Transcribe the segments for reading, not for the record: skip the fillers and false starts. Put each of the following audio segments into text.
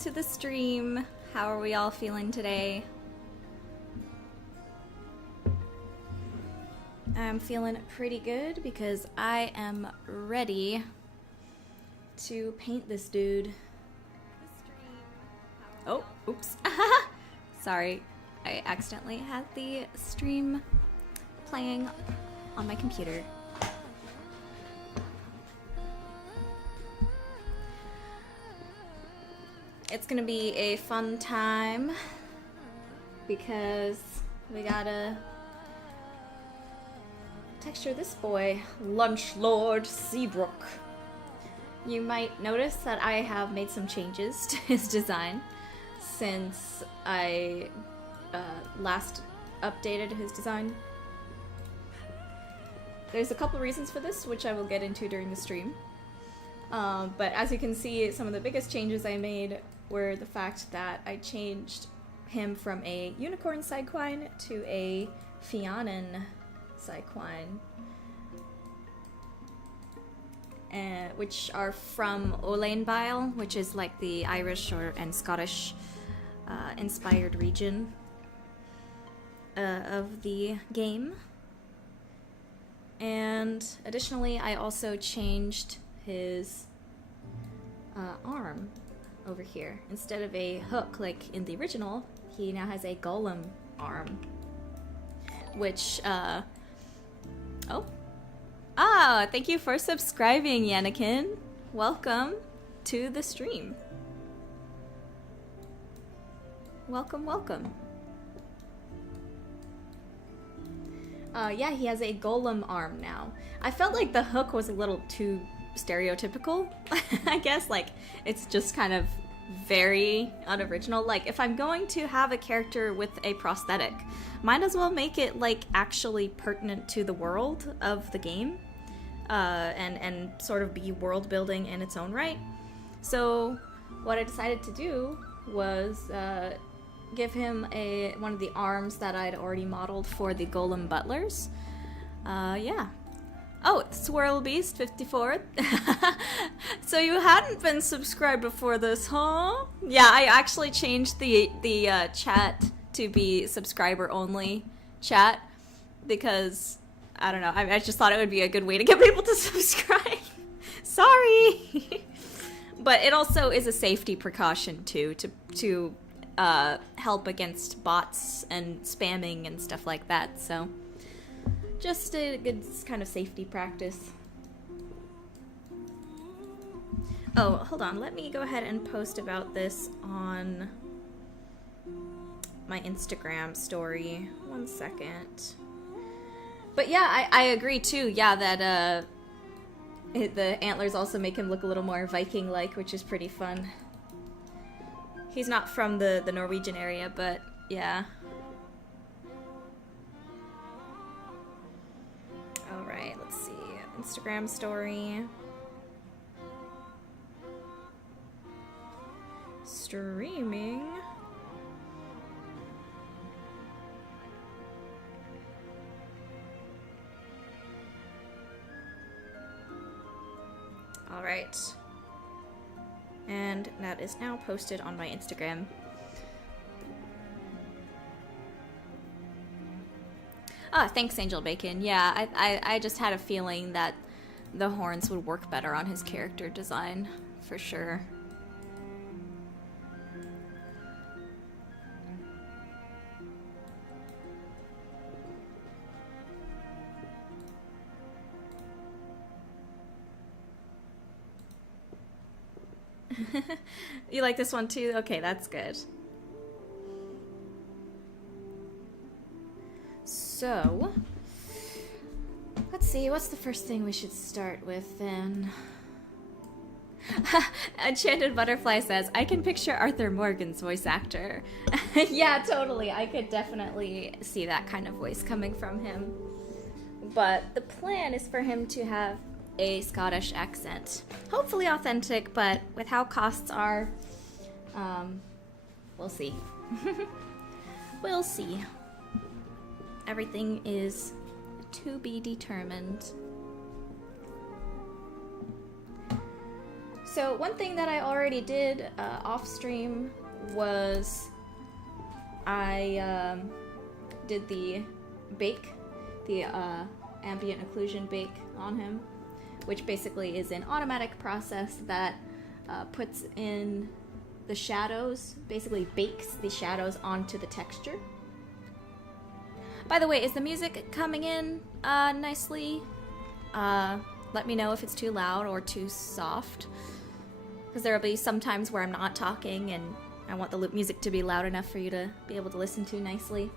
To the stream. How are we all feeling today? I'm feeling pretty good because I am ready to paint this dude. Oh, oops. Sorry, I accidentally had the stream playing on my computer. It's gonna be a fun time because we gotta texture this boy, LUNCHLORD SEABROOKE. You might notice that I have made some changes to his design since I last updated his design. There's a couple reasons for this, which I will get into during the stream. But as you can see, some of the biggest changes I made were the fact that I changed him from a unicorn Psyquine to a Fianan Psyquine, which are from Olainbile, which is like the Irish and Scottish inspired region of the game. And additionally, I also changed his arm over here. Instead of a hook like in the original, he now has a golem arm, which thank you for subscribing, Yannikin. Welcome to the stream. Welcome, welcome. Yeah, he has a golem arm now. I felt like the hook was a little too stereotypical. I guess, like, it's just kind of very unoriginal. Like, if I'm going to have a character with a prosthetic, might as well make it, like, actually pertinent to the world of the game, and sort of be world building in its own right. So what I decided to do was give him one of the arms that I'd already modeled for the Golem Butlers. Yeah. Oh, Swirl Beast 54. So you hadn't been subscribed before this, huh? Yeah, I actually changed the chat to be subscriber only chat because I don't know. I just thought it would be a good way to get people to subscribe. Sorry. But it also is a safety precaution too, to help against bots and spamming and stuff like that. So just a good kind of safety practice. Oh, hold on. Let me go ahead and post about this on my Instagram story. 1 second. But yeah, I agree too. Yeah, that the antlers also make him look a little more Viking-like, which is pretty fun. He's not from the Norwegian area, but yeah. Alright, let's see. Instagram story. Streaming. Alright. And that is now posted on my Instagram. Ah, thanks, Angel Bacon. Yeah, I just had a feeling that the horns would work better on his character design, for sure. You like this one too? Okay, that's good. So, let's see, what's the first thing we should start with then? Enchanted Butterfly says, I can picture Arthur Morgan's voice actor. Yeah, totally. I could definitely see that kind of voice coming from him. But the plan is for him to have a Scottish accent. Hopefully authentic, but with how costs are, we'll see. We'll see. Everything is to be determined. So one thing that I already did off stream was I did the bake, the ambient occlusion bake on him, which basically is an automatic process that puts in the shadows, basically bakes the shadows onto the texture. By the way, is the music coming in nicely? Let me know if it's too loud or too soft, because there will be some times where I'm not talking and I want the loop music to be loud enough for you to be able to listen to nicely.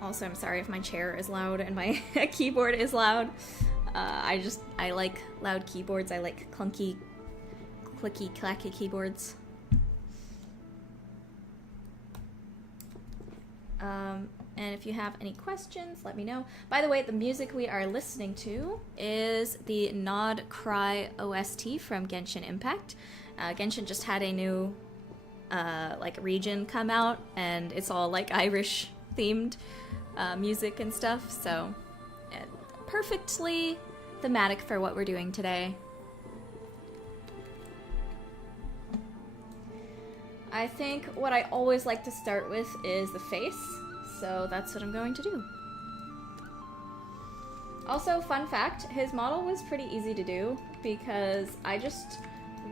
Also, I'm sorry if my chair is loud and my keyboard is loud. I like loud keyboards. I like clunky, clicky, clacky keyboards. And if you have any questions, let me know. By the way, the music we are listening to is the Nod Cry OST from Genshin Impact. Genshin just had a new region come out, and it's all like Irish themed music and stuff, so perfectly thematic for what we're doing today. I think what I always like to start with is the face, so that's what I'm going to do. Also, fun fact, his model was pretty easy to do because I just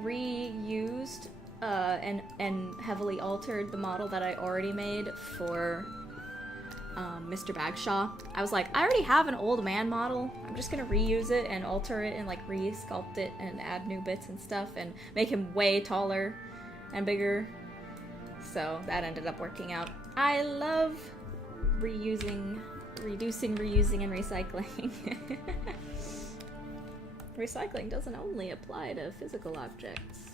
reused and heavily altered the model that I already made for Mr. Bagshaw. I was like, I already have an old man model. I'm just gonna reuse it and alter it and like re-sculpt it and add new bits and stuff and make him way taller and bigger. So that ended up working out. I love reusing, reducing, reusing, and recycling. Recycling doesn't only apply to physical objects.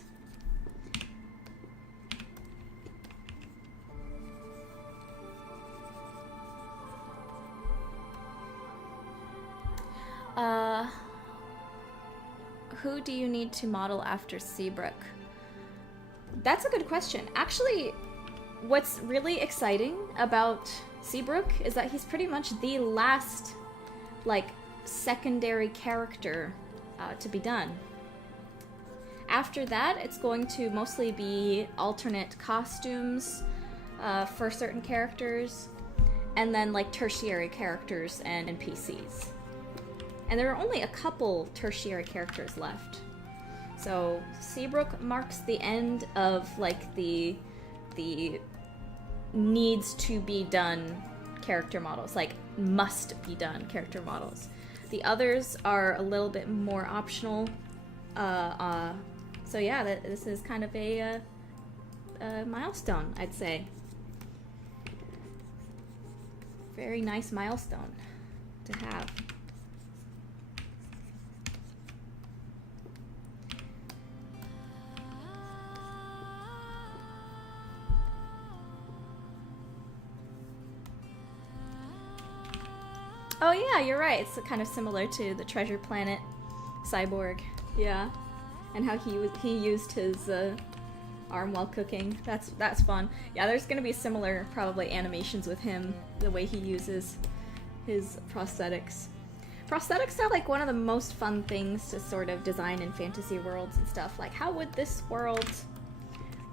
Who do you need to model after SEABROOKE? That's a good question. Actually, what's really exciting about SEABROOKE is that he's pretty much the last, like, secondary character to be done. After that, it's going to mostly be alternate costumes for certain characters, and then, like, tertiary characters and NPCs. And there are only a couple tertiary characters left. So SEABROOKE marks the end of like the needs to be done character models, like must be done character models. The others are a little bit more optional. So yeah, this is kind of a milestone, I'd say. Very nice milestone to have. Oh yeah, you're right. It's kind of similar to the Treasure Planet cyborg. Yeah, and how he used his arm while cooking. That's fun. Yeah, there's gonna be similar probably animations with him, the way he uses his prosthetics. Prosthetics are like one of the most fun things to sort of design in fantasy worlds and stuff. Like, how would this world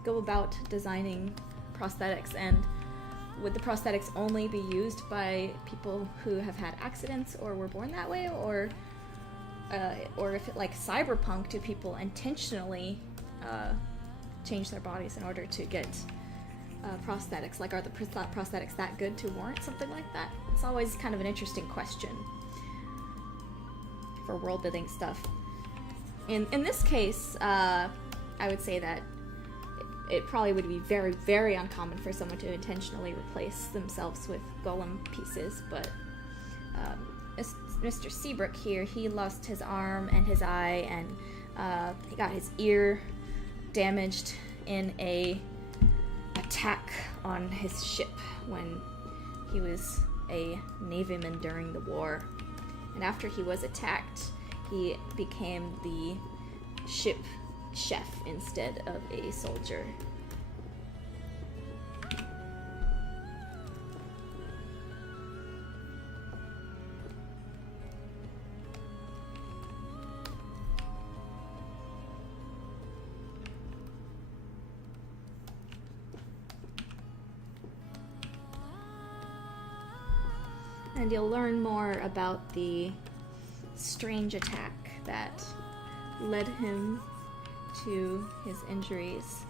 go about designing prosthetics, and would the prosthetics only be used by people who have had accidents or were born that way, or if it, like cyberpunk, do people intentionally change their bodies in order to get prosthetics? Like, are the prosthetics that good to warrant something like that? It's always kind of an interesting question for world building stuff. In this case, I would say that it probably would be very, very uncommon for someone to intentionally replace themselves with golem pieces, but Mr. SEABROOKE here, he lost his arm and his eye, and he got his ear damaged in a attack on his ship when he was a navyman during the war. And after he was attacked, he became the ship chef instead of a soldier. and you'll learn more about the strange attack that led him to his injuries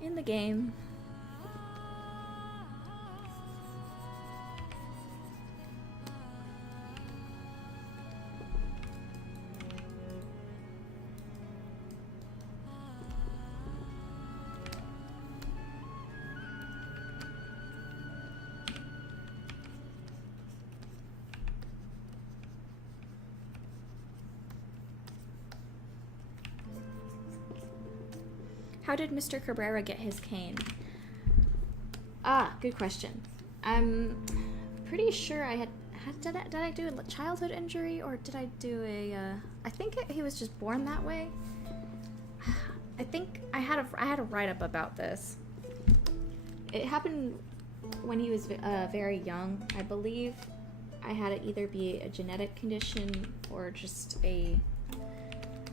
in the game. How did Mr. Cabrera get his cane? Ah, good question. I'm pretty sure I had did I do a childhood injury, or did I do a I think he was just born that way. I think I had a write-up about this. It happened when he was very young. I believe I had it either be a genetic condition or just a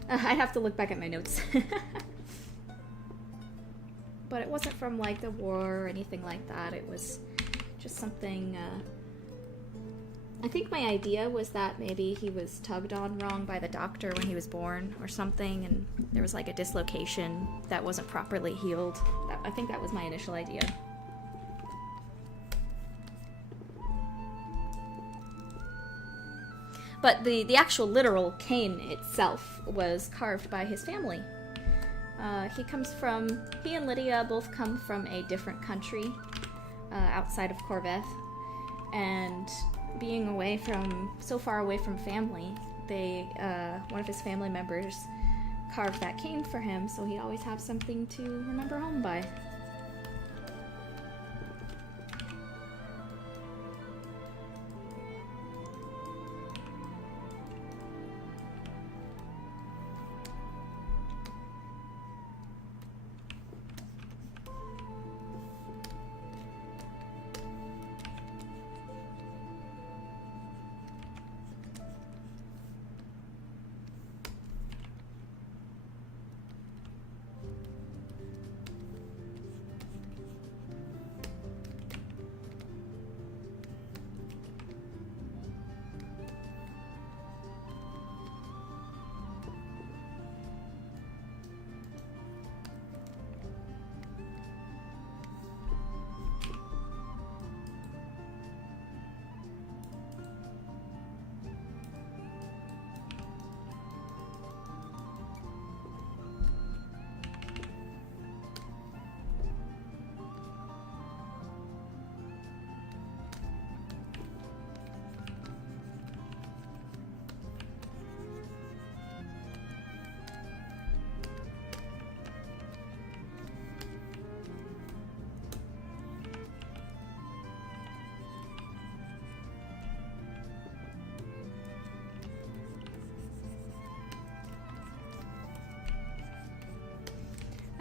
I'd have to look back at my notes. But it wasn't from like the war or anything like that. It was just something, I think my idea was that maybe he was tugged on wrong by the doctor when he was born or something, and there was like a dislocation that wasn't properly healed. I think that was my initial idea. But the actual literal cane itself was carved by his family. He and Lydia both come from a different country outside of Corvette, and being so far away from family, one of his family members carved that cane for him, so he'd always have something to remember home by.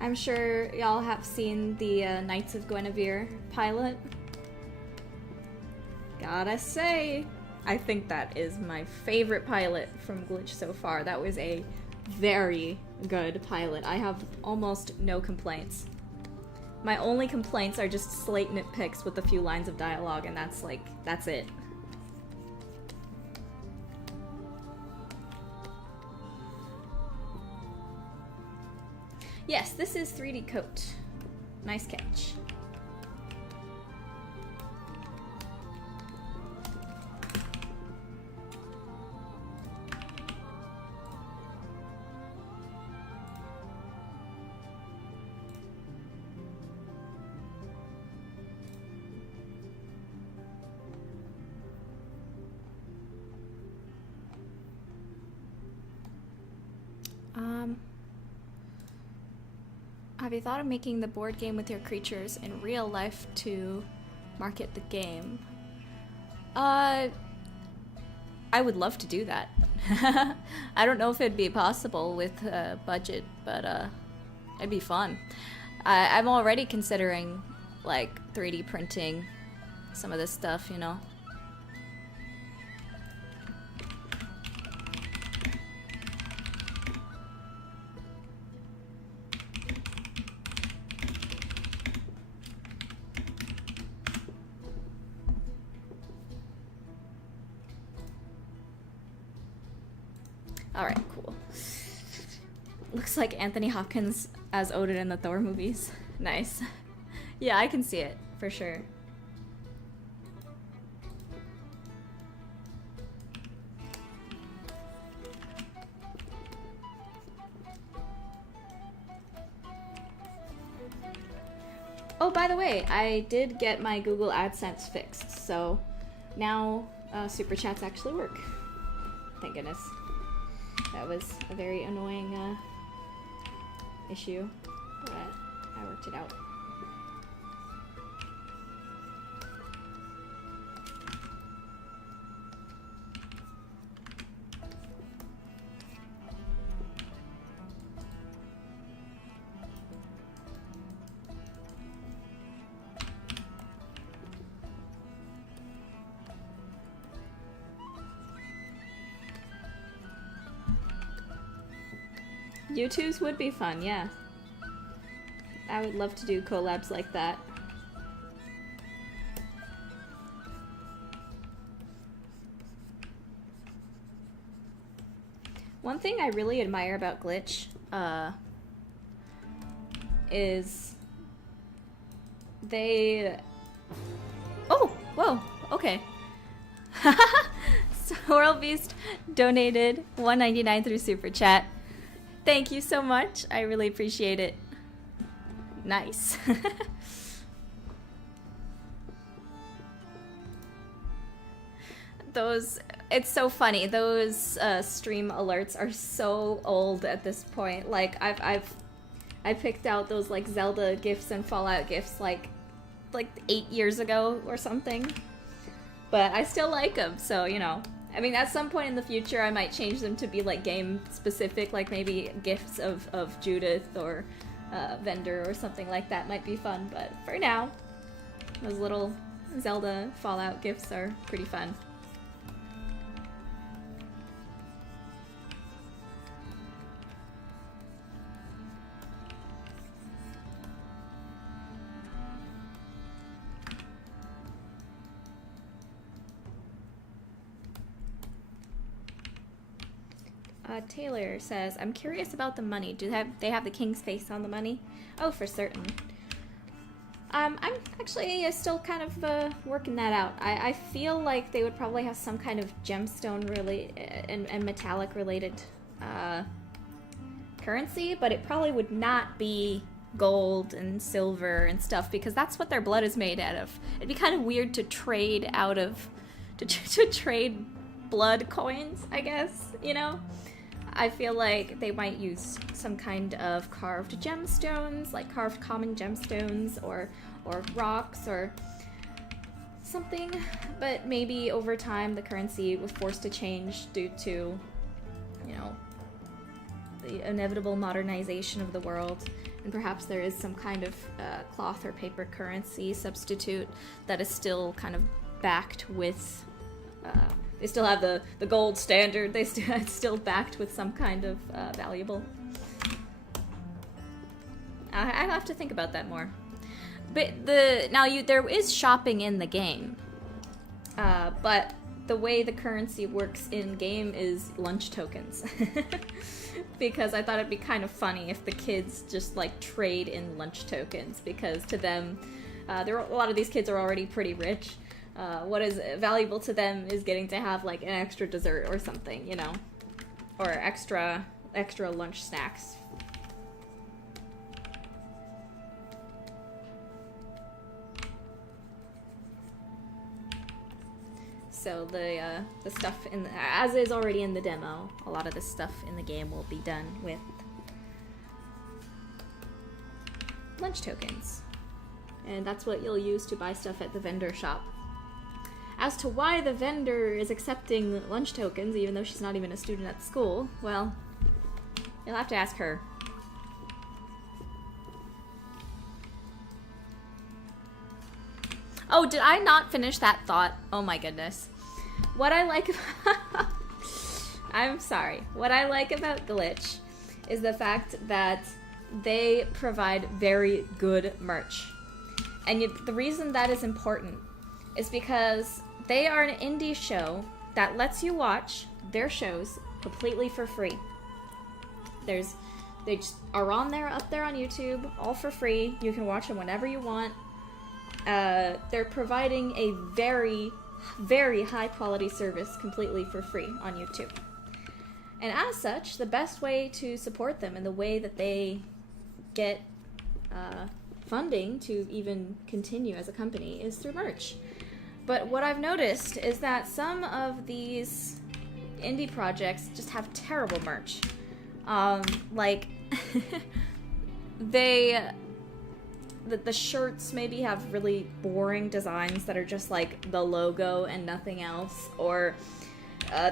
I'm sure y'all have seen the Knights of Guinevere pilot. Gotta say, I think that is my favorite pilot from Glitch so far. That was a very good pilot. I have almost no complaints. My only complaints are just slight nitpicks with a few lines of dialogue, and that's it. Yes, this is 3D coat. Nice catch. Have you thought of making the board game with your creatures in real life to market the game? I would love to do that. I don't know if it'd be possible with budget, but it'd be fun. I'm already considering like 3D printing some of this stuff, you know. Alright, cool. Looks like Anthony Hopkins as Odin in the Thor movies. Nice. Yeah, I can see it, for sure. Oh, by the way, I did get my Google AdSense fixed, so now Super Chats actually work. Thank goodness. That was a very annoying issue, but I worked it out. YouTubes would be fun, yeah. I would love to do collabs like that. One thing I really admire about Glitch is they... Oh, whoa, okay. Swirl Beast donated $1.99 through Super Chat. Thank you so much. I really appreciate it. Nice. Those, it's so funny. Those stream alerts are so old at this point. Like I picked out those like Zelda gifs and Fallout gifs like 8 years ago or something. But I still like them, so you know. I mean, at some point in the future, I might change them to be, like, game-specific, like maybe gifts of Judith or Vendor or something like that might be fun, but for now, those little Zelda Fallout gifts are pretty fun. Taylor says, I'm curious about the money. Do they have the king's face on the money? Oh, for certain. I'm actually still kind of working that out. I feel like they would probably have some kind of gemstone and metallic related currency, but it probably would not be gold and silver and stuff because that's what their blood is made out of. It'd be kind of weird to trade out of to trade blood coins, I guess, you know? I feel like they might use some kind of carved gemstones, like carved common gemstones or rocks or something, but maybe over time the currency was forced to change due to, you know, the inevitable modernization of the world, and perhaps there is some kind of cloth or paper currency substitute that is still kind of backed with they still have the gold standard. It's still backed with some kind of valuable. I have to think about that more. But there is shopping in the game, but the way the currency works in game is lunch tokens. Because I thought it'd be kind of funny if the kids just like trade in lunch tokens, because to them, a lot of these kids are already pretty rich. What is valuable to them is getting to have like an extra dessert or something, you know, or extra lunch snacks. So the stuff as is already in the demo, a lot of the stuff in the game will be done with lunch tokens, and that's what you'll use to buy stuff at the vendor shop. As to why the vendor is accepting lunch tokens, even though she's not even a student at the school, well, you'll have to ask her. Oh, did I not finish that thought? Oh my goodness. What I like I'm sorry. What I like about Glitch is the fact that they provide very good merch. And the reason that is important is because they are an indie show that lets you watch their shows completely for free. They just are up there on YouTube, all for free. You can watch them whenever you want. They're providing a very, very high quality service completely for free on YouTube. And as such, the best way to support them and the way that they get funding to even continue as a company is through merch. But what I've noticed is that some of these indie projects just have terrible merch. Like, the shirts maybe have really boring designs that are just like the logo and nothing else, or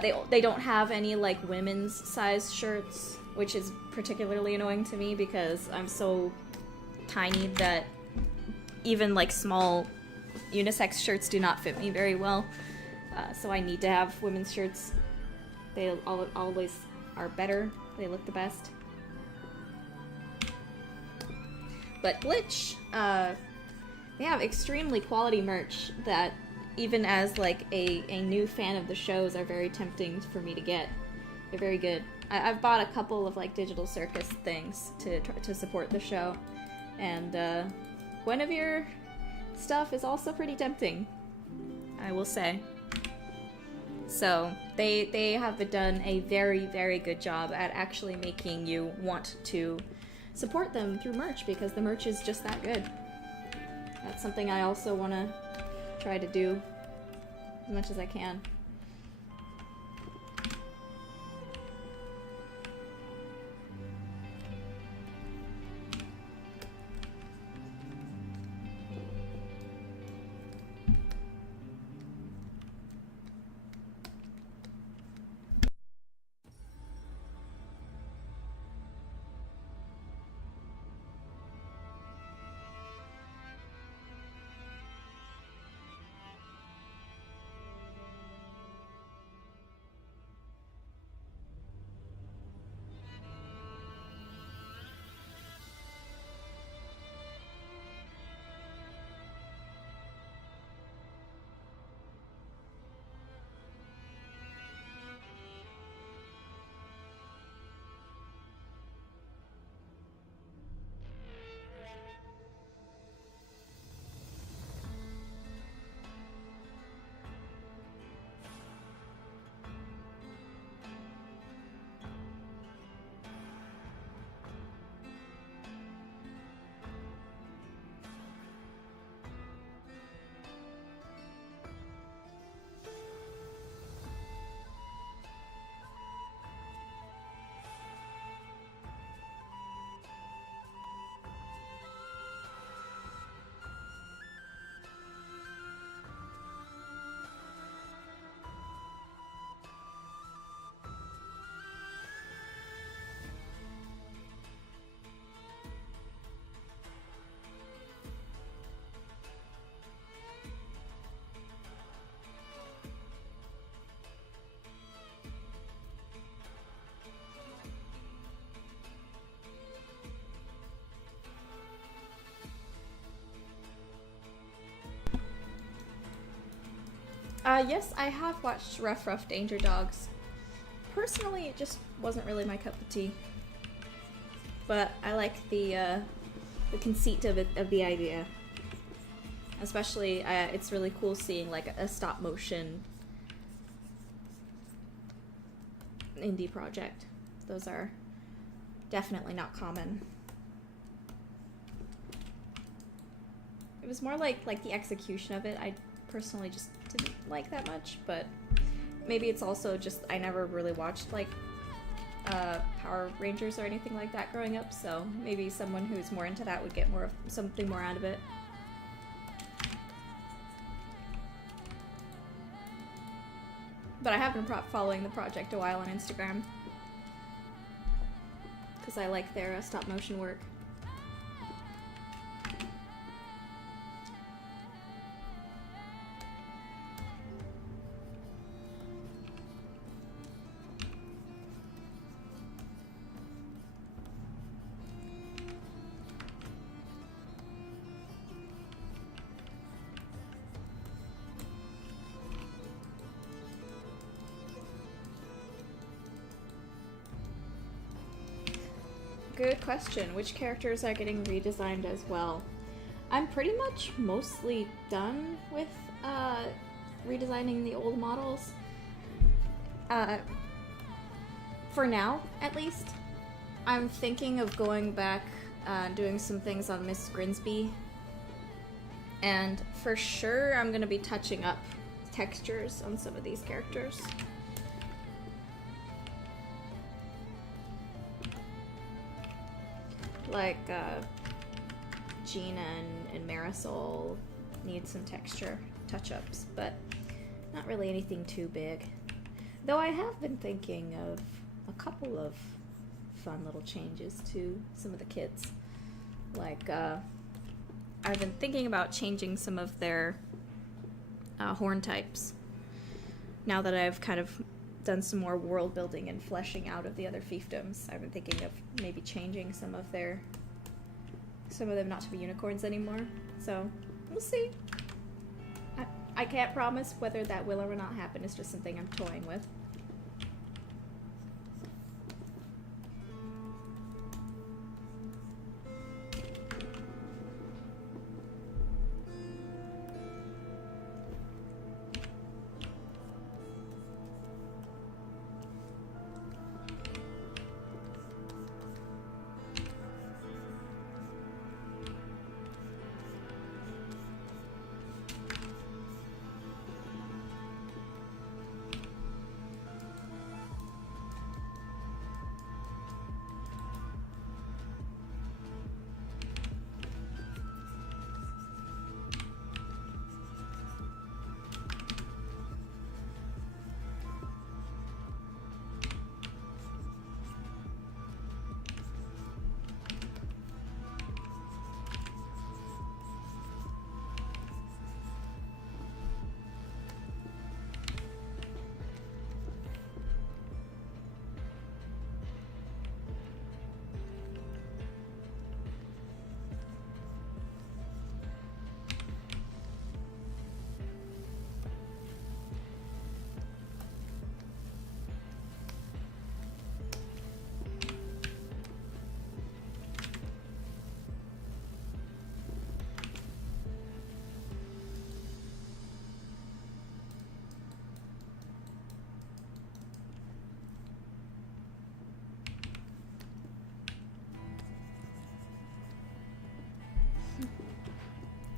they don't have any like women's size shirts, which is particularly annoying to me because I'm so tiny that even like small unisex shirts do not fit me very well. So I need to have women's shirts. They always are better. They look the best. But Glitch, they have extremely quality merch that even as like a new fan of the shows are very tempting for me to get. They're very good. I've bought a couple of like Digital Circus things to support the show, and Guinevere stuff is also pretty tempting, I will say. So they have done a very, very good job at actually making you want to support them through merch, because the merch is just that good. That's something I also want to try to do as much as I can. Yes, I have watched Rough Danger Dogs. Personally, it just wasn't really my cup of tea. But I like the conceit of it, of the idea. Especially, it's really cool seeing like a stop motion indie project. Those are definitely not common. It was more like the execution of it. I personally just didn't like that much, but maybe it's also just I never really watched like Power Rangers or anything like that growing up, so maybe someone who's more into that would get more of something more out of it. But I have been following the project a while on Instagram because I like their stop motion work. good question. Which characters are getting redesigned as well? I'm pretty much mostly done with redesigning the old models. For now, at least. I'm thinking of going back and doing some things on Miss Grinsby. And for sure, I'm going to be touching up textures on some of these characters. Like, Gina and Marisol need some texture touch-ups, but not really anything too big. Though I have been thinking of a couple of fun little changes to some of the kids. Like, I've been thinking about changing some of their horn types. Now that I've kind of done some more world building and fleshing out of the other fiefdoms, I've been thinking of maybe changing some of them not to be unicorns anymore. So, we'll see. I can't promise whether that will or will not happen. It's just something I'm toying with.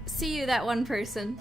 See you, that one person.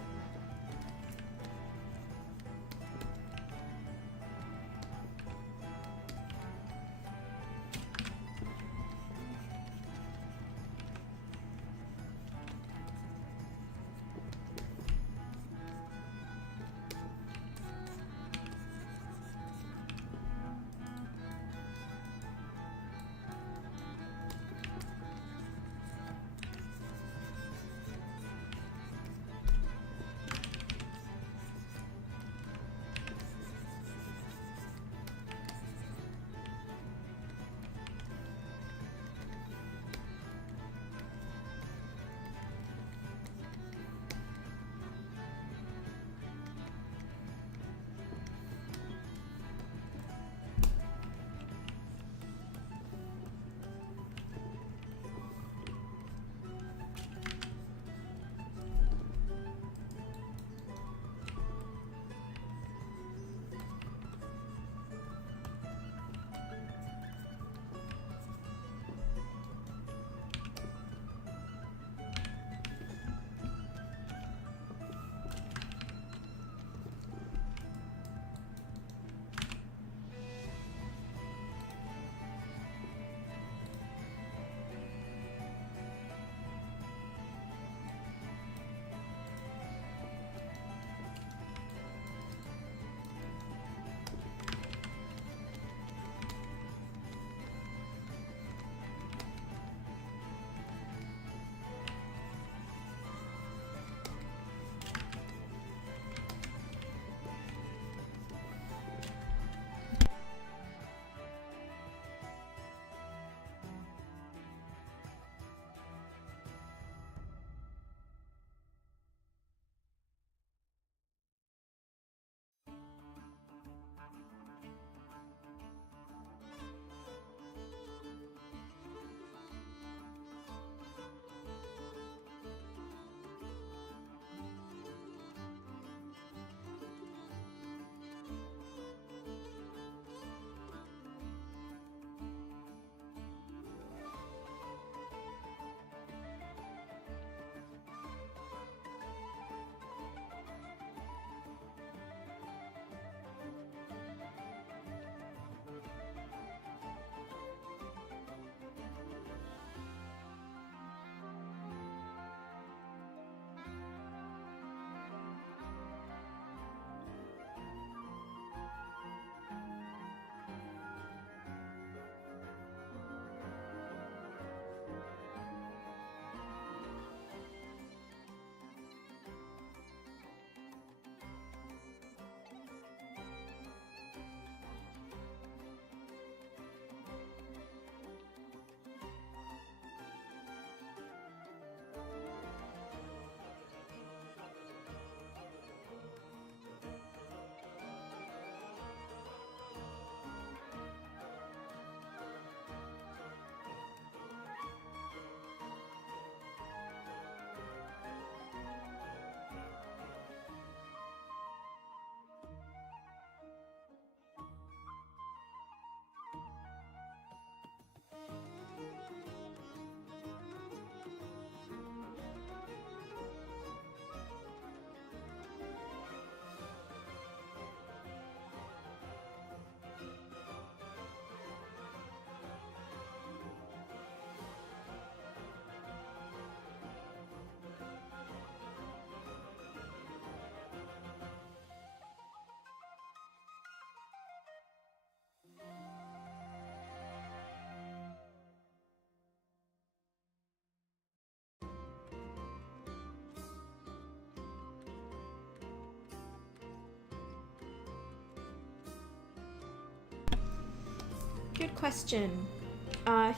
Good question.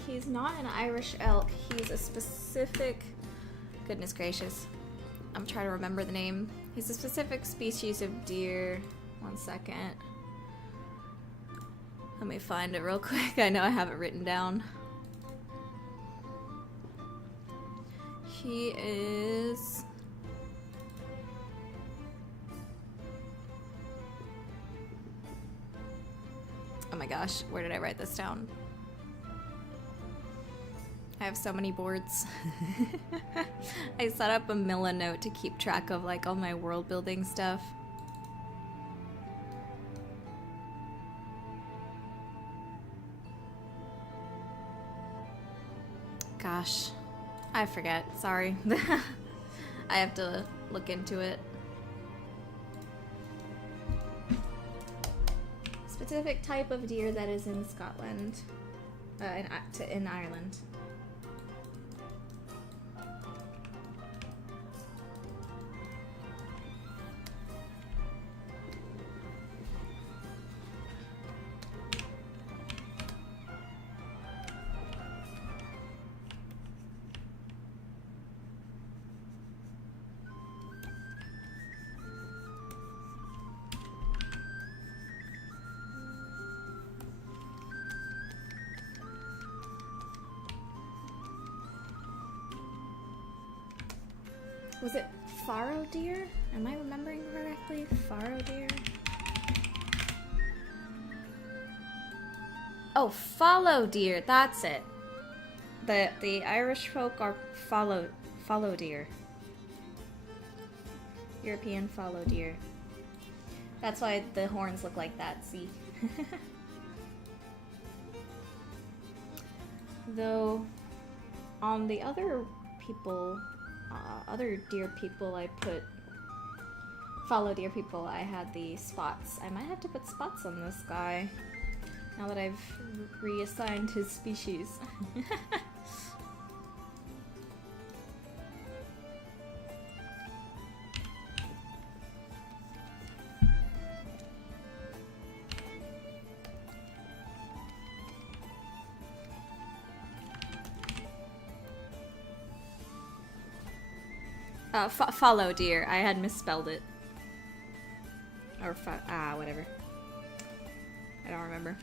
He's not an Irish elk. He's a specific... Goodness gracious. I'm trying to remember the name. He's a specific species of deer. 1 second. Let me find it real quick. I know I have it written down. He is... Oh my gosh, where did I write this down? I have so many boards. I set up a Milanote to keep track of like all my world building stuff. Gosh, I forget, sorry. I have to look into it. Specific type of deer that is in Scotland, in Ireland. Was it farrow deer? Am I remembering correctly? Farrow deer? Oh, fallow deer. That's it. The Irish folk are fallow deer. European fallow deer. That's why the horns look like that. See. Though, on the other people. Other deer people I put... Fallow deer people, I had the spots. I might have to put spots on this guy. Now that I've reassigned his species. Fallow deer. I had misspelled it. Or whatever. I don't remember.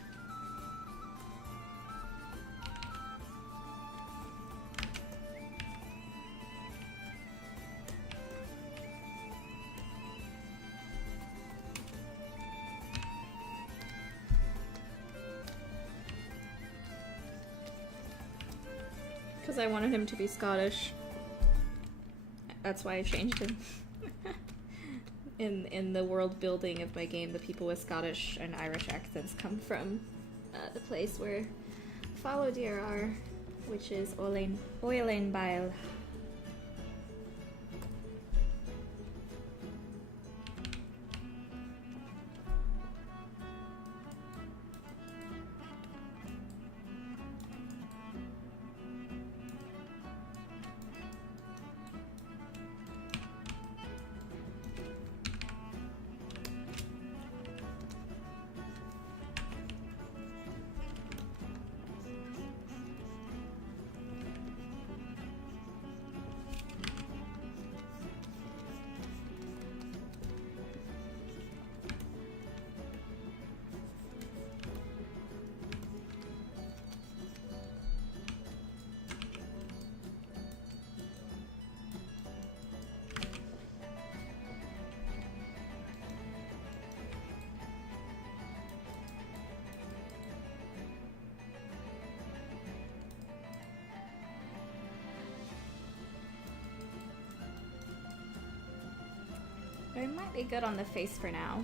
Because I wanted him to be Scottish. That's why I changed him. In the world building of my game, the people with Scottish and Irish accents come from the place where fallow deer are, which is Oilean Baile. It might be good on the face for now.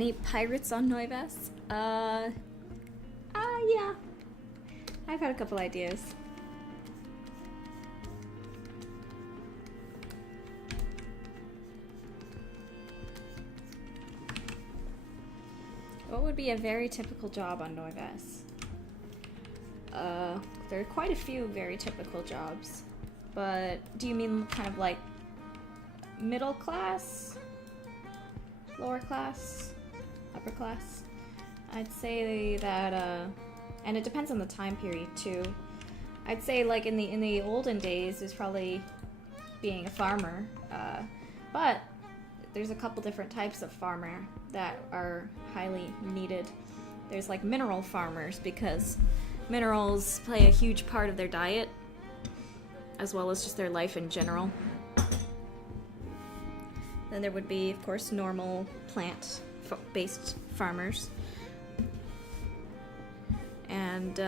Any pirates on Noivas? Yeah. I've had a couple ideas. What would be a very typical job on Noivas? There are quite a few very typical jobs. But do you mean kind of like middle class? Lower class? Upper class? I'd say that, and it depends on the time period too. I'd say like in the olden days, there's probably being a farmer, but there's a couple different types of farmer that are highly needed. There's like mineral farmers, because minerals play a huge part of their diet, as well as just their life in general. Then there would be, of course, normal plant-based farmers. And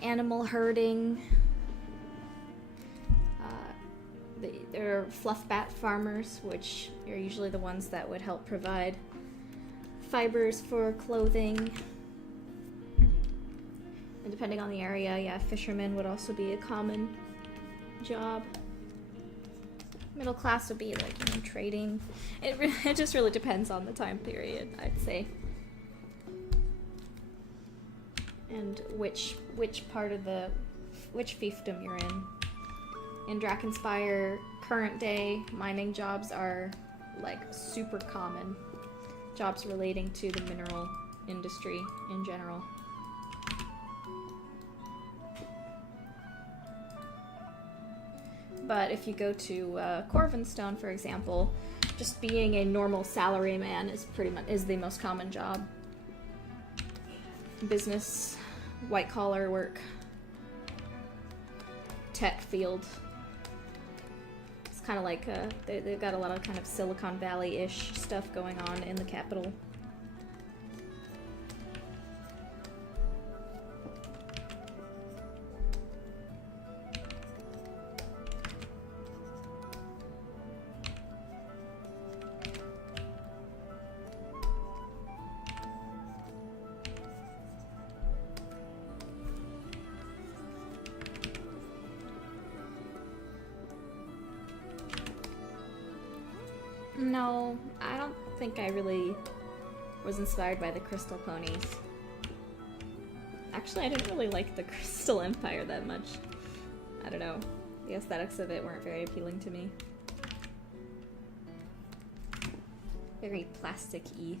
animal herding. There are fluff bat farmers, which are usually the ones that would help provide fibers for clothing. And depending on the area, yeah, fishermen would also be a common job. Middle class would be like, you know, trading. It just really depends on the time period, I'd say. And which part of which fiefdom you're in. In Drakenspire, current day mining jobs are like super common. Jobs relating to the mineral industry in general. But if you go to Corvinstone, for example, just being a normal salaryman is the most common job. Business, white collar work, tech field. It's kind of like they've got a lot of kind of Silicon Valley-ish stuff going on in the capital. No, I don't think I really was inspired by the Crystal Ponies. Actually, I didn't really like the Crystal Empire that much. I don't know. The aesthetics of it weren't very appealing to me. Very plastic-y.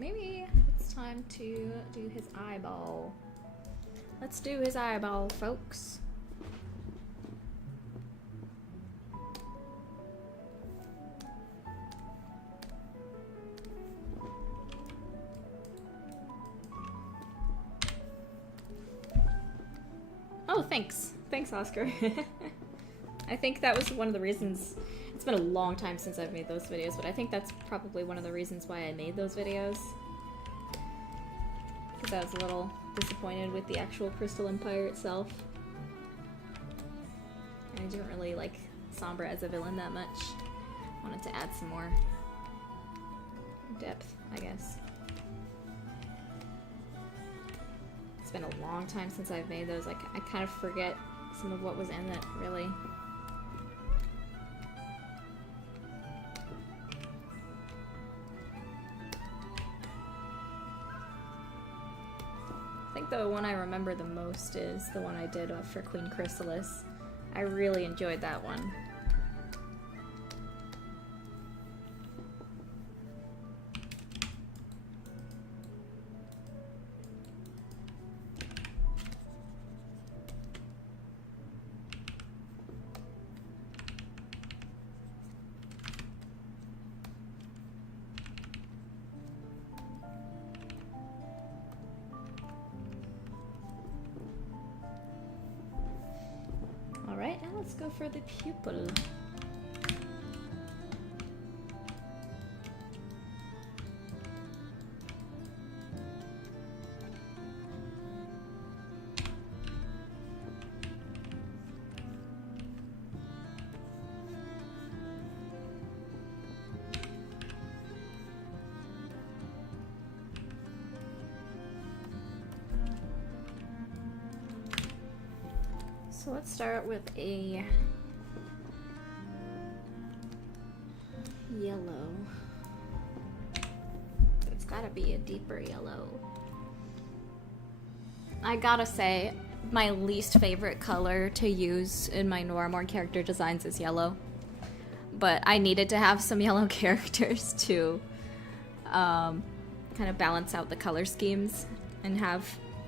Maybe it's time to do his eyeball. Let's do his eyeball, folks. Oh, thanks. Thanks, Oscar. I think that was one of the reasons. It's been a long time since I've made those videos, but I think that's probably one of the reasons why I made those videos. Because I was a little disappointed with the actual Crystal Empire itself. And I didn't really like Sombra as a villain that much. Wanted to add some more depth, I guess. It's been a long time since I've made those. Like, I kind of forget some of what was in it, really. I think the one I remember the most is the one I did for Queen Chrysalis. I really enjoyed that one. Alright, now let's go for the pupil. So let's start with a yellow. It's gotta be a deeper yellow. I gotta say, my least favorite color to use in my Noirmore character designs is yellow. But I needed to have some yellow characters to kind of balance out the color schemes and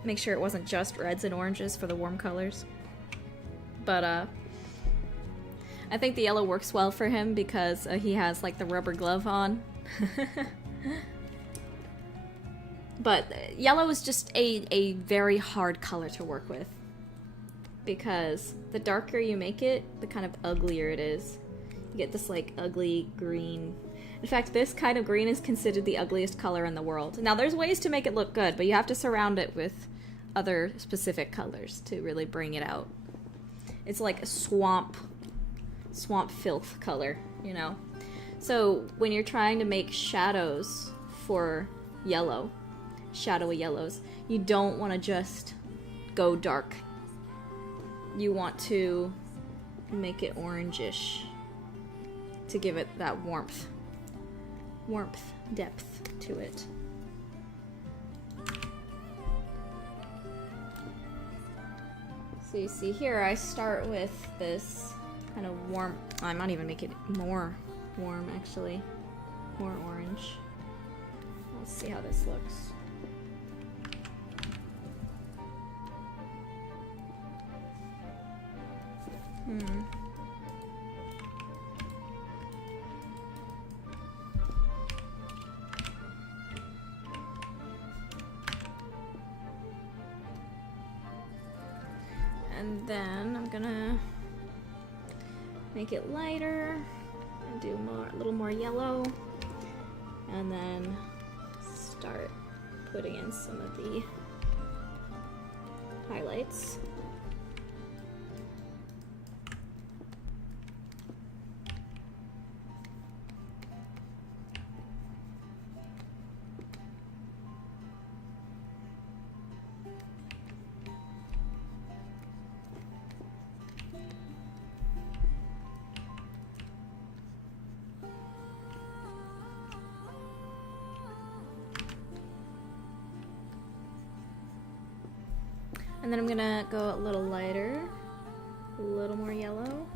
make sure it wasn't just reds and oranges for the warm colors. But I think the yellow works well for him because he has like the rubber glove on. But yellow is just a very hard color to work with because the darker you make it, the kind of uglier it is. You get this like ugly green. In fact, this kind of green is considered the ugliest color in the world. Now there's ways to make it look good, but you have to surround it with other specific colors to really bring it out. It's like a swamp filth color, you know? So when you're trying to make shadows for yellow, shadowy yellows, you don't want to just go dark. You want to make it orangish to give it that warmth, depth to it. So you see here, I start with this kind of warm, I might even make it more warm actually, more orange. Let's see how this looks. And then I'm gonna make it lighter and do a little more yellow, and then start putting in some of the highlights. And then I'm gonna go a little lighter, a little more yellow.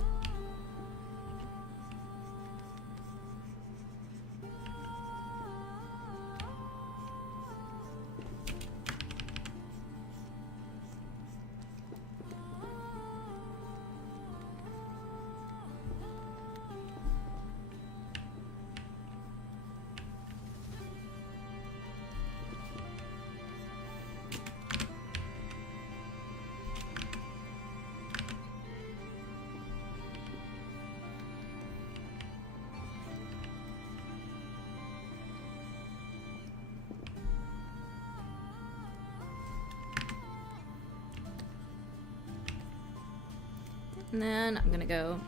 And then I'm gonna go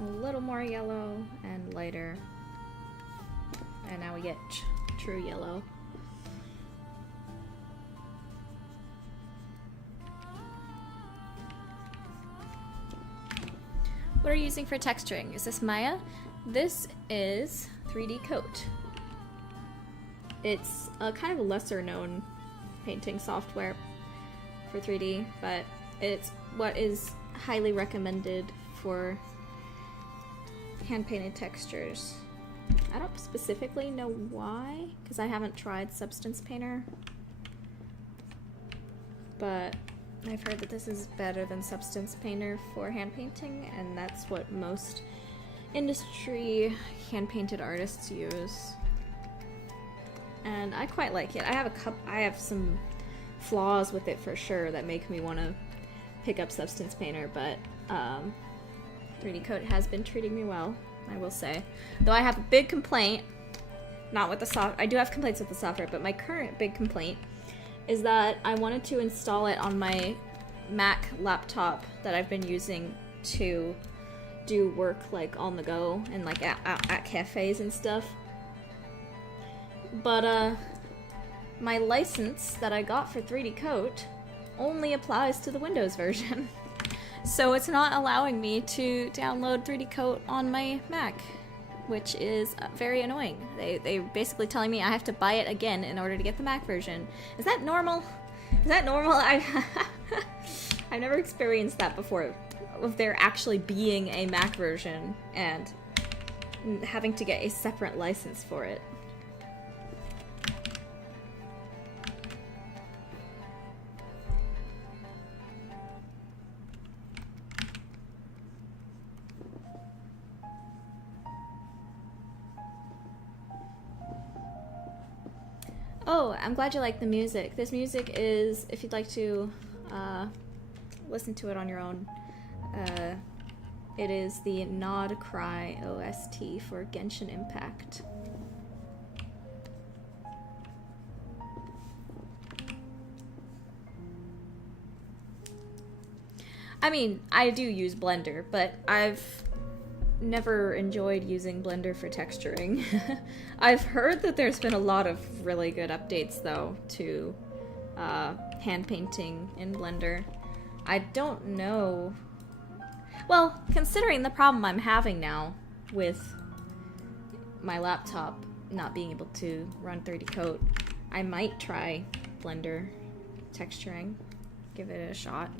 a little more yellow and lighter. And now we get true yellow. What are you using for texturing? Is this Maya? This is 3D Coat. It's a kind of a lesser known painting software for 3D, but it's what is highly recommended for hand-painted textures. I don't specifically know why, because I haven't tried Substance Painter, but I've heard that this is better than Substance Painter for hand painting, and that's what most industry hand-painted artists use. And I quite like it. I have some flaws with it for sure that make me want to pick up Substance Painter, but 3D Coat has been treating me well, I will say. Though I have a big complaint, not with the software. I do have complaints with the software, but my current big complaint is that I wanted to install it on my Mac laptop that I've been using to do work like on the go and like at cafes and stuff. But my license that I got for 3D Coat only applies to the Windows version. So it's not allowing me to download 3D Coat on my Mac, which is very annoying. They're basically telling me I have to buy it again in order to get the Mac version. Is that normal? Is that normal? I've never experienced that before, of there actually being a Mac version and having to get a separate license for it. Oh, I'm glad you like the music. This music is, if you'd like to listen to it on your own, it is the Nod Cry OST for Genshin Impact. I mean, I do use Blender, but I've never enjoyed using Blender for texturing. I've heard that there's been a lot of really good updates, though, to hand painting in Blender. I don't know. Well, considering the problem I'm having now with my laptop not being able to run 3D Coat, I might try Blender texturing. Give it a shot.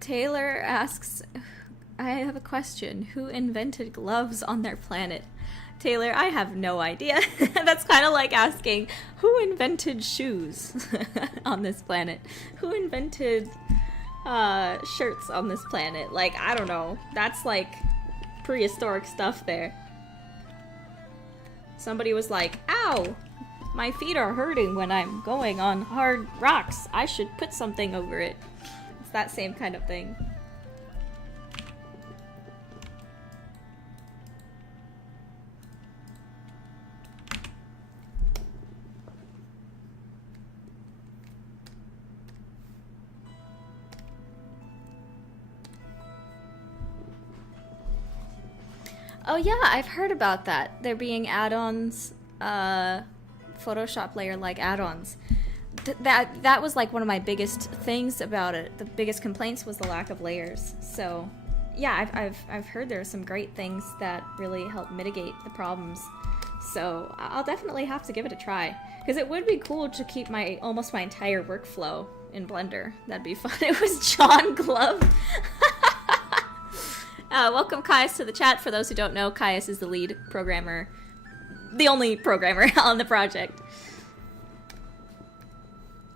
Taylor asks, I have a question. Who invented gloves on their planet? Taylor, I have no idea. That's kind of like asking, who invented shoes on this planet? Who invented shirts on this planet? Like, I don't know. That's like prehistoric stuff there. Somebody was like, ow, my feet are hurting when I'm going on hard rocks. I should put something over it. It's that same kind of thing. Oh yeah, I've heard about that. There being add-ons, Photoshop layer-like add-ons. That was like one of my biggest things about it. The biggest complaints was the lack of layers. So, yeah, I've heard there are some great things that really help mitigate the problems. So I'll definitely have to give it a try, because it would be cool to keep almost my entire workflow in Blender. That'd be fun. It was John Glove. Welcome Caius to the chat. For those who don't know, Caius is the lead programmer, the only programmer on the project.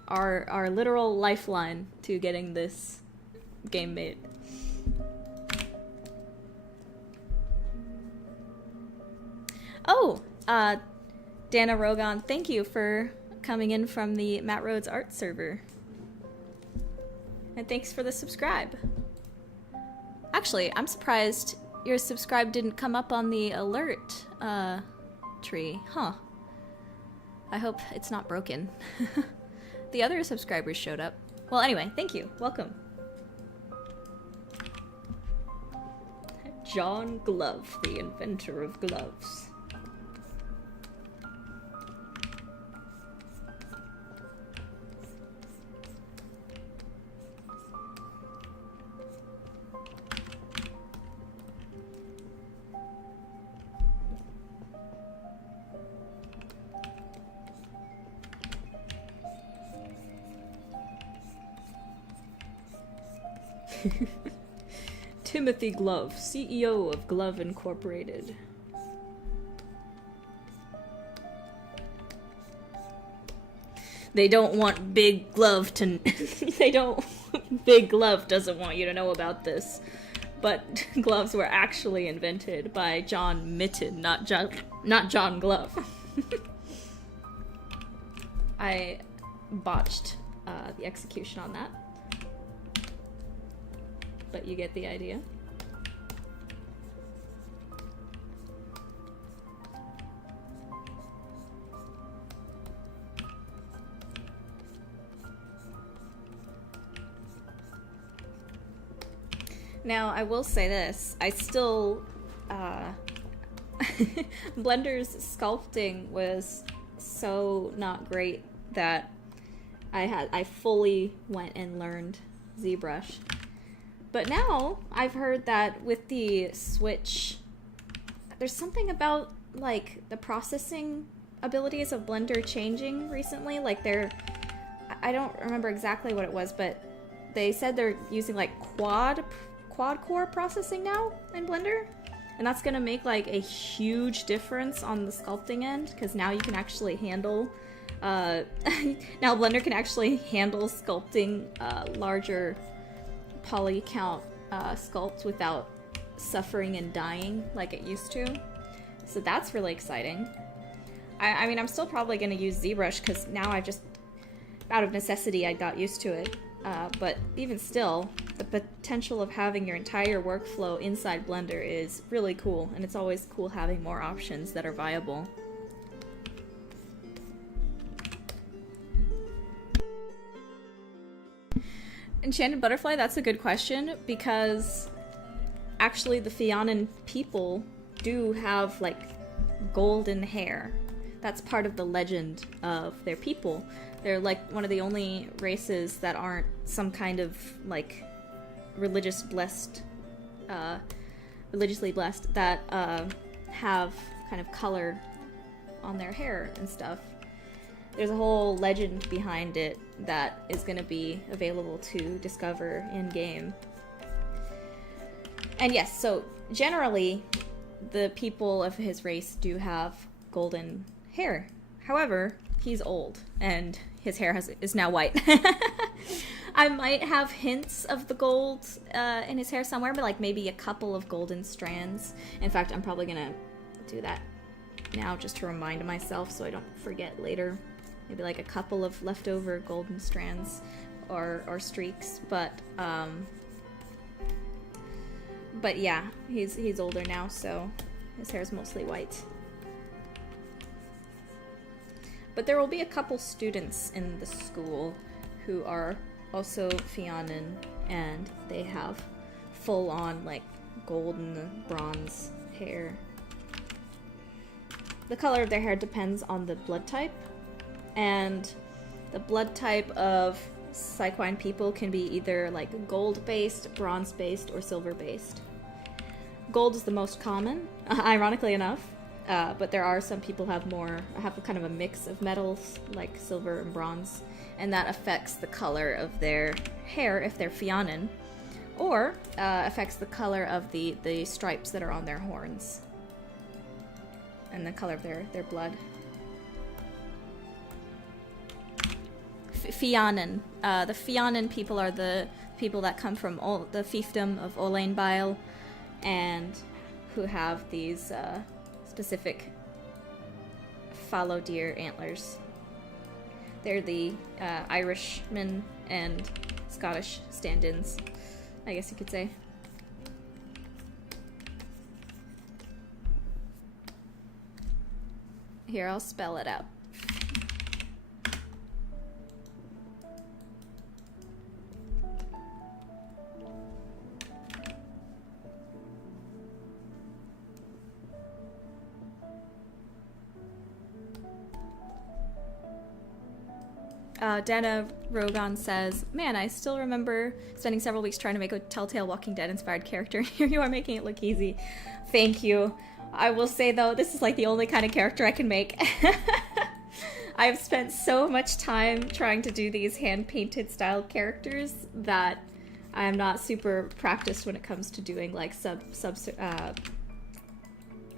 Our literal lifeline to getting this game made. Oh, Dana Rogan, thank you for coming in from the Matt Rhodes art server. And thanks for the subscribe. Actually, I'm surprised your subscribe didn't come up on the alert tree. Huh. I hope it's not broken. The other subscribers showed up. Well, anyway, thank you. Welcome. John Glove, the inventor of gloves. Timothy Glove, CEO of Glove Incorporated. They don't want Big Glove to... Big Glove doesn't want you to know about this. But gloves were actually invented by John Mitten, not John Glove. I botched the execution on that. But you get the idea. Now, I will say this, I still, Blender's sculpting was so not great that I fully went and learned ZBrush. But now, I've heard that with the Switch, there's something about, like, the processing abilities of Blender changing recently, like I don't remember exactly what it was, but they said they're using, like, quad core processing now in Blender, and that's gonna make like a huge difference on the sculpting end, because now you can actually handle now Blender can actually handle sculpting larger poly count sculpts without suffering and dying like it used to. So that's really exciting. I mean, I'm still probably gonna use ZBrush because now I just, out of necessity, I got used to it. But even still, the potential of having your entire workflow inside Blender is really cool, and it's always cool having more options that are viable. Enchanted Butterfly, that's a good question, because actually the Fianan people do have, like, golden hair. That's part of the legend of their people. They're like one of the only races that aren't some kind of like religiously blessed that have kind of color on their hair and stuff. There's a whole legend behind it that is going to be available to discover in game. And yes, so generally the people of his race do have golden hair. However, he's old and his hair is now white. I might have hints of the gold in his hair somewhere, but like maybe a couple of golden strands. In fact, I'm probably gonna do that now just to remind myself so I don't forget later. Maybe like a couple of leftover golden strands or streaks, but yeah, he's older now, so his hair is mostly white. But there will be a couple students in the school who are also Fianan, and they have full-on, like, golden bronze hair. The color of their hair depends on the blood type, and the blood type of Psyquine people can be either, like, gold-based, bronze-based, or silver-based. Gold is the most common, ironically enough. But there are some people have kind of a mix of metals, like silver and bronze, and that affects the color of their hair if they're Fianan, or affects the color of the stripes that are on their horns, and the color of their blood. Fianan. The Fianan people are the people that come from the fiefdom of Olainbile, and who have these specific fallow deer antlers. They're the Irishmen and Scottish stand-ins, I guess you could say. Here, I'll spell it out. Dana Rogan says, "Man, I still remember spending several weeks trying to make a Telltale Walking Dead inspired character. Here you are making it look easy." Thank you. I will say though, this is like the only kind of character I can make. I've spent so much time trying to do these hand-painted style characters that I'm not super practiced when it comes to doing like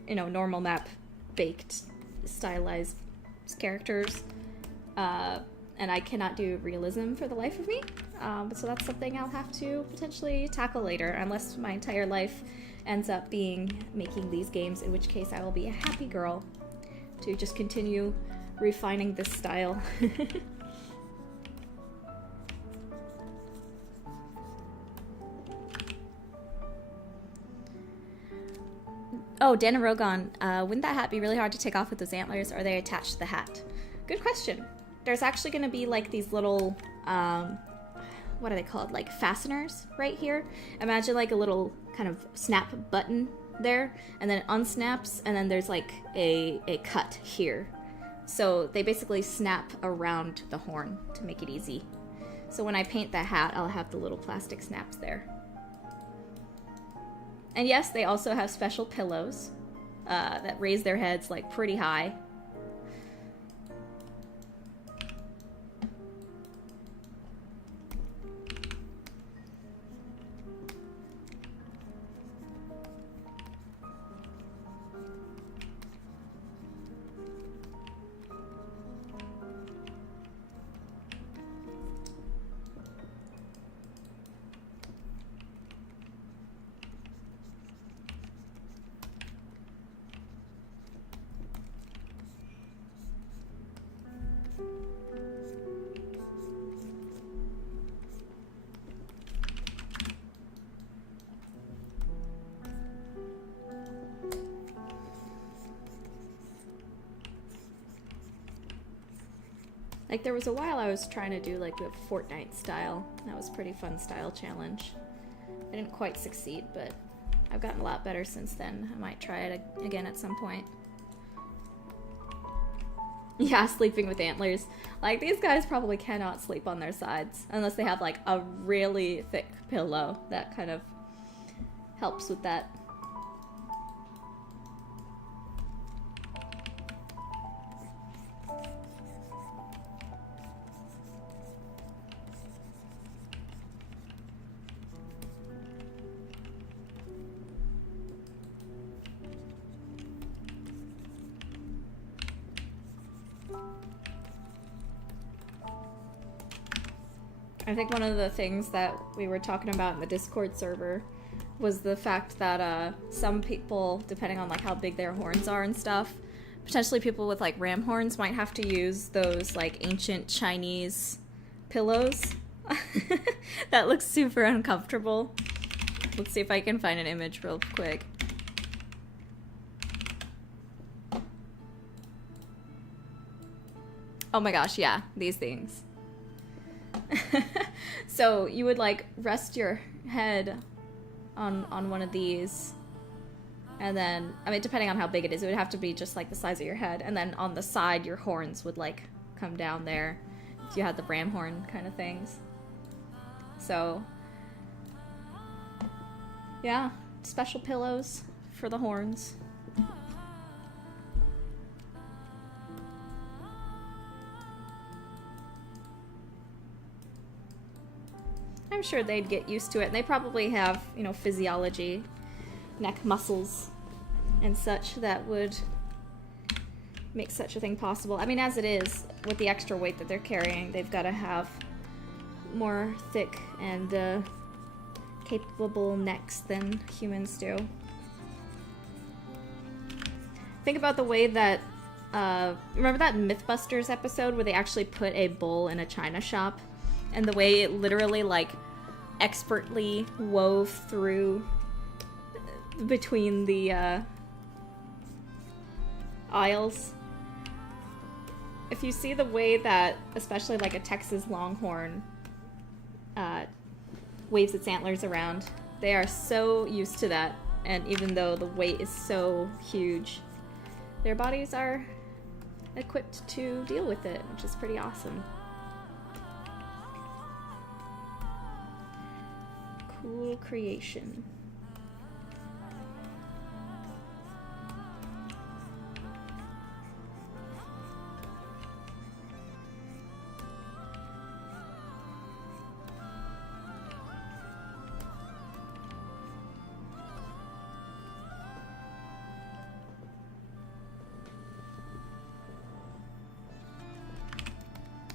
normal map baked stylized characters. And I cannot do realism for the life of me. So that's something I'll have to potentially tackle later, unless my entire life ends up being making these games, in which case I will be a happy girl to just continue refining this style. Oh, Danarogon, wouldn't that hat be really hard to take off with those antlers, or are they attached to the hat? Good question. There's actually going to be like these little, what are they called? Like fasteners right here. Imagine like a little kind of snap button there, and then it unsnaps, and then there's like a cut here. So they basically snap around the horn to make it easy. So when I paint the hat, I'll have the little plastic snaps there. And yes, they also have special pillows that raise their heads like pretty high. Like, there was a while I was trying to do, like, a Fortnite style. That was a pretty fun style challenge. I didn't quite succeed, but I've gotten a lot better since then. I might try it again at some point. Yeah, sleeping with antlers. Like, these guys probably cannot sleep on their sides unless they have, like, a really thick pillow. That kind of helps with that. I think one of the things that we were talking about in the Discord server was the fact that some people, depending on like how big their horns are and stuff, potentially people with like ram horns might have to use those like ancient Chinese pillows. That looks super uncomfortable. Let's see if I can find an image real quick. Oh my gosh, yeah, these things. So you would like rest your head on one of these, and then, I mean, depending on how big it is, it would have to be just like the size of your head, and then on the side your horns would like come down there if you had the ram horn kind of things. So yeah, special pillows for the horns. I'm sure they'd get used to it, and they probably have, you know, physiology, neck muscles, and such that would make such a thing possible. I mean, as it is, with the extra weight that they're carrying, they've got to have more thick and capable necks than humans do. Think about the way that, remember that Mythbusters episode where they actually put a bull in a china shop? And the way it literally, like, expertly wove through between the aisles. If you see the way that, especially like a Texas Longhorn waves its antlers around, they are so used to that. And even though the weight is so huge, their bodies are equipped to deal with it, which is pretty awesome. Cool creation.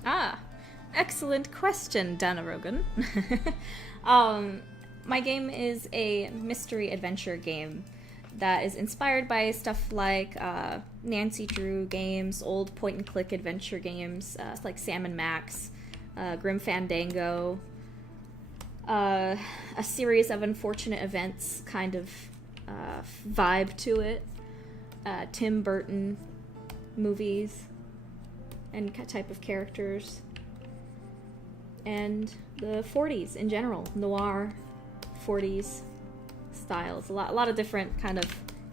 Ah, excellent question, Danarogan. My game is a mystery adventure game that is inspired by stuff like Nancy Drew games, old point-and-click adventure games, like Sam and Max, Grim Fandango, a series of unfortunate events kind of vibe to it, Tim Burton movies and type of characters, and the 40s in general, noir 40s styles. A lot of different kind of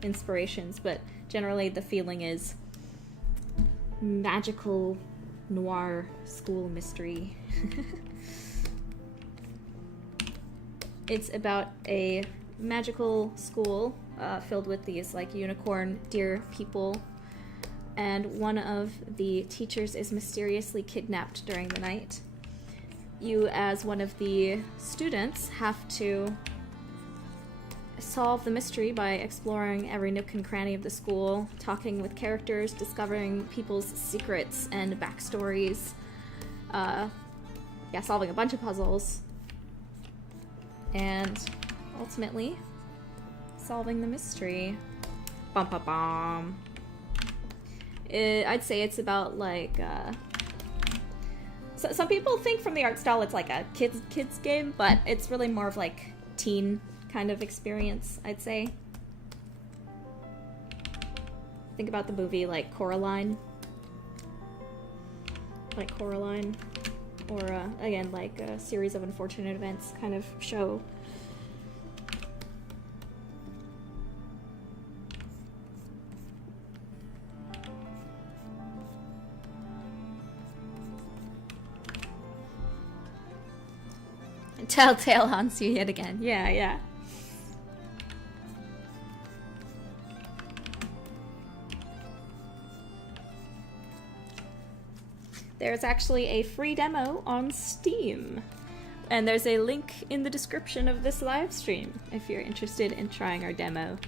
inspirations, but generally the feeling is magical noir school mystery. It's about a magical school filled with these like unicorn deer people, and one of the teachers is mysteriously kidnapped during the night. You, as one of the students, have to solve the mystery by exploring every nook and cranny of the school, talking with characters, discovering people's secrets and backstories, solving a bunch of puzzles, and ultimately solving the mystery. Bum bum bum. I'd say it's about like so some people think from the art style it's like a kids game, but it's really more of like teen kind of experience, I'd say. Think about the movie like Coraline. Or again, like a series of unfortunate events kind of show. Telltale haunts you yet again. Yeah. There's actually a free demo on Steam, and there's a link in the description of this live stream if you're interested in trying our demo.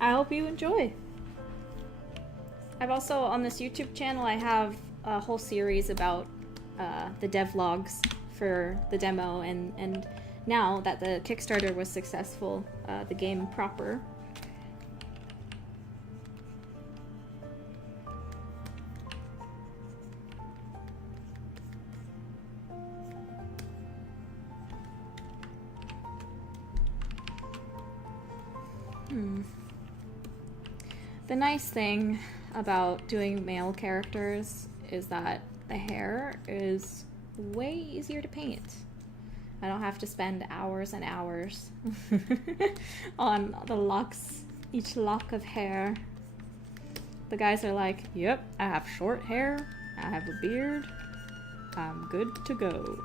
I hope you enjoy. I've also, on this YouTube channel, I have a whole series about the devlogs for the demo, and now that the Kickstarter was successful, the game proper. The nice thing about doing male characters is that the hair is way easier to paint. I don't have to spend hours and hours on the locks, each lock of hair. The guys are like, yep, I have short hair, I have a beard, I'm good to go.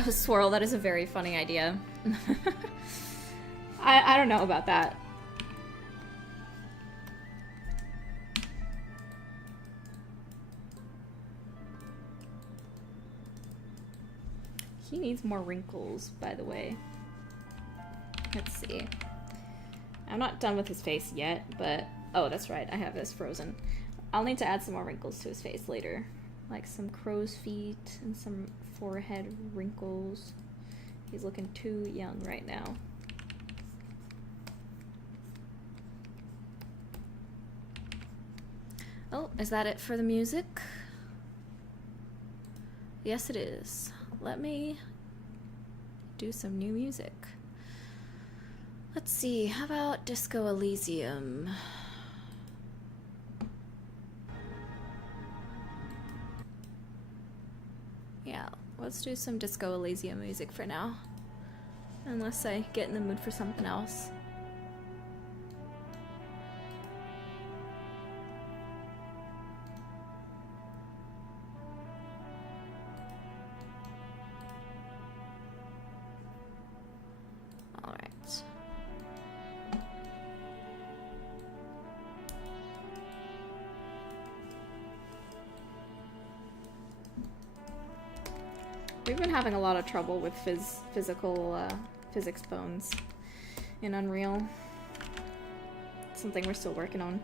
Oh, swirl, that is a very funny idea. I don't know about that. He needs more wrinkles, by the way. Let's see. I'm not done with his face yet, but... Oh, that's right, I have this frozen. I'll need to add some more wrinkles to his face later. Like some crow's feet and some forehead wrinkles. He's looking too young right now. Oh, is that it for the music? Yes, it is. Let me do some new music. Let's see, how about Disco Elysium? Yeah, let's do some Disco Elysium music for now. Unless I get in the mood for something else. Alright. We've been having a lot of trouble with physics bones in Unreal. It's something we're still working on.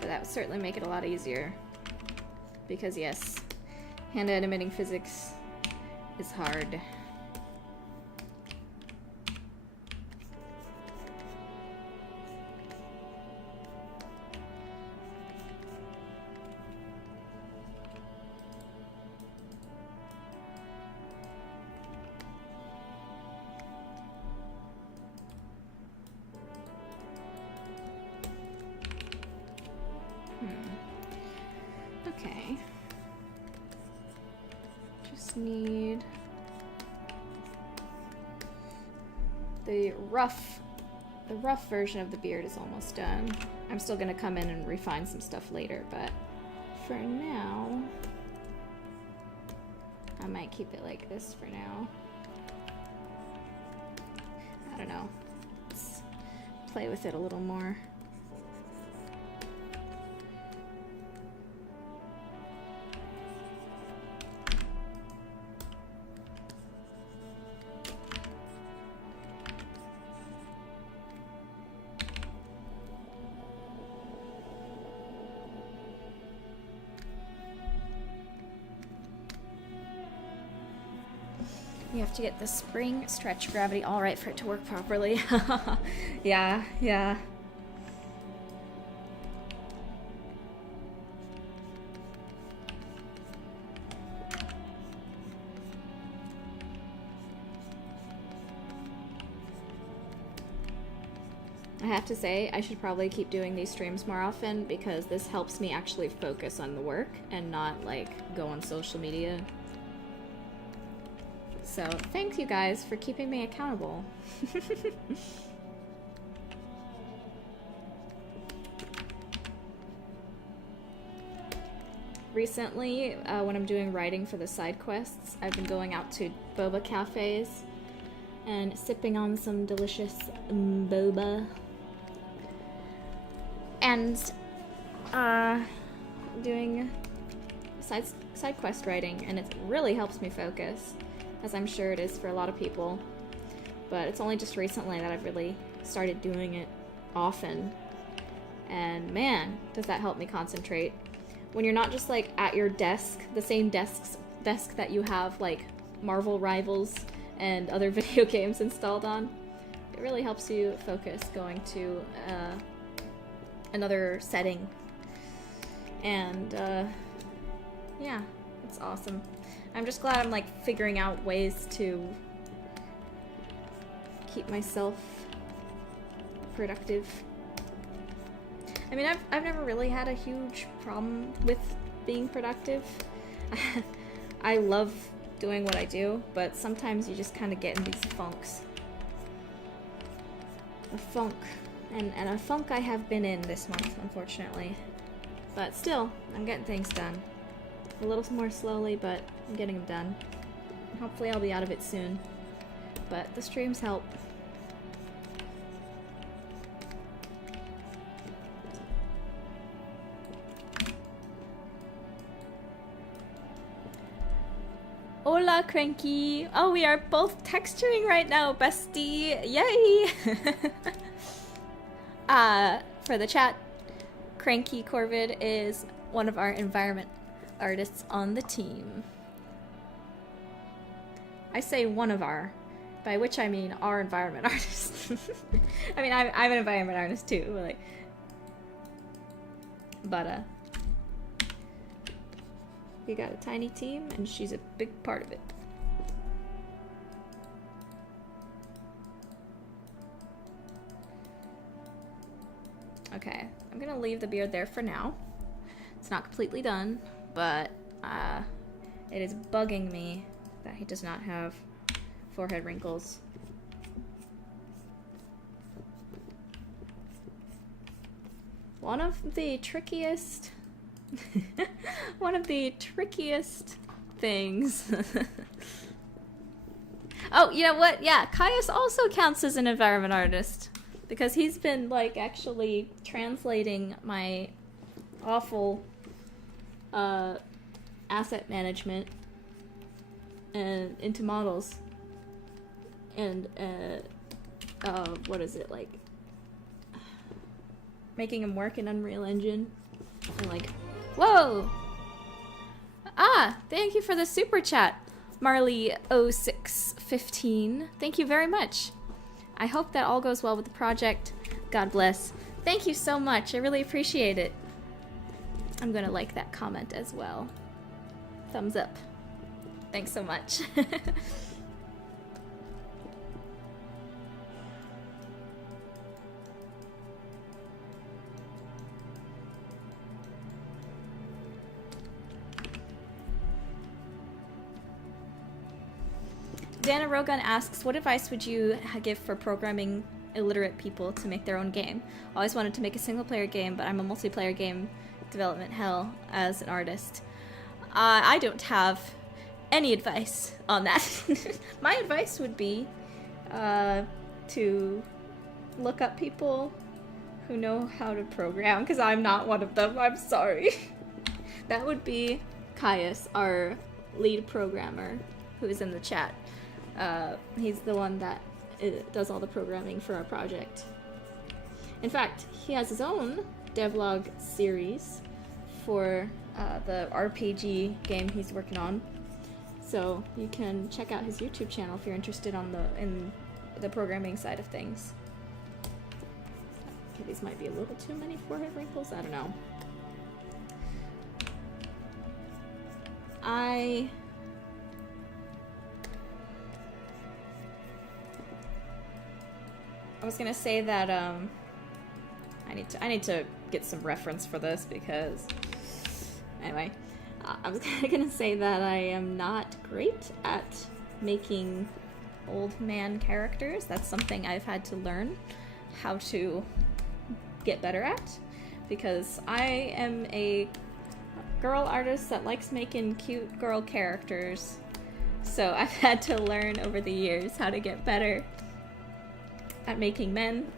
But that would certainly make it a lot easier. Because yes, hand animating physics is hard. Okay. Just need the rough version of the beard is almost done. I'm still gonna come in and refine some stuff later, but for now, I might keep it like this for now. I don't know. Let's play with it a little more. You have to get the spring stretch gravity all right for it to work properly. Yeah, yeah. I have to say, I should probably keep doing these streams more often because this helps me actually focus on the work and not, like, go on social media. So, thanks you guys for keeping me accountable. Recently, when I'm doing writing for the side quests, I've been going out to boba cafes and sipping on some delicious boba. And doing side quest writing, and it really helps me focus, as I'm sure it is for a lot of people. But it's only just recently that I've really started doing it often. And man, does that help me concentrate. When you're not just like at your desk, the same desk that you have like Marvel Rivals and other video games installed on, it really helps you focus going to another setting. And yeah, it's awesome. I'm just glad I'm like figuring out ways to keep myself productive. I mean, I've never really had a huge problem with being productive. I love doing what I do, but sometimes you just kind of get in these funks. A funk. And a funk I have been in this month, unfortunately. But still, I'm getting things done. A little more slowly, but I'm getting them done. Hopefully I'll be out of it soon. But the streams help. Hola, Cranky! Oh, we are both texturing right now, bestie! Yay! For the chat, Cranky Corvid is one of our environment artists on the team. I say one of our, by which I mean our environment artists. I mean, I'm an environment artist too, but we got a tiny team, and she's a big part of it. Okay, I'm gonna leave the beard there for now. It's not completely done, but it is bugging me that he does not have forehead wrinkles. One of the trickiest one of the trickiest things. Oh, you know what? Yeah, Caius also counts as an environment artist because he's been like actually translating my awful asset management and into models and what is it, like making them work in Unreal Engine and like, whoa! Ah, thank you for the super chat, Marley0615. Thank you very much. I hope that all goes well with the project. God bless. Thank you so much. I really appreciate it. I'm gonna like that comment as well. Thumbs up. Thanks so much. Dana Rogan asks, what advice would you give for programming illiterate people to make their own game? Always wanted to make a single-player game, but I'm a multiplayer game development hell as an artist. I don't have any advice on that. My advice would be to look up people who know how to program, because I'm not one of them. I'm sorry. That would be Caius, our lead programmer, who is in the chat. He's the one that does all the programming for our project. In fact, he has his own devlog series for the RPG game he's working on. So you can check out his YouTube channel if you're interested in the programming side of things. Okay, these might be a little too many forehead wrinkles. I don't know. I was gonna say that I need to get some reference for this because anyway, I was gonna say that I am not great at making old man characters. That's something I've had to learn how to get better at because I am a girl artist that likes making cute girl characters. So I've had to learn over the years how to get better at making men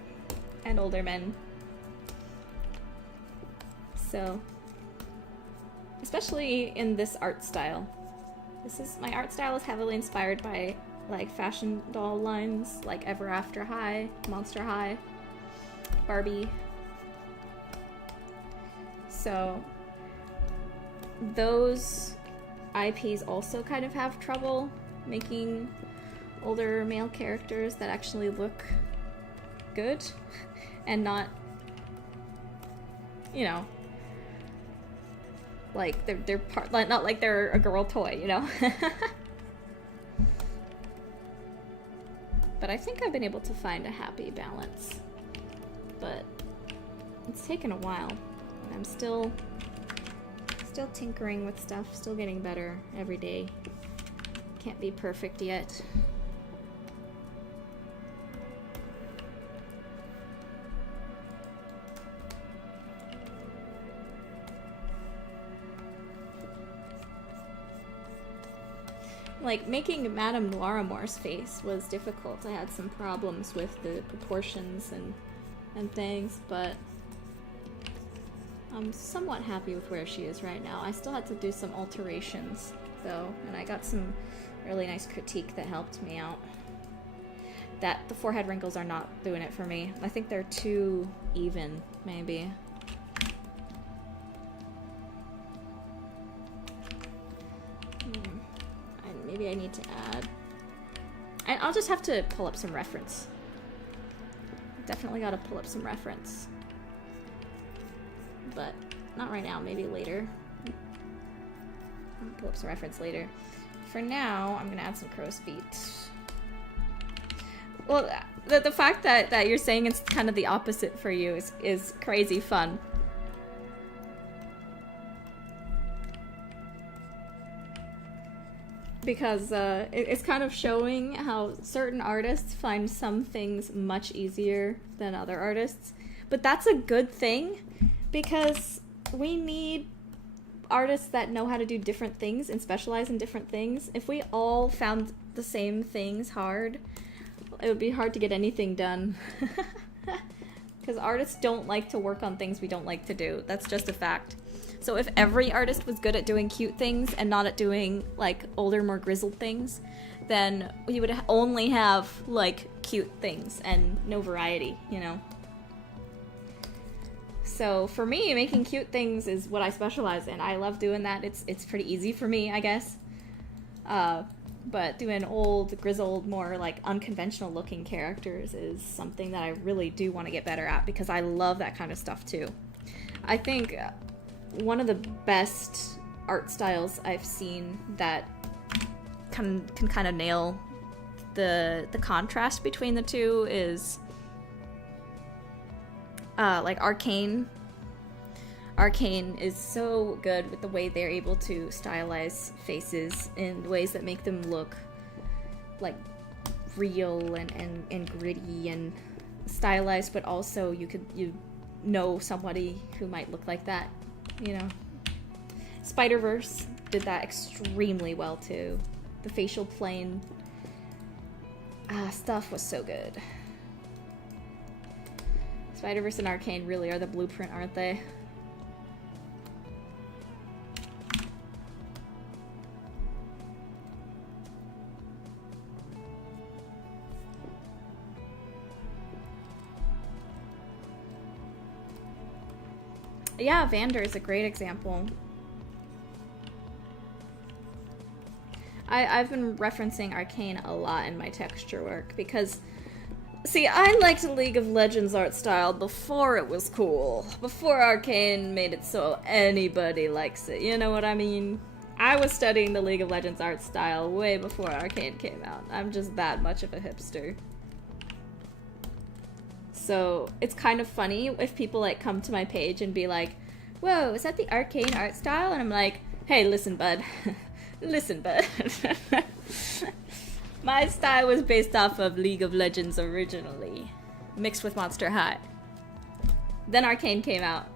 and older men. So, especially in this art style. My art style is heavily inspired by like fashion doll lines like Ever After High, Monster High, Barbie. So those IPs also kind of have trouble making older male characters that actually look good and not, you know, like they're part, like, not like they're a girl toy, you know. But I think I've been able to find a happy balance, but it's taken a while and I'm still tinkering with stuff, still getting better every day. Can't be perfect yet. like, making Madame Noiramore's face was difficult. I had some problems with the proportions and things, but I'm somewhat happy with where she is right now. I still had to do some alterations, though, and I got some really nice critique that helped me out. That the forehead wrinkles are not doing it for me. I think they're too even, maybe. Maybe I need to add... And I'll just have to pull up some reference. Definitely gotta pull up some reference. But not right now, maybe later. I'll pull up some reference later. For now, I'm gonna add some crow's feet. Well, the fact that you're saying it's kind of the opposite for you is crazy fun. Because it's kind of showing how certain artists find some things much easier than other artists. But that's a good thing, because we need artists that know how to do different things and specialize in different things. If we all found the same things hard, it would be hard to get anything done. Because artists don't like to work on things we don't like to do. That's just a fact. So if every artist was good at doing cute things and not at doing, like, older, more grizzled things, then we would only have, like, cute things and no variety, you know? So for me, making cute things is what I specialize in. I love doing that. It's pretty easy for me, I guess. But doing old, grizzled, more, like, unconventional looking characters is something that I really do want to get better at, because I love that kind of stuff, too. I think one of the best art styles I've seen that can kind of nail the contrast between the two is like Arcane. Arcane is so good with the way they're able to stylize faces in ways that make them look like real and gritty and stylized, but also you know somebody who might look like that. You know, Spider-Verse did that extremely well too. The facial plane stuff was so good. Spider-Verse and Arcane really are the blueprint, aren't they? Yeah, Vander is a great example. I've been referencing Arcane a lot in my texture work because, see, I liked League of Legends art style before it was cool. Before Arcane made it so anybody likes it, you know what I mean? I was studying the League of Legends art style way before Arcane came out. I'm just that much of a hipster. So it's kind of funny if people like come to my page and be like, whoa, is that the Arcane art style? And I'm like, hey, listen, bud. Listen, bud. My style was based off of League of Legends originally, mixed with Monster High. Then Arcane came out.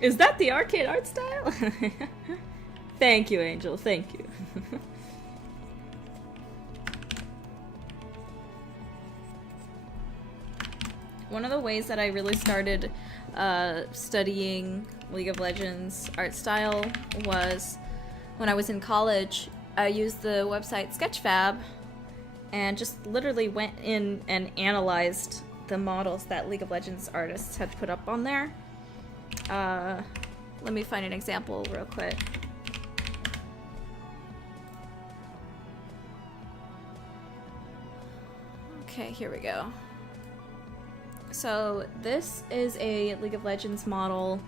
Is that the Arcane art style? Thank you, Angel. Thank you. One of the ways that I really started studying League of Legends art style was when I was in college. I used the website Sketchfab and just literally went in and analyzed the models that League of Legends artists had put up on there. Let me find an example real quick. Okay, here we go. So this is a League of Legends model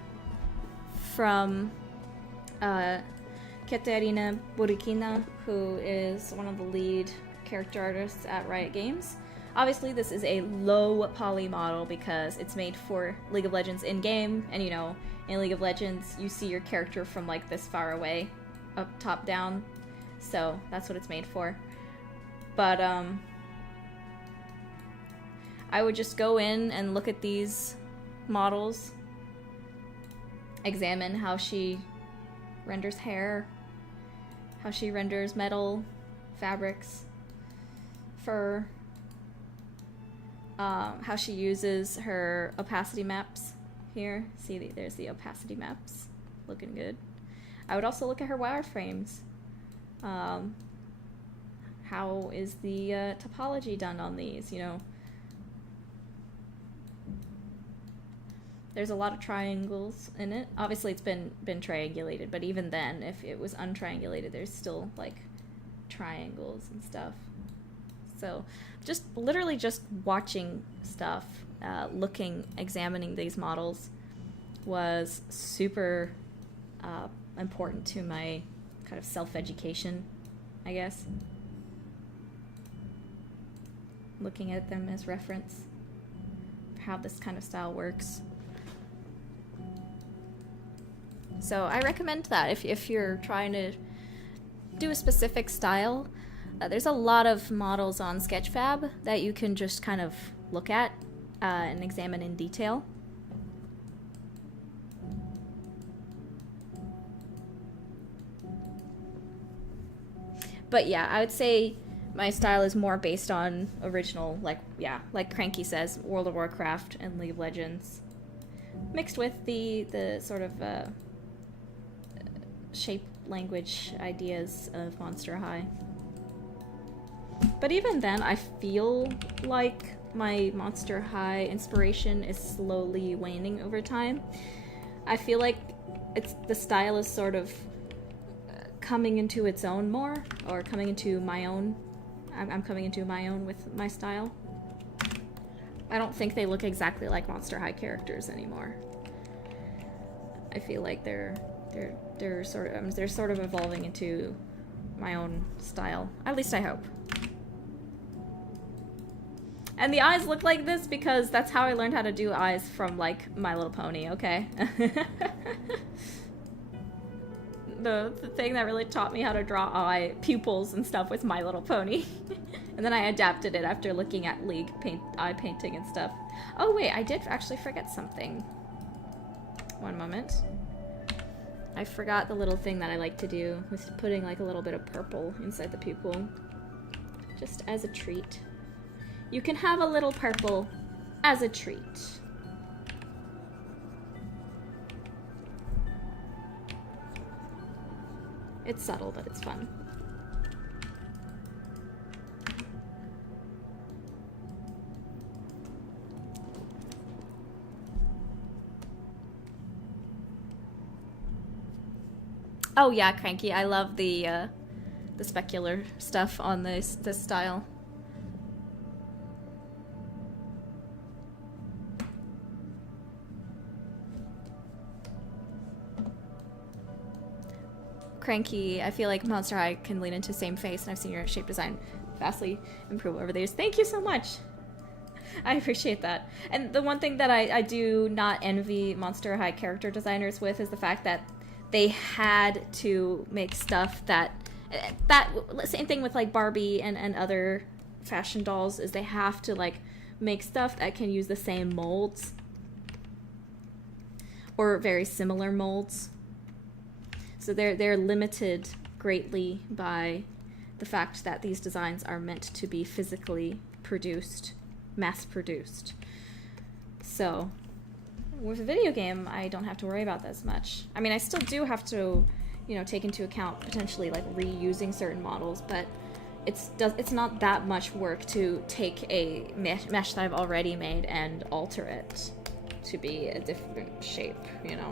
from Katerina Burikina, who is one of the lead character artists at Riot Games. Obviously, this is a low poly model because it's made for League of Legends in-game, and you know, in League of Legends, you see your character from like this far away, up, top, down, so that's what it's made for. But, I would just go in and look at these models, examine how she renders hair, how she renders metal, fabrics, fur, how she uses her opacity maps here. See, there's the opacity maps, looking good. I would also look at her wireframes. How is the topology done on these, you know? There's a lot of triangles in it. Obviously it's been triangulated, but even then, if it was untriangulated, there's still like triangles and stuff. So just literally just watching stuff, looking, examining these models was super important to my kind of self-education, I guess. Looking at them as reference for how this kind of style works. So I recommend that if you're trying to do a specific style. There's a lot of models on Sketchfab that you can just kind of look at and examine in detail. But yeah, I would say my style is more based on original, like Cranky says, World of Warcraft and League of Legends, mixed with the sort of shape language ideas of Monster High. But even then, I feel like my Monster High inspiration is slowly waning over time. I feel like the style is sort of coming into its own more, or coming into my own. I'm coming into my own with my style. I don't think they look exactly like Monster High characters anymore. I feel like they're sort of evolving into my own style. At least I hope. And the eyes look like this because that's how I learned how to do eyes from, like, My Little Pony, okay? the thing that really taught me how to draw eye pupils and stuff was My Little Pony. And then I adapted it after looking at League eye painting and stuff. Oh wait, I did actually forget something. One moment. I forgot the little thing that I like to do with putting like a little bit of purple inside the pupil. Just as a treat. You can have a little purple as a treat. It's subtle, but it's fun. Oh yeah, Cranky, I love the specular stuff on this style. Cranky, I feel like Monster High can lean into same face, and I've seen your shape design vastly improve over the years. Thank you so much. I appreciate that. And the one thing that I do not envy Monster High character designers with is the fact that they had to make stuff that same thing with like Barbie and other fashion dolls, is they have to like make stuff that can use the same molds or very similar molds. So they're limited greatly by the fact that these designs are meant to be physically produced, mass-produced. So with a video game, I don't have to worry about that as much. I mean, I still do have to, you know, take into account potentially like reusing certain models, but it's not that much work to take a mesh that I've already made and alter it to be a different shape, you know.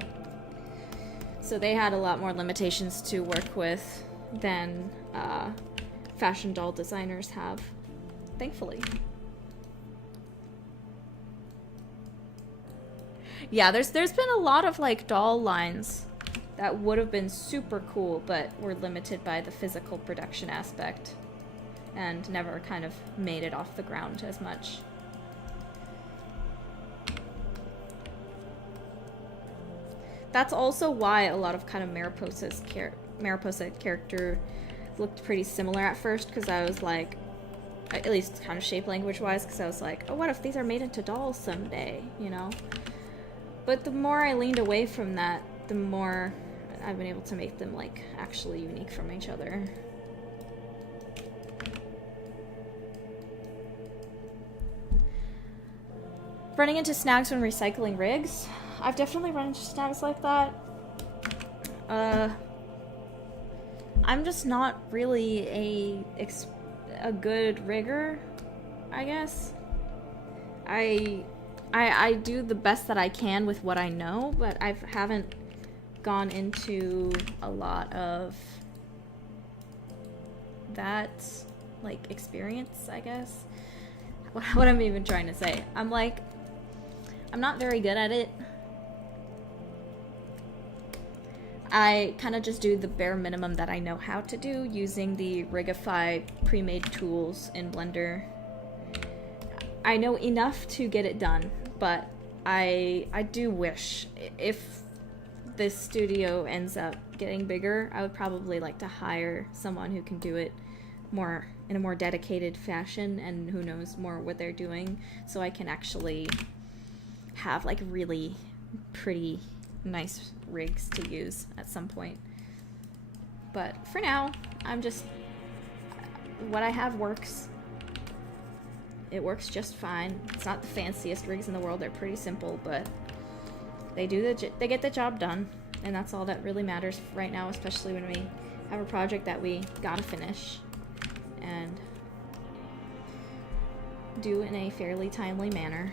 So they had a lot more limitations to work with than fashion doll designers have, thankfully. Yeah, there's been a lot of like doll lines that would have been super cool, but were limited by the physical production aspect and never kind of made it off the ground as much. That's also why a lot of kind of Mariposa character looked pretty similar at first, because I was like, at least kind of shape language wise, because I was like, oh, what if these are made into dolls someday, you know? But the more I leaned away from that, the more I've been able to make them like actually unique from each other. Running into snags when recycling rigs. I've definitely run into snags like that. I'm just not really a good rigger, I guess. I do the best that I can with what I know, but I haven't gone into a lot of that, like, experience, I guess. What I'm even trying to say. I'm not very good at it. I kind of just do the bare minimum that I know how to do using the Rigify pre-made tools in Blender. I know enough to get it done, but I do wish, if this studio ends up getting bigger, I would probably like to hire someone who can do it more in a more dedicated fashion and who knows more what they're doing, so I can actually have like really pretty nice rigs to use at some point. But for now, I'm just, what I have works. It works just fine. It's not the fanciest rigs in the world. They're pretty simple, but they get the job done, and that's all that really matters right now, especially when we have a project that we gotta finish and do in a fairly timely manner.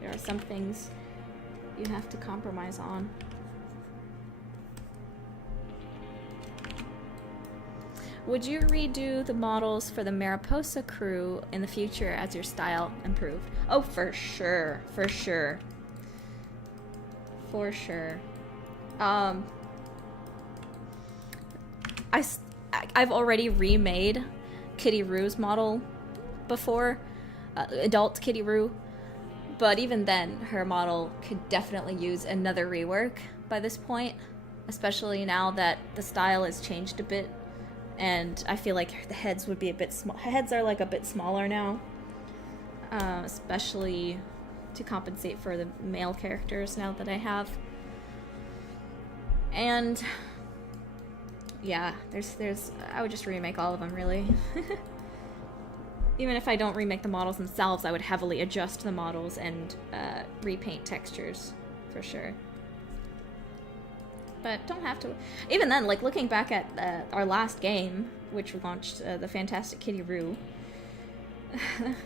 There are some things you have to compromise on. Would you redo the models for the Mariposa crew in the future as your style improved? Oh, for sure, for sure. For sure. I've already remade Kitty Roo's model before, adult Kitty Roo, but even then, her model could definitely use another rework by this point, especially now that the style has changed a bit. And I feel like the heads would be a bit small. Heads are like a bit smaller now, especially to compensate for the male characters now that I have. And yeah, I would just remake all of them, really. Even if I don't remake the models themselves, I would heavily adjust the models and repaint textures for sure. But don't have to. Even then, like, looking back at our last game, which launched the Fantastic Kitty Roo,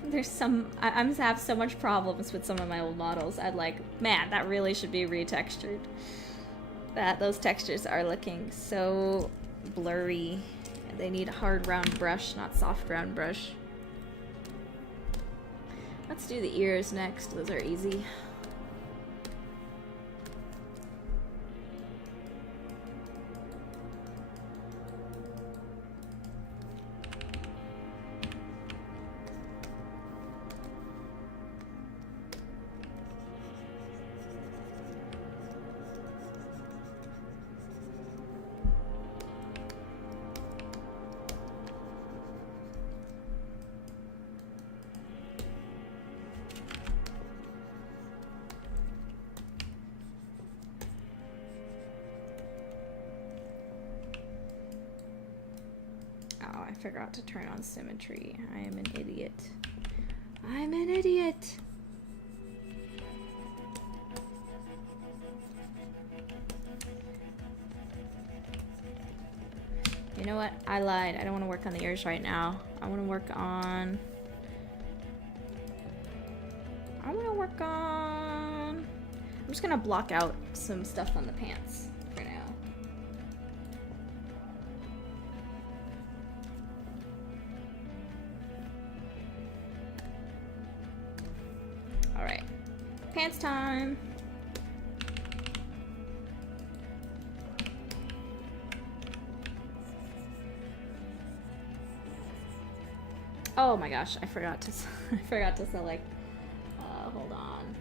there's I'm have so much problems with some of my old models. I'd like, man, that really should be retextured. Those textures are looking so blurry. They need a hard round brush, not soft round brush. Let's do the ears next. Those are easy. I forgot to turn on symmetry. I am an idiot. I'm an idiot! You know what? I lied. I don't want to work on the ears right now. I want to work on... I'm just gonna block out some stuff on the pants for now. Alright. time. Oh my gosh, I forgot to select. Hold on.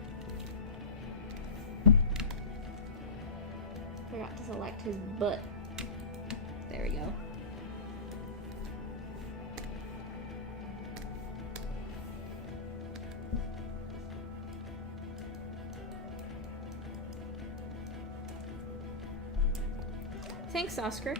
Forgot to select his butt. There we go. Thanks, Oscar.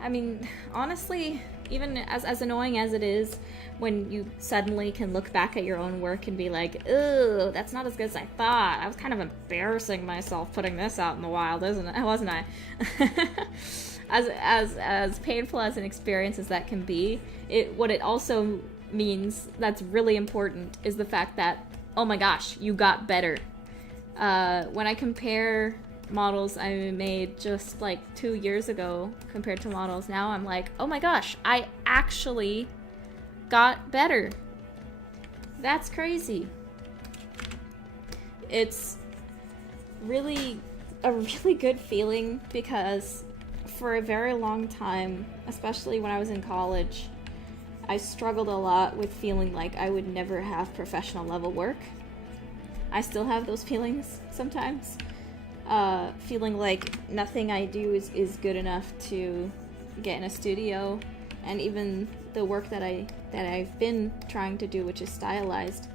I mean, honestly, even as annoying as it is, when you suddenly can look back at your own work and be like, "Ooh, that's not as good as I thought. I was kind of embarrassing myself putting this out in the wild, wasn't I?" as painful as an experience as that can be, what it also means that's really important is the fact that, oh my gosh, you got better. When I compare models I made just like 2 years ago compared to models now, I'm like, oh my gosh, I actually got better. That's crazy. It's really a really good feeling because for a very long time, especially when I was in college, I struggled a lot with feeling like I would never have professional level work. I still have those feelings sometimes. Feeling like nothing I do is good enough to get in a studio, and even the work that I've been trying to do, which is stylized,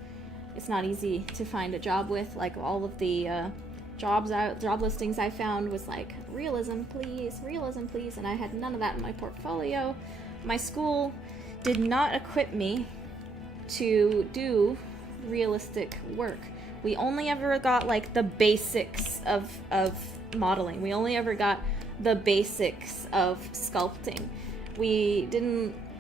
it's not easy to find a job with. Like all of the job listings I found was like realism please, and I had none of that in my portfolio. My school did not equip me to do realistic work. We only ever got like the basics of modeling. We only ever got the basics of sculpting. We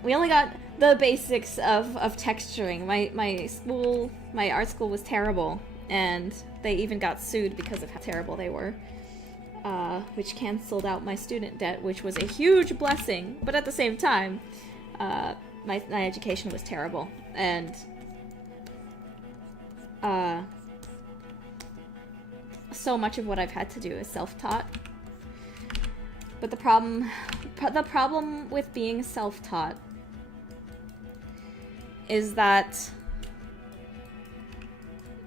only got the basics of texturing. My art school was terrible, and they even got sued because of how terrible they were, which canceled out my student debt, which was a huge blessing. But at the same time, my education was terrible, and so much of what I've had to do is self-taught. But the problem with being self-taught is that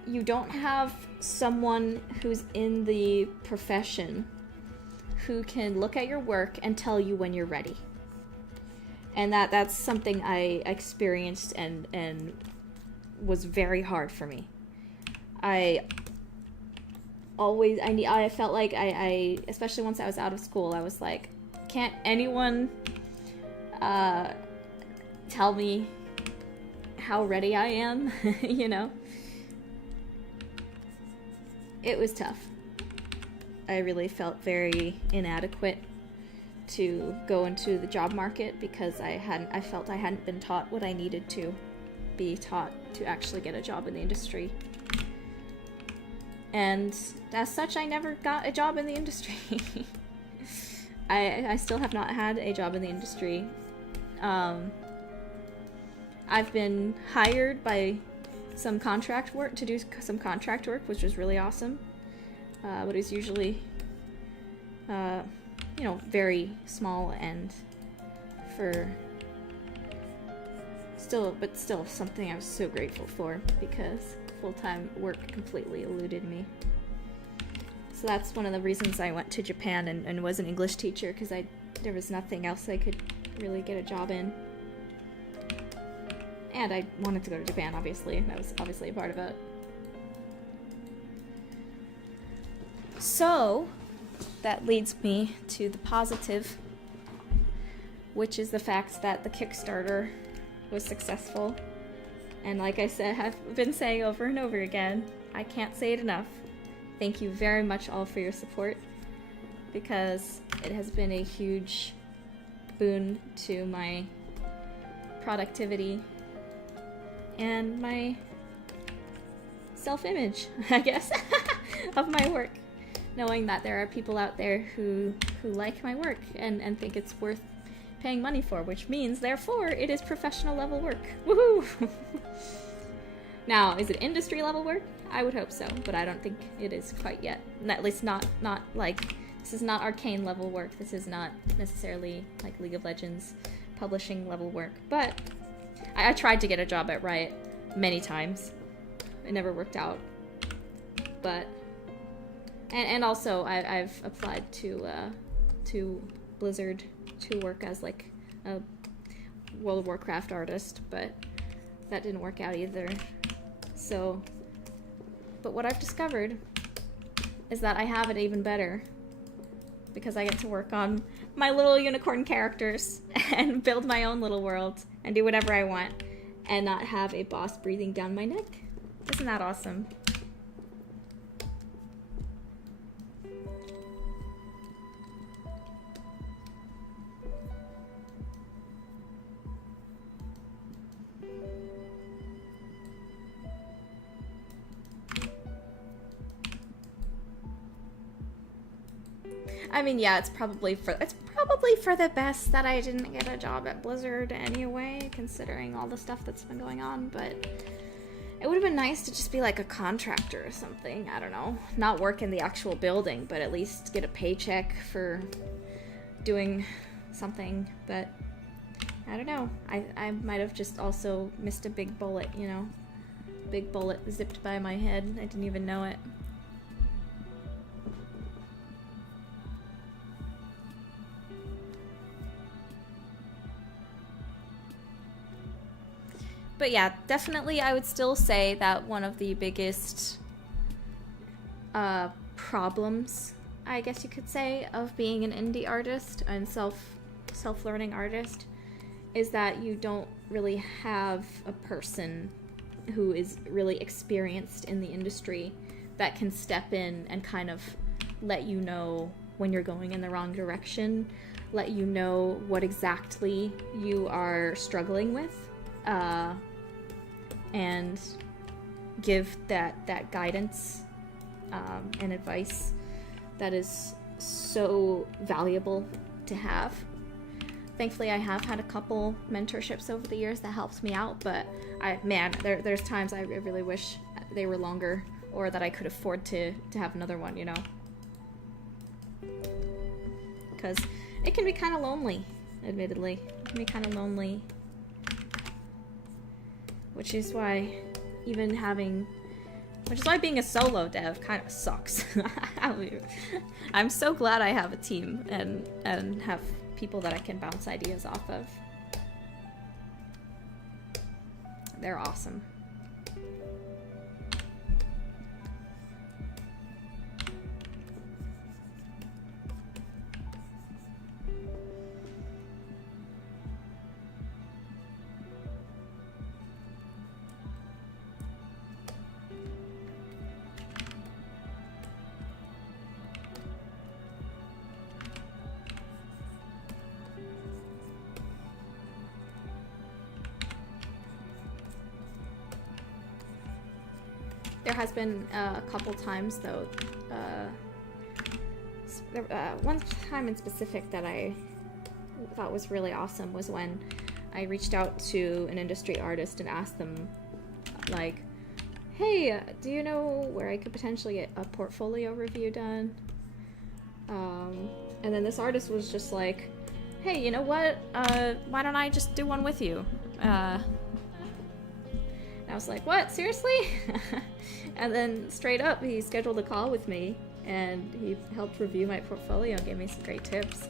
you don't have someone who's in the profession who can look at your work and tell you when you're ready. And that's something I experienced and was very hard for me. I felt like I especially once I was out of school, I was like, can't anyone tell me how ready I am? You know? It was tough. I really felt very inadequate to go into the job market because I felt I hadn't been taught what I needed to be taught to actually get a job in the industry. And as such, I never got a job in the industry. I still have not had a job in the industry. I've been hired by some contract work to do some contract work, which was really awesome. But it's usually, very small and still something I was so grateful for because full-time work completely eluded me. So that's one of the reasons I went to Japan and was an English teacher, because there was nothing else I could really get a job in. And I wanted to go to Japan, obviously. That was obviously a part of it. So, that leads me to the positive, which is the fact that the Kickstarter was successful. And like I said, I've been saying over and over again, I can't say it enough. Thank you very much all for your support, because it has been a huge boon to my productivity and my self-image, I guess, of my work. Knowing that there are people out there who like my work and think it's worth paying money for, which means, therefore, it is professional level work. Woohoo! Now, is it industry level work? I would hope so, but I don't think it is quite yet. At least not like, this is not Arcane level work. This is not necessarily like League of Legends publishing level work. But I tried to get a job at Riot many times. It never worked out. But and also I've applied to Blizzard to work as like a World of Warcraft artist, but that didn't work out either. So, but what I've discovered is that I have it even better because I get to work on my little unicorn characters and build my own little world and do whatever I want and not have a boss breathing down my neck. Isn't that awesome? I mean, yeah, it's probably for the best that I didn't get a job at Blizzard anyway, considering all the stuff that's been going on, but it would have been nice to just be like a contractor or something. I don't know. Not work in the actual building, but at least get a paycheck for doing something. But I don't know. I might have just also missed a big bullet, you know? Big bullet zipped by my head. I didn't even know it. But yeah, definitely I would still say that one of the biggest problems, I guess you could say, of being an indie artist and self-learning artist is that you don't really have a person who is really experienced in the industry that can step in and kind of let you know when you're going in the wrong direction, let you know what exactly you are struggling with. And give that guidance and advice that is so valuable to have. Thankfully, I have had a couple mentorships over the years that helped me out, but there's times I really wish they were longer or that I could afford to have another one, you know? Because it can be kind of lonely, admittedly. It can be kind of lonely. Which is why being a solo dev kind of sucks. I'm so glad I have a team and have people that I can bounce ideas off of. They're awesome. There has been a couple times, though. One time in specific that I thought was really awesome was when I reached out to an industry artist and asked them, like, hey, do you know where I could potentially get a portfolio review done? And then this artist was just like, hey, you know what? Why don't I just do one with you? And I was like, what? Seriously? And then straight up, he scheduled a call with me, and he helped review my portfolio and gave me some great tips.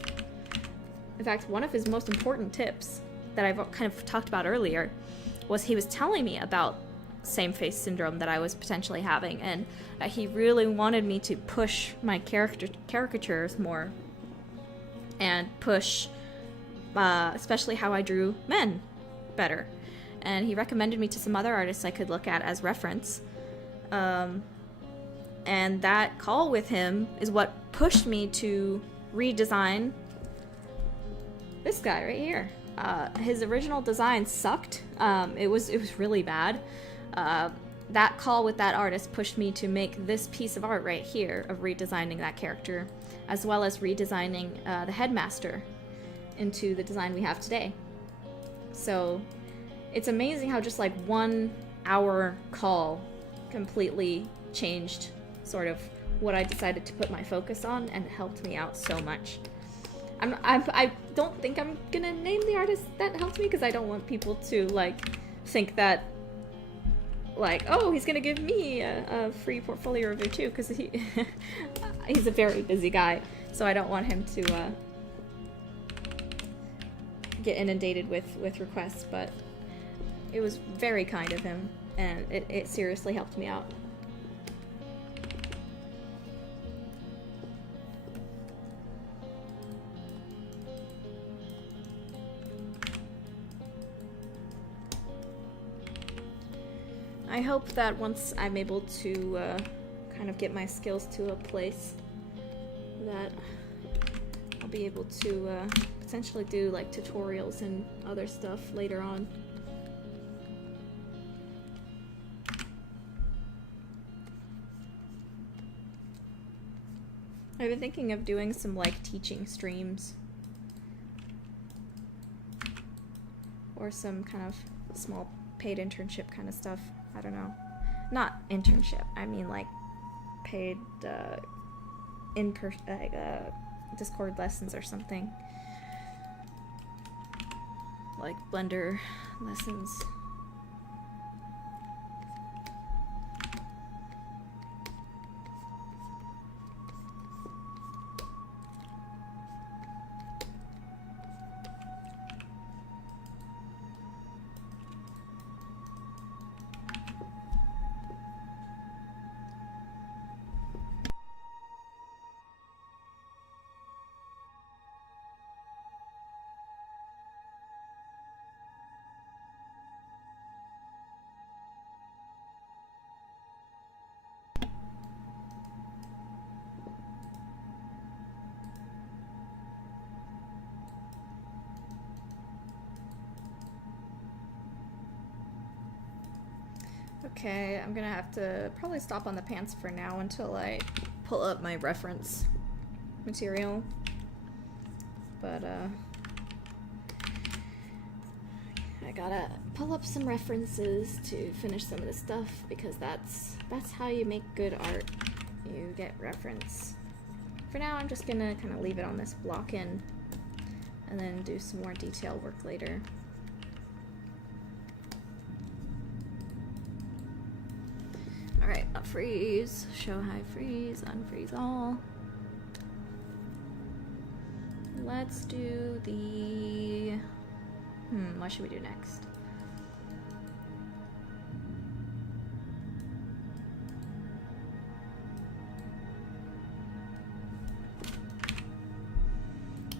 In fact, one of his most important tips that I've kind of talked about earlier was he was telling me about same-face syndrome that I was potentially having, and that he really wanted me to push my caricatures more and push especially how I drew men better. And he recommended me to some other artists I could look at as reference. And that call with him is what pushed me to redesign this guy right here. His original design sucked. It was really bad. That call with that artist pushed me to make this piece of art right here of redesigning that character, as well as redesigning the headmaster into the design we have today. So it's amazing how just like 1 hour call completely changed sort of what I decided to put my focus on, and it helped me out so much. I don't think I'm gonna name the artist that helped me, because I don't want people to like think that like, oh, he's gonna give me a free portfolio review too, because he's a very busy guy, so I don't want him to get inundated with requests. But it was very kind of him, and it seriously helped me out. I hope that once I'm able to kind of get my skills to a place that I'll be able to potentially do like tutorials and other stuff later on. I've been thinking of doing some like teaching streams or some kind of small paid internship kind of stuff. I don't know. Not internship. I mean like paid Discord lessons or something. Like Blender lessons. Okay, I'm gonna have to probably stop on the pants for now until I pull up my reference material. But I gotta pull up some references to finish some of this stuff, because that's how you make good art. You get reference. For now, I'm just gonna kind of leave it on this block-in and then do some more detail work later. Alright, freeze, show high freeze, unfreeze all. Let's do the... what should we do next?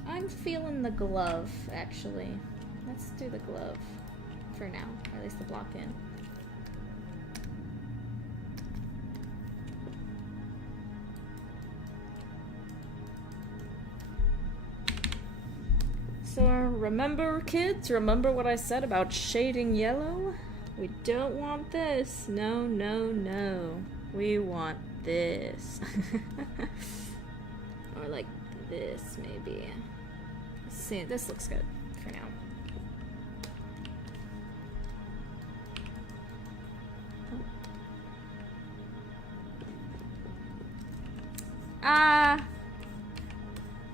I'm feeling the glove, actually. Let's do the glove for now, or at least the block-in. So remember, kids? Remember what I said about shading yellow? We don't want this. No, no, no. We want this. Or like this, maybe. Let's see, this looks good for now.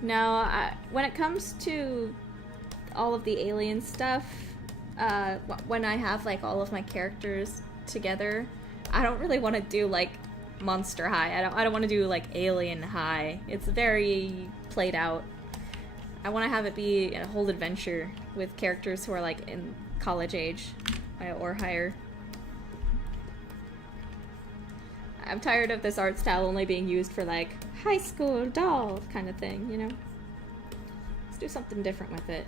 No, when it comes to all of the alien stuff, when I have like all of my characters together, I don't really want to do like Monster High. I don't want to do like Alien High. It's very played out. I want to have it be a whole adventure with characters who are like in college age or higher. I'm tired of this art style only being used for like high school doll kind of thing, you know? Let's do something different with it.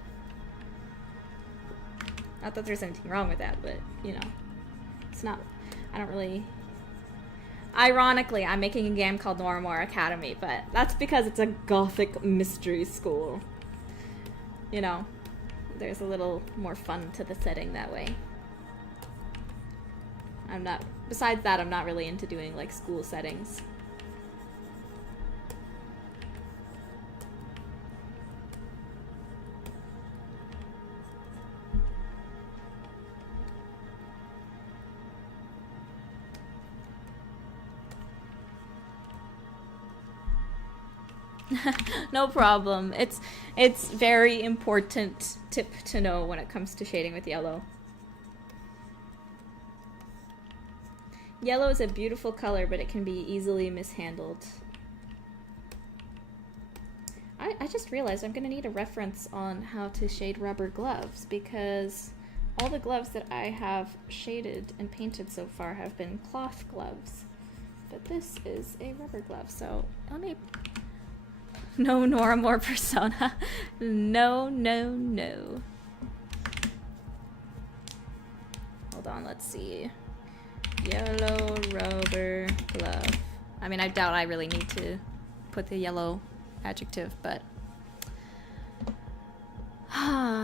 Not that there's anything wrong with that, but, you know, it's not, I don't really... Ironically, I'm making a game called Noir Academy, but that's because it's a gothic mystery school. You know, there's a little more fun to the setting that way. Besides that, I'm not really into doing, like, school settings. No problem. It's very important tip to know when it comes to shading with yellow. Yellow is a beautiful color, but it can be easily mishandled. I just realized I'm gonna need a reference on how to shade rubber gloves, because all the gloves that I have shaded and painted so far have been cloth gloves. But this is a rubber glove, so let me... No Nora More persona. No, no, no. Hold on, let's see. Yellow rubber glove. I mean, I doubt I really need to put the yellow adjective, but...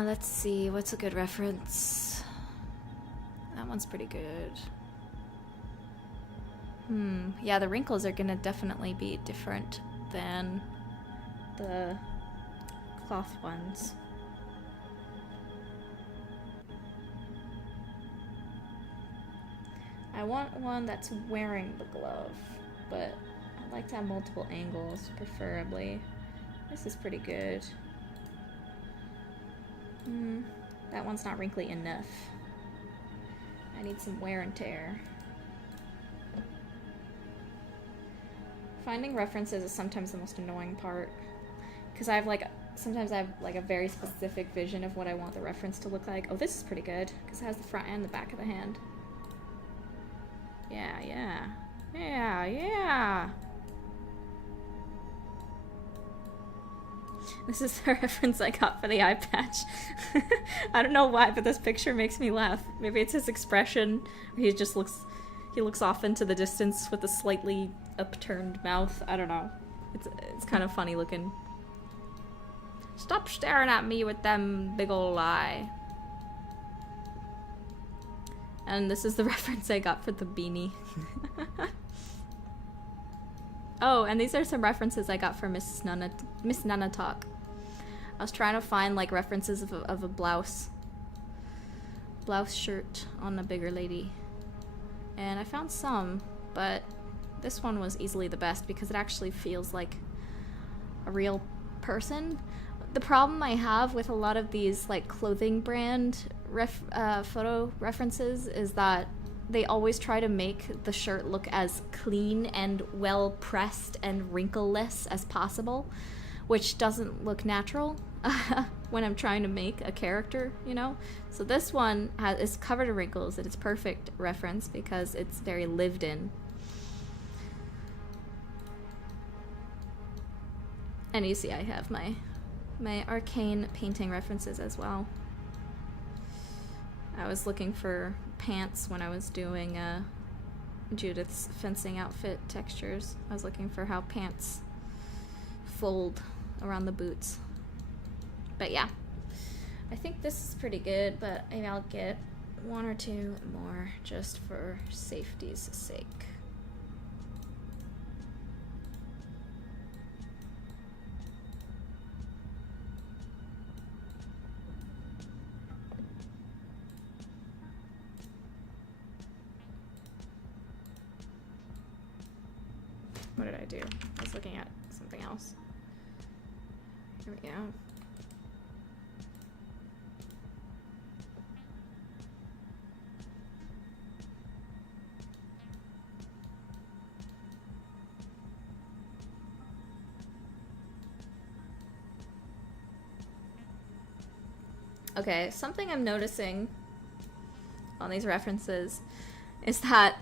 let's see, what's a good reference? That one's pretty good. Yeah, the wrinkles are gonna definitely be different than the cloth ones. I want one that's wearing the glove, but I'd like to have multiple angles, preferably. This is pretty good. That one's not wrinkly enough. I need some wear and tear. Finding references is sometimes the most annoying part, because sometimes I have like a very specific vision of what I want the reference to look like. Oh, this is pretty good, because it has the front and the back of the hand. Yeah, yeah. Yeah, yeah. This is the reference I got for the eye patch. I don't know why, but this picture makes me laugh. Maybe it's his expression. He looks off into the distance with a slightly upturned mouth. I don't know. It's kind of funny looking. Stop staring at me with them big ol' eye. And this is the reference I got for the beanie. Oh, and these are some references I got for Miss Nana Talk. I was trying to find like references of a blouse shirt on a bigger lady. And I found some, but this one was easily the best because it actually feels like a real person. The problem I have with a lot of these like clothing brand photo references is that they always try to make the shirt look as clean and well pressed and wrinkleless as possible, which doesn't look natural when I'm trying to make a character, you know? So this one is covered in wrinkles, and it's perfect reference because it's very lived in. And you see I have my arcane painting references as well. I was looking for pants when I was doing Judith's fencing outfit textures. I was looking for how pants fold around the boots. But yeah, I think this is pretty good, but maybe I'll get one or two more just for safety's sake. What did I do? I was looking at something else. Here we go. Okay, something I'm noticing on these references is that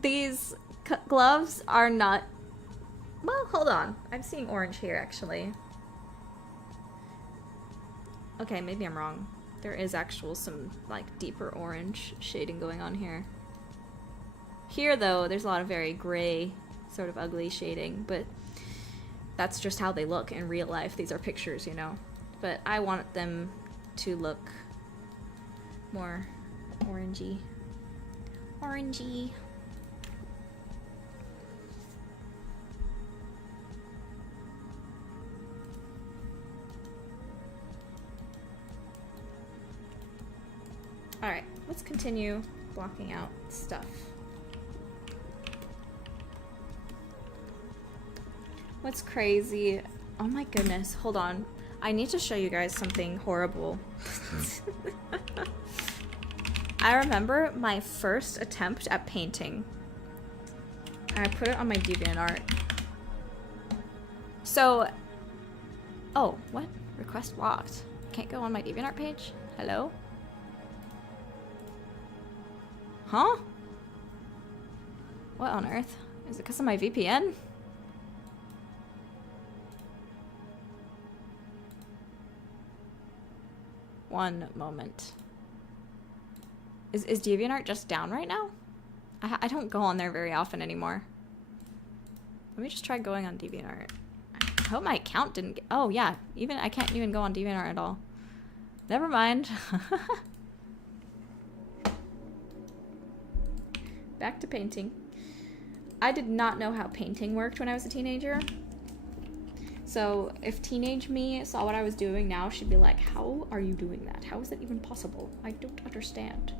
these gloves are not... Well, hold on. I'm seeing orange here, actually. Okay, maybe I'm wrong. There is some, like, deeper orange shading going on here. Here, though, there's a lot of very gray, sort of ugly shading, but that's just how they look in real life. These are pictures, you know? But I want them to look more orangey. Orangey. Alright, let's continue blocking out stuff. What's crazy? Oh my goodness, hold on. I need to show you guys something horrible. I remember my first attempt at painting. I put it on my DeviantArt. So, oh, what? Request blocked. Can't go on my DeviantArt page? Hello? Huh? What on earth? Is it because of my VPN? One moment. Is DeviantArt just down right now? I don't go on there very often anymore. Let me just try going on DeviantArt. I hope my account didn't get... Oh, yeah. I can't even go on DeviantArt at all. Never mind. Back to painting. I did not know how painting worked when I was a teenager. So if teenage me saw what I was doing now, she'd be like, how are you doing that? How is that even possible? I don't understand.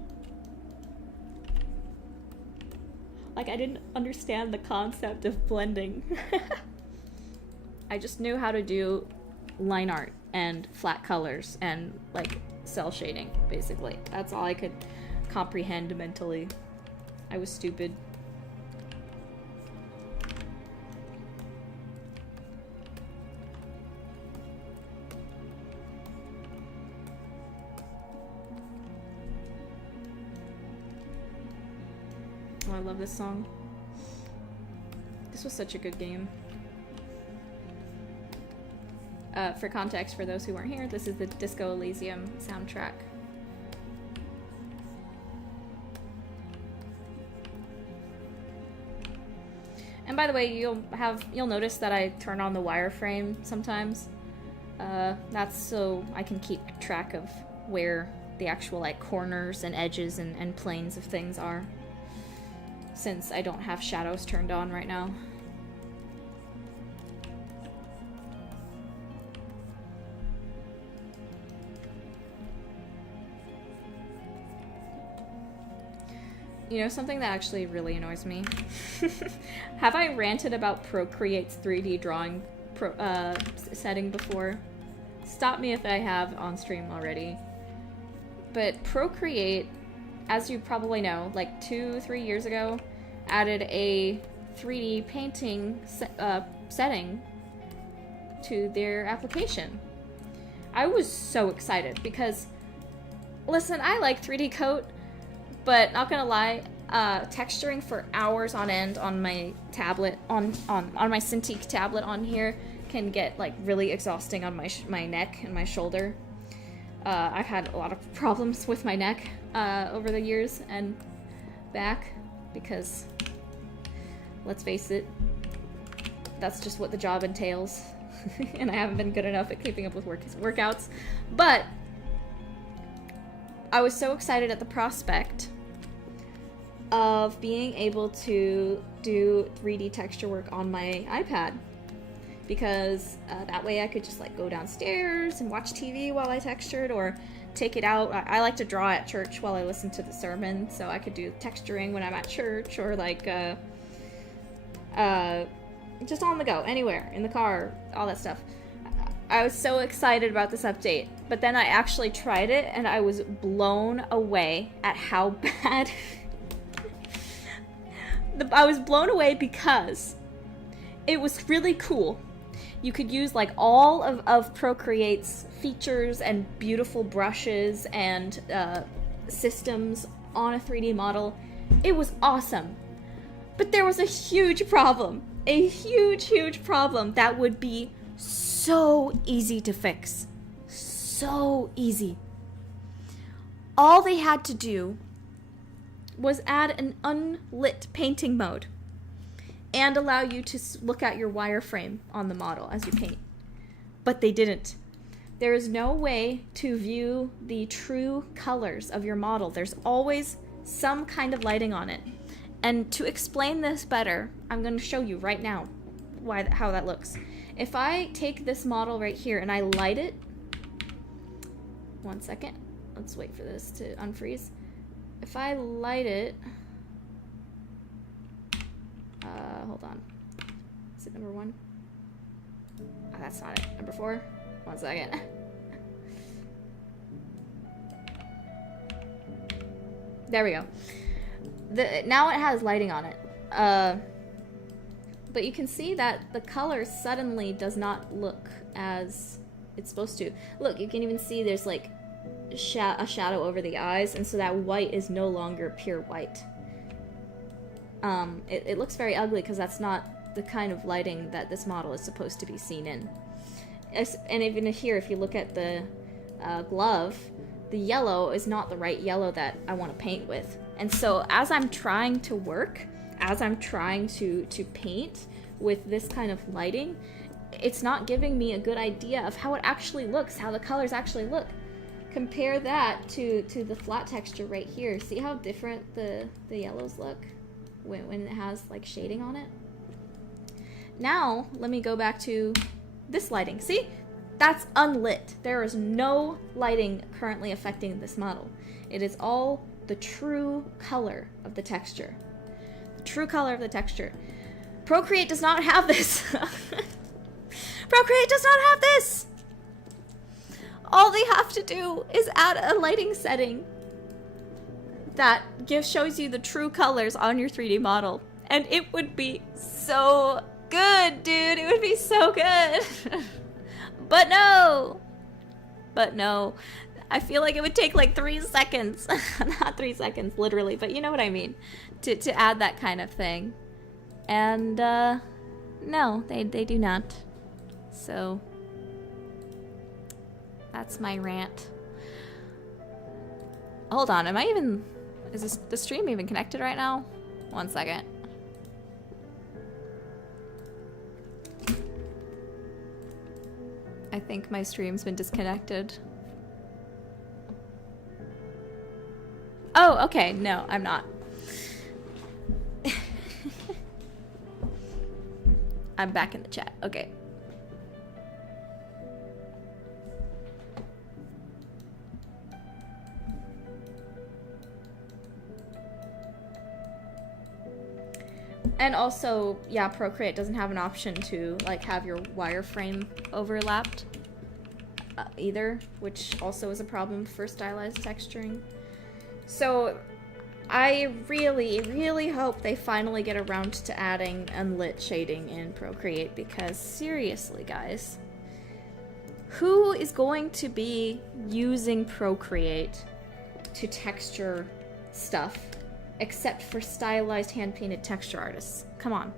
Like, I didn't understand the concept of blending. I just knew how to do line art and flat colors and, like, cell shading, basically. That's all I could comprehend mentally. I was stupid. Oh, I love this song. This was such a good game. For context, for those who weren't here, this is the Disco Elysium soundtrack. And by the way, you'll notice that I turn on the wireframe sometimes. That's so I can keep track of where the actual like corners and edges and planes of things are, since I don't have shadows turned on right now. You know, something that actually really annoys me? Have I ranted about Procreate's 3D drawing setting before? Stop me if I have on stream already. But Procreate, as you probably know, like 2-3 years ago, added a 3D painting setting to their application. I was so excited because, listen, I like 3D Coat, but not gonna lie, texturing for hours on end on my tablet, on my Cintiq tablet on here, can get like really exhausting on my neck and my shoulder. I've had a lot of problems with my neck over the years and back because, let's face it, that's just what the job entails. And I haven't been good enough at keeping up with workouts. But I was so excited at the prospect of being able to do 3D texture work on my iPad, because that way I could just like go downstairs and watch TV while I textured, or take it out. I like to draw at church while I listen to the sermon, so I could do texturing when I'm at church, or like just on the go, anywhere, in the car, all that stuff. I was so excited about this update, but then I actually tried it and I was blown away at how bad. I was blown away because it was really cool. You could use like all of Procreate's features and beautiful brushes and systems on a 3D model. It was awesome. But there was a huge problem. A huge problem that would be so easy to fix. So easy. All they had to do was add an unlit painting mode and allow you to look at your wireframe on the model as you paint. But they didn't. There is no way to view the true colors of your model. There's always some kind of lighting on it. And to explain this better, I'm going to show you right now how that looks. If I take this model right here and I light it, 1 second, let's wait for this to unfreeze. If I light it, hold on, is it number 1? Oh, that's not it. Number 4. 1 second. There we go. Now it has lighting on it. But you can see that the color suddenly does not look as it's supposed to. Look, you can even see there's like a shadow over the eyes, and so that white is no longer pure white. It looks very ugly because that's not the kind of lighting that this model is supposed to be seen in. And even here, if you look at the glove, the yellow is not the right yellow that I want to paint with. And so as I'm trying to work, as I'm trying to paint with this kind of lighting, it's not giving me a good idea of how it actually looks, how the colors actually look. Compare that to the flat texture right here. See how different the yellows look when it has like shading on it? Now, let me go back to this lighting. See? That's unlit. There is no lighting currently affecting this model. It is all the true color of the texture. The true color of the texture. Procreate does not have this. Procreate does not have this! All they have to do is add a lighting setting that shows you the true colors on your 3D model. And it would be so good, dude. It would be so good. But no. But no. I feel like it would take like 3 seconds. Not 3 seconds, literally, but you know what I mean. To add that kind of thing. And, no, they do not. So, that's my rant. Hold on, is the stream even connected right now? 1 second. I think my stream's been disconnected. Oh, okay, no, I'm not. I'm back in the chat, okay. And also, yeah, Procreate doesn't have an option to like have your wireframe overlapped either, which also is a problem for stylized texturing. So I really, really hope they finally get around to adding unlit shading in Procreate, because seriously, guys, who is going to be using Procreate to texture stuff except for stylized hand-painted texture artists? Come on.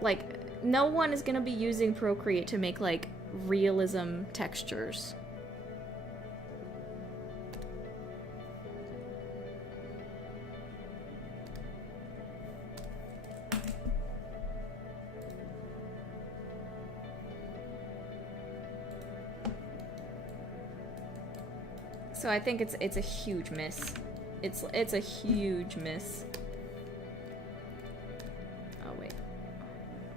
Like, no one is gonna be using Procreate to make, like, realism textures. So I think it's a huge miss. It's a huge miss. Oh wait.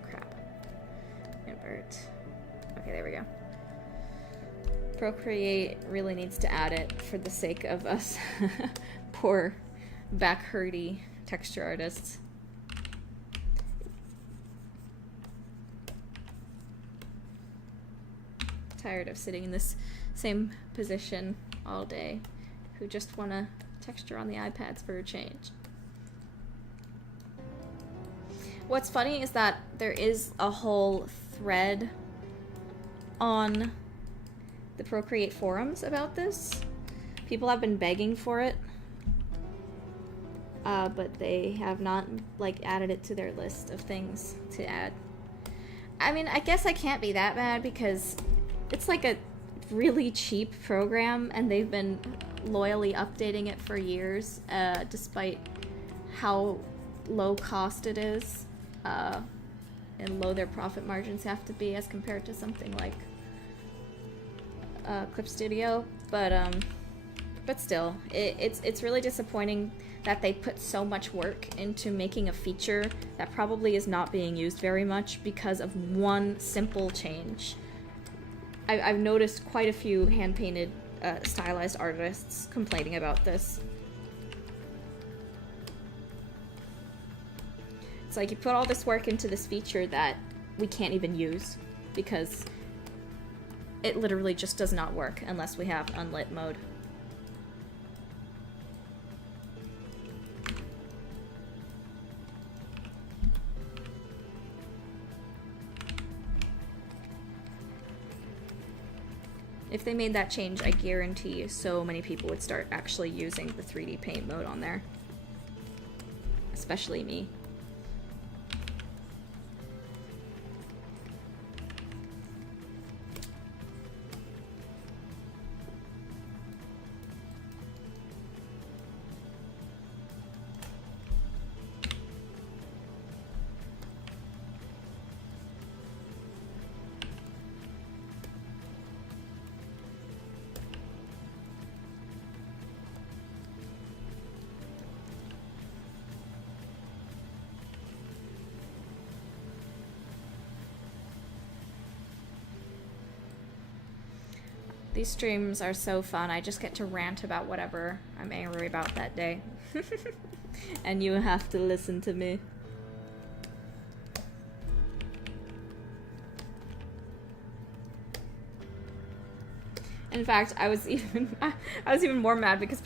Crap. Invert. Okay, there we go. Procreate really needs to add it for the sake of us poor back hurty texture artists. Tired of sitting in this same position all day, who just want to texture on the iPads for a change. What's funny is that there is a whole thread on the Procreate forums about this. People have been begging for it, but they have not like added it to their list of things to add. I mean, I guess I can't be that bad because it's like a really cheap program and they've been loyally updating it for years, despite how low cost it is, and low their profit margins have to be as compared to something like Clip Studio. But still, it's really disappointing that they put so much work into making a feature that probably is not being used very much because of one simple change. I've noticed quite a few hand-painted stylized artists complaining about this. It's like you put all this work into this feature that we can't even use because it literally just does not work unless we have unlit mode. If they made that change, I guarantee you so many people would start actually using the 3D paint mode on there. Especially me. These streams are so fun. I just get to rant about whatever I'm angry about that day. And you have to listen to me. In fact, I was even more mad because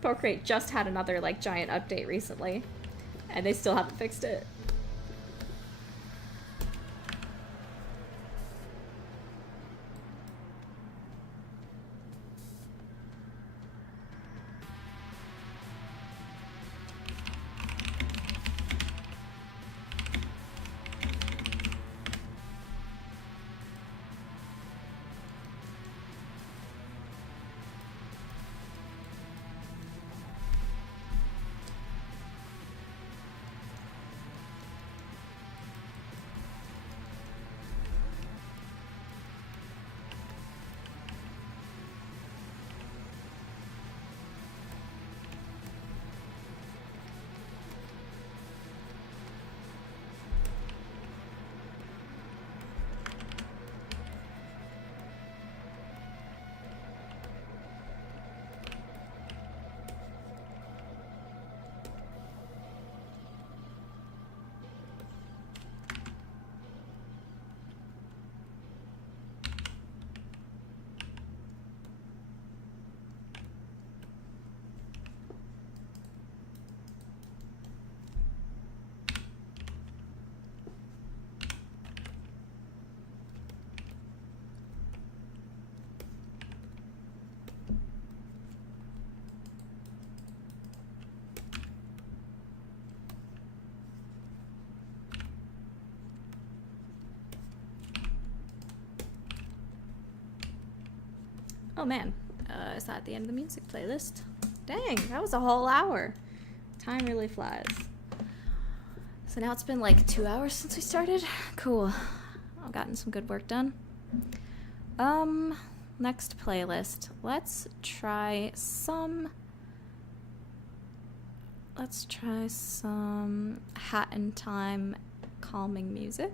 Procreate just had another like giant update recently, and they still haven't fixed it. Oh man, is that the end of the music playlist? Dang, that was a whole hour. Time really flies. So now it's been like 2 hours since we started. Cool. I've gotten some good work done. Next playlist. Let's try some Hat in Time calming music.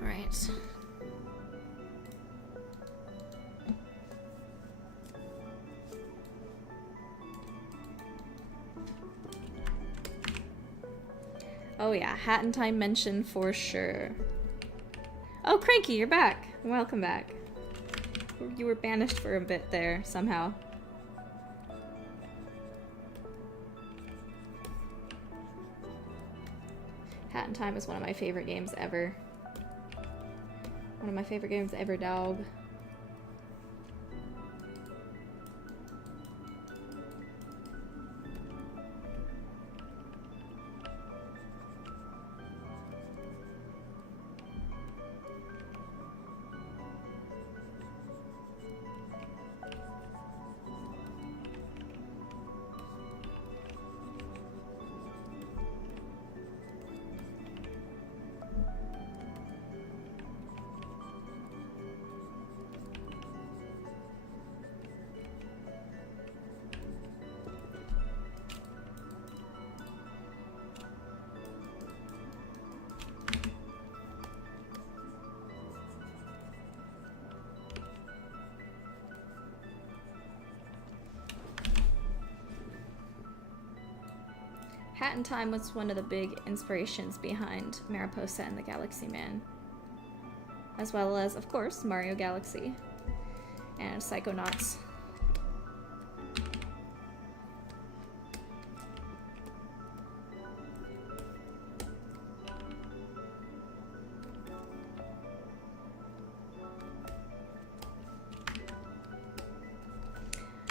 Alright. Oh yeah, Hat in Time mention for sure. Oh, Cranky, you're back. Welcome back. You were banished for a bit there, somehow. Hat in Time is one of my favorite games ever. One of my favorite games ever, dog. Hat in Time was one of the big inspirations behind Mariposa and the Galaxy Man. As well as, of course, Mario Galaxy and Psychonauts.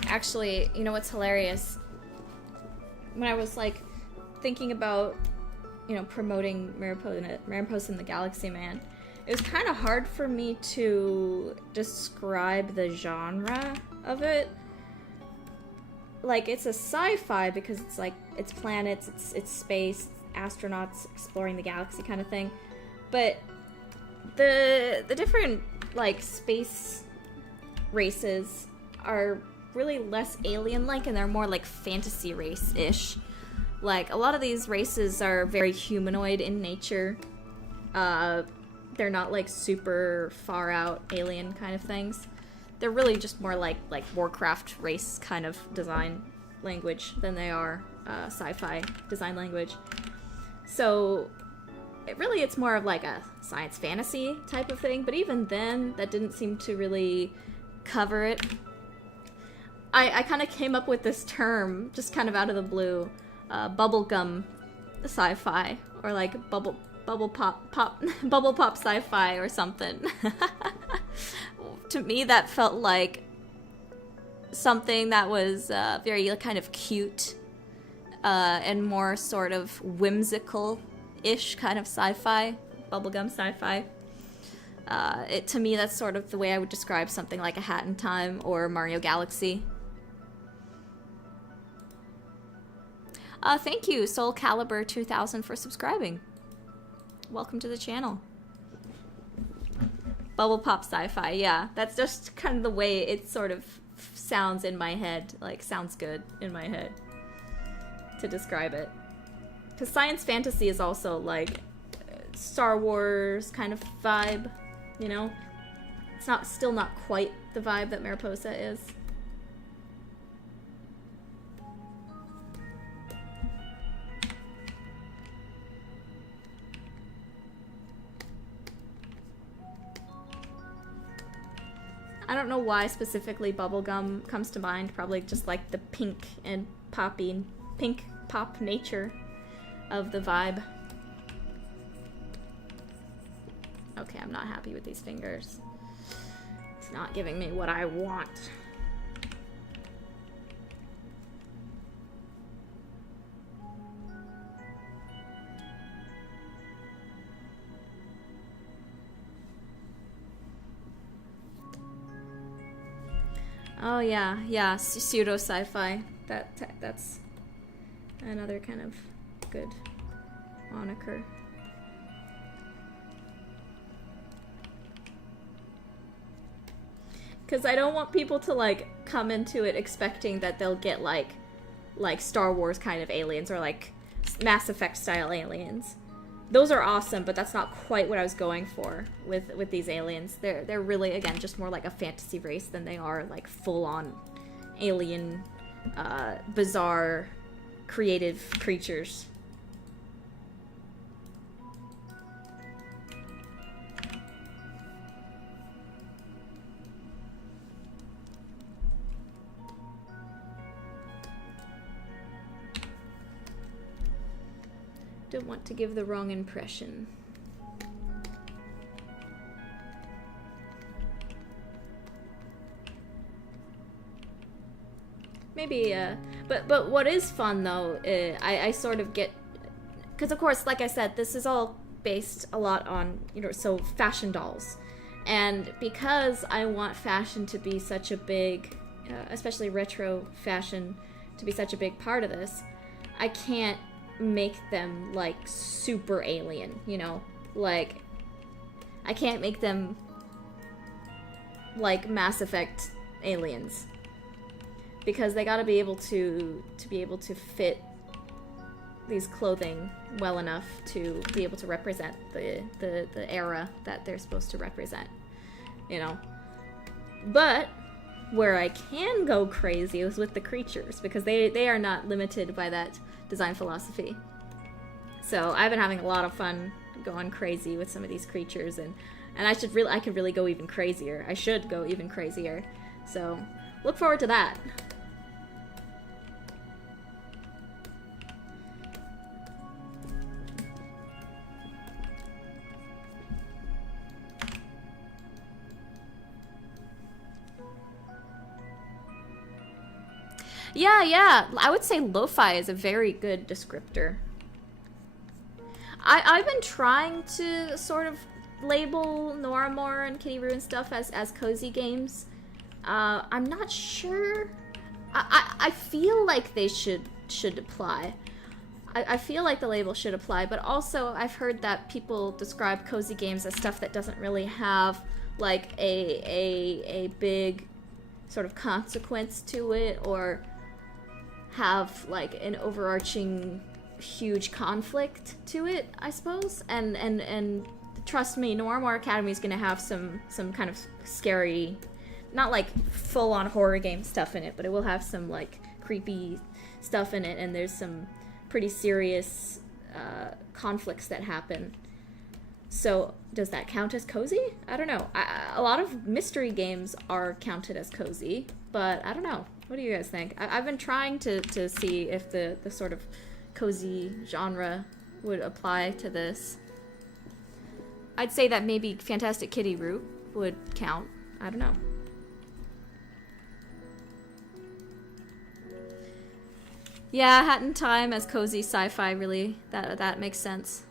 Actually, you know what's hilarious? When I was like thinking about, you know, promoting Mariposa and the Galaxy Man, it was kind of hard for me to describe the genre of it. Like, it's a sci-fi because it's like, it's planets, it's space, astronauts exploring the galaxy kind of thing. But the different, like, space races are really less alien-like, and they're more like fantasy race-ish. Like, a lot of these races are very humanoid in nature. They're not like super far out alien kind of things. They're really just more like Warcraft race kind of design language than they are sci-fi design language. So it's more of like a science fantasy type of thing, but even then that didn't seem to really cover it. I kind of came up with this term just kind of out of the blue, bubblegum sci-fi, or like bubble pop sci-fi or something. To me, that felt like something that was very kind of cute and more sort of whimsical-ish kind of sci-fi, bubblegum sci-fi. To me, that's sort of the way I would describe something like a Hat in Time or Mario Galaxy. Thank you, Soul Calibur 2000, for subscribing. Welcome to the channel. Bubble pop sci-fi, yeah. That's just kind of the way it sort of sounds in my head. Like, sounds good in my head to describe it. Because science fantasy is also like Star Wars kind of vibe, you know? It's still not quite the vibe that Mariposa is. I don't know why specifically bubblegum comes to mind. Probably just like the pink pop nature of the vibe. Okay, I'm not happy with these fingers. It's not giving me what I want. Oh yeah, pseudo sci-fi. That's another kind of good moniker. Because I don't want people to like come into it expecting that they'll get like Star Wars kind of aliens or like Mass Effect style aliens. Those are awesome, but that's not quite what I was going for with these aliens. They're really, again, just more like a fantasy race than they are like full-on alien, bizarre, creative creatures. Don't want to give the wrong impression. Maybe, but what is fun though, I sort of get, because of course, like I said, this is all based a lot on, you know, so fashion dolls. And because I want fashion to be such a big, especially retro fashion, to be such a big part of this, I can't make them like super alien, you know, like I can't make them like Mass Effect aliens, because they gotta be able to fit these clothing well enough to be able to represent the era that they're supposed to represent, you know. But where I can go crazy is with the creatures, because they are not limited by that design philosophy. So I've been having a lot of fun going crazy with some of these creatures, and I could really go even crazier. I should go even crazier. So look forward to that. Yeah, I would say lo-fi is a very good descriptor. I've been trying to sort of label Noirmore and Kitty Roo and stuff as cozy games. I'm not sure. I feel like they should apply. I feel like the label should apply, but also I've heard that people describe cozy games as stuff that doesn't really have like a big sort of consequence to it, or have like an overarching huge conflict to it, I suppose. And trust me, Noirmore Academy is gonna have some kind of scary, not like full-on horror game stuff in it, but it will have some like creepy stuff in it, and there's some pretty serious conflicts that happen. So does that count as cozy? I don't know. A lot of mystery games are counted as cozy, but I don't know. What do you guys think? I've been trying to see if the sort of cozy genre would apply to this. I'd say that maybe Fantastic Kitty Roo would count. I don't know. Yeah, Hat in Time as cozy sci-fi, really, that makes sense.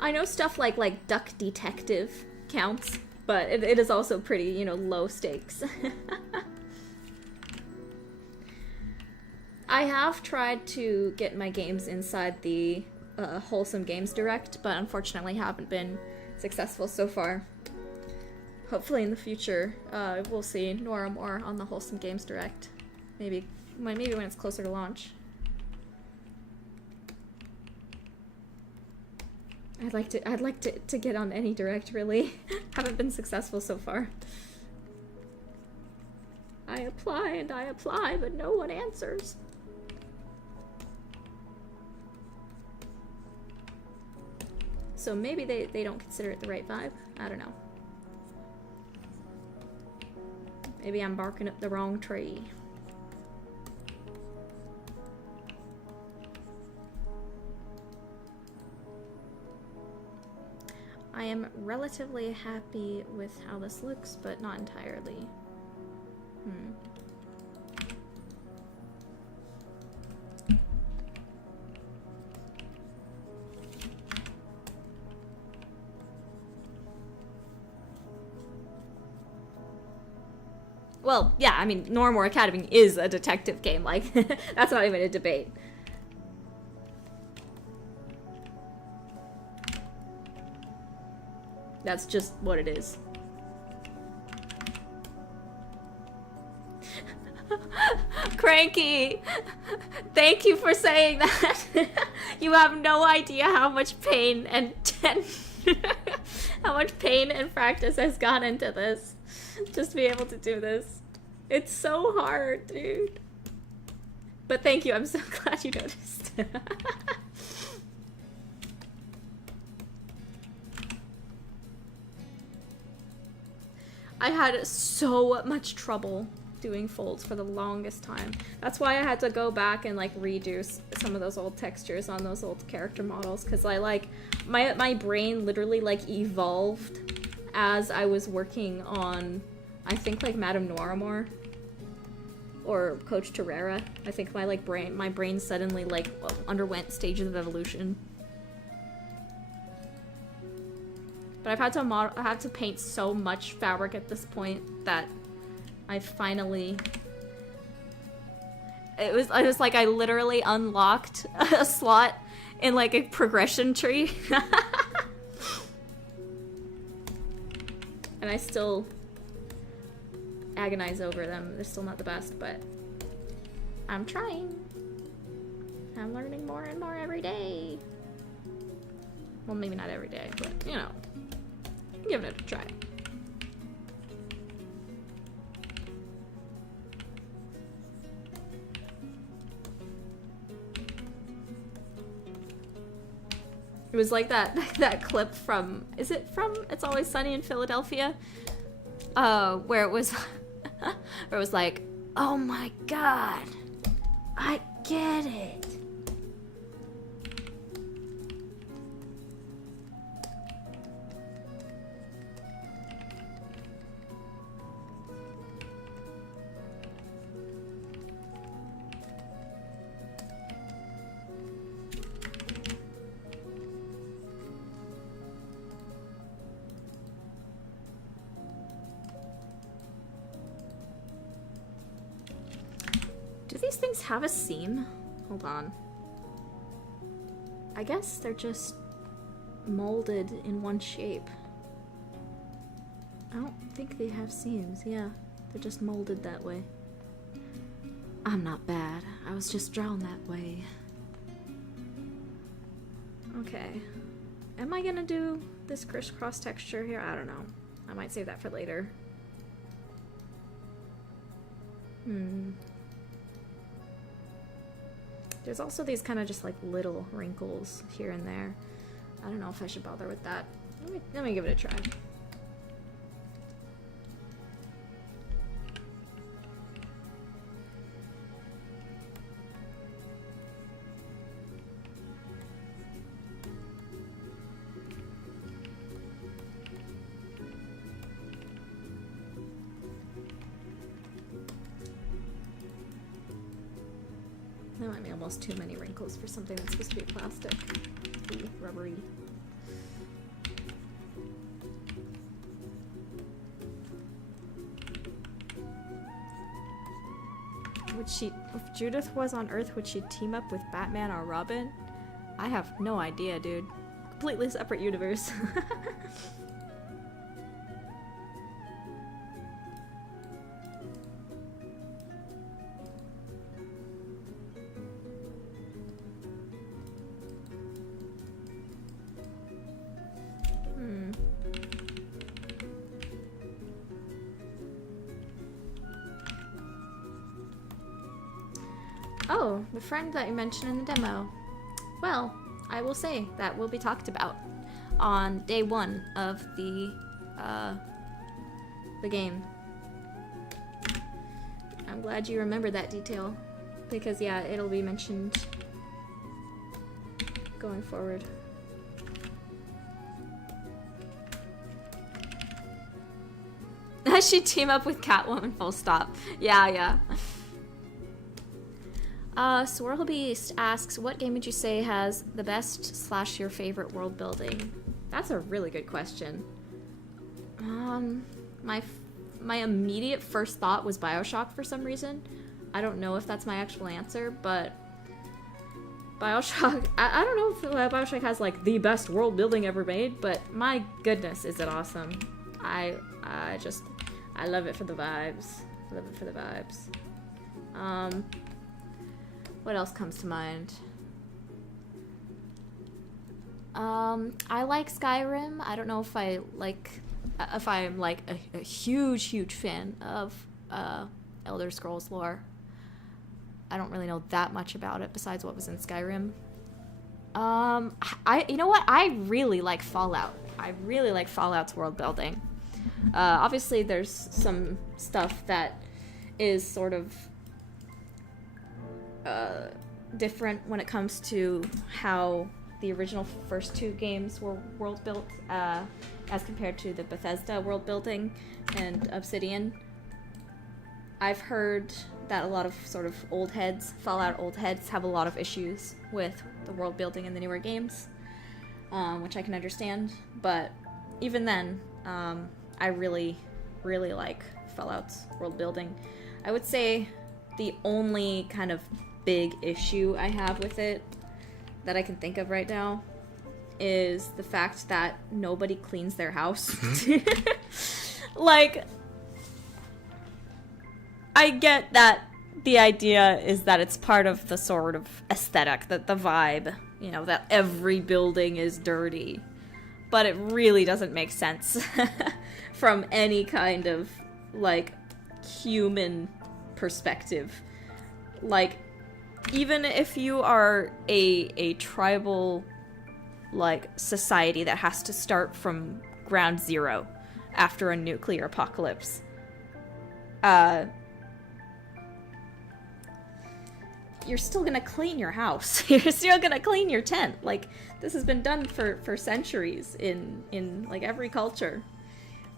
I know stuff like Duck Detective counts, but it is also pretty, you know, low stakes. I have tried to get my games inside the Wholesome Games Direct, but unfortunately haven't been successful so far. Hopefully in the future, we'll see Noirmore on the Wholesome Games Direct. Maybe when it's closer to launch. I'd like to get on any direct, really. Haven't been successful so far. I apply and I apply, but no one answers. So maybe they don't consider it the right vibe. I don't know. Maybe I'm barking up the wrong tree. I am relatively happy with how this looks, but not entirely. Well, yeah, I mean, Noirmore Academy is a detective game, like, that's not even a debate. That's just what it is. Cranky! Thank you for saying that! You have no idea how much pain and how much pain and practice has gone into this. Just to be able to do this. It's so hard, dude. But thank you, I'm so glad you noticed. I had so much trouble doing folds for the longest time. That's why I had to go back and like redo some of those old textures on those old character models, because I like my brain literally like evolved as I was working on, I think, like Madame Noirmore or Coach Terrera. I think my brain suddenly like underwent stages of evolution. But I've had to paint so much fabric at this point that I finally... It was like I literally unlocked a slot in like a progression tree. And I still agonize over them. They're still not the best, but I'm trying. I'm learning more and more every day. Well, maybe not every day, but, you know, giving it a try. It was like that clip from, is it from It's Always Sunny in Philadelphia? Where it was, where it was like, oh my god, I get it. Do these things have a seam? Hold on. I guess they're just molded in one shape. I don't think they have seams. Yeah, they're just molded that way. I'm not bad. I was just drawn that way. Okay. Am I gonna do this crisscross texture here? I don't know. I might save that for later. There's also these kind of just like little wrinkles here and there. I don't know if I should bother with that. Let me give it a try. That might be almost too many wrinkles for something that's supposed to be plastic. Ooh, rubbery. Would she, if Judith was on Earth, would she team up with Batman or Robin? I have no idea, dude. Completely separate universe. Oh, the friend that you mentioned in the demo. Well, I will say that will be talked about on day 1 of the game. I'm glad you remember that detail, because yeah, it'll be mentioned going forward. She'd team up with Catwoman, full stop. Yeah. Swirl Beast asks, what game would you say has the best / your favorite world building? That's a really good question. My immediate first thought was BioShock for some reason. I don't know if that's my actual answer, but BioShock, I don't know if BioShock has like the best world building ever made, but my goodness, is it awesome. I love it for the vibes. Love it for the vibes. What else comes to mind? I like Skyrim. I don't know if I'm like a huge fan of Elder Scrolls lore. I don't really know that much about it besides what was in Skyrim. You know what? I really like Fallout. I really like Fallout's world building. Obviously, there's some stuff that is sort of different when it comes to how the original first 2 games were world built as compared to the Bethesda world building and Obsidian. I've heard that a lot of sort of old heads, Fallout old heads, have a lot of issues with the world building in the newer games, which I can understand, but even then, I really like Fallout's world building. I would say the only kind of big issue I have with it that I can think of right now is the fact that nobody cleans their house. Like, I get that the idea is that it's part of the sort of aesthetic, that the vibe, you know, that every building is dirty. But it really doesn't make sense from any kind of, like, human perspective. Like, even if you are a tribal, like, society that has to start from ground zero after a nuclear apocalypse, you're still gonna clean your house. You're still gonna clean your tent. Like, this has been done for centuries in like every culture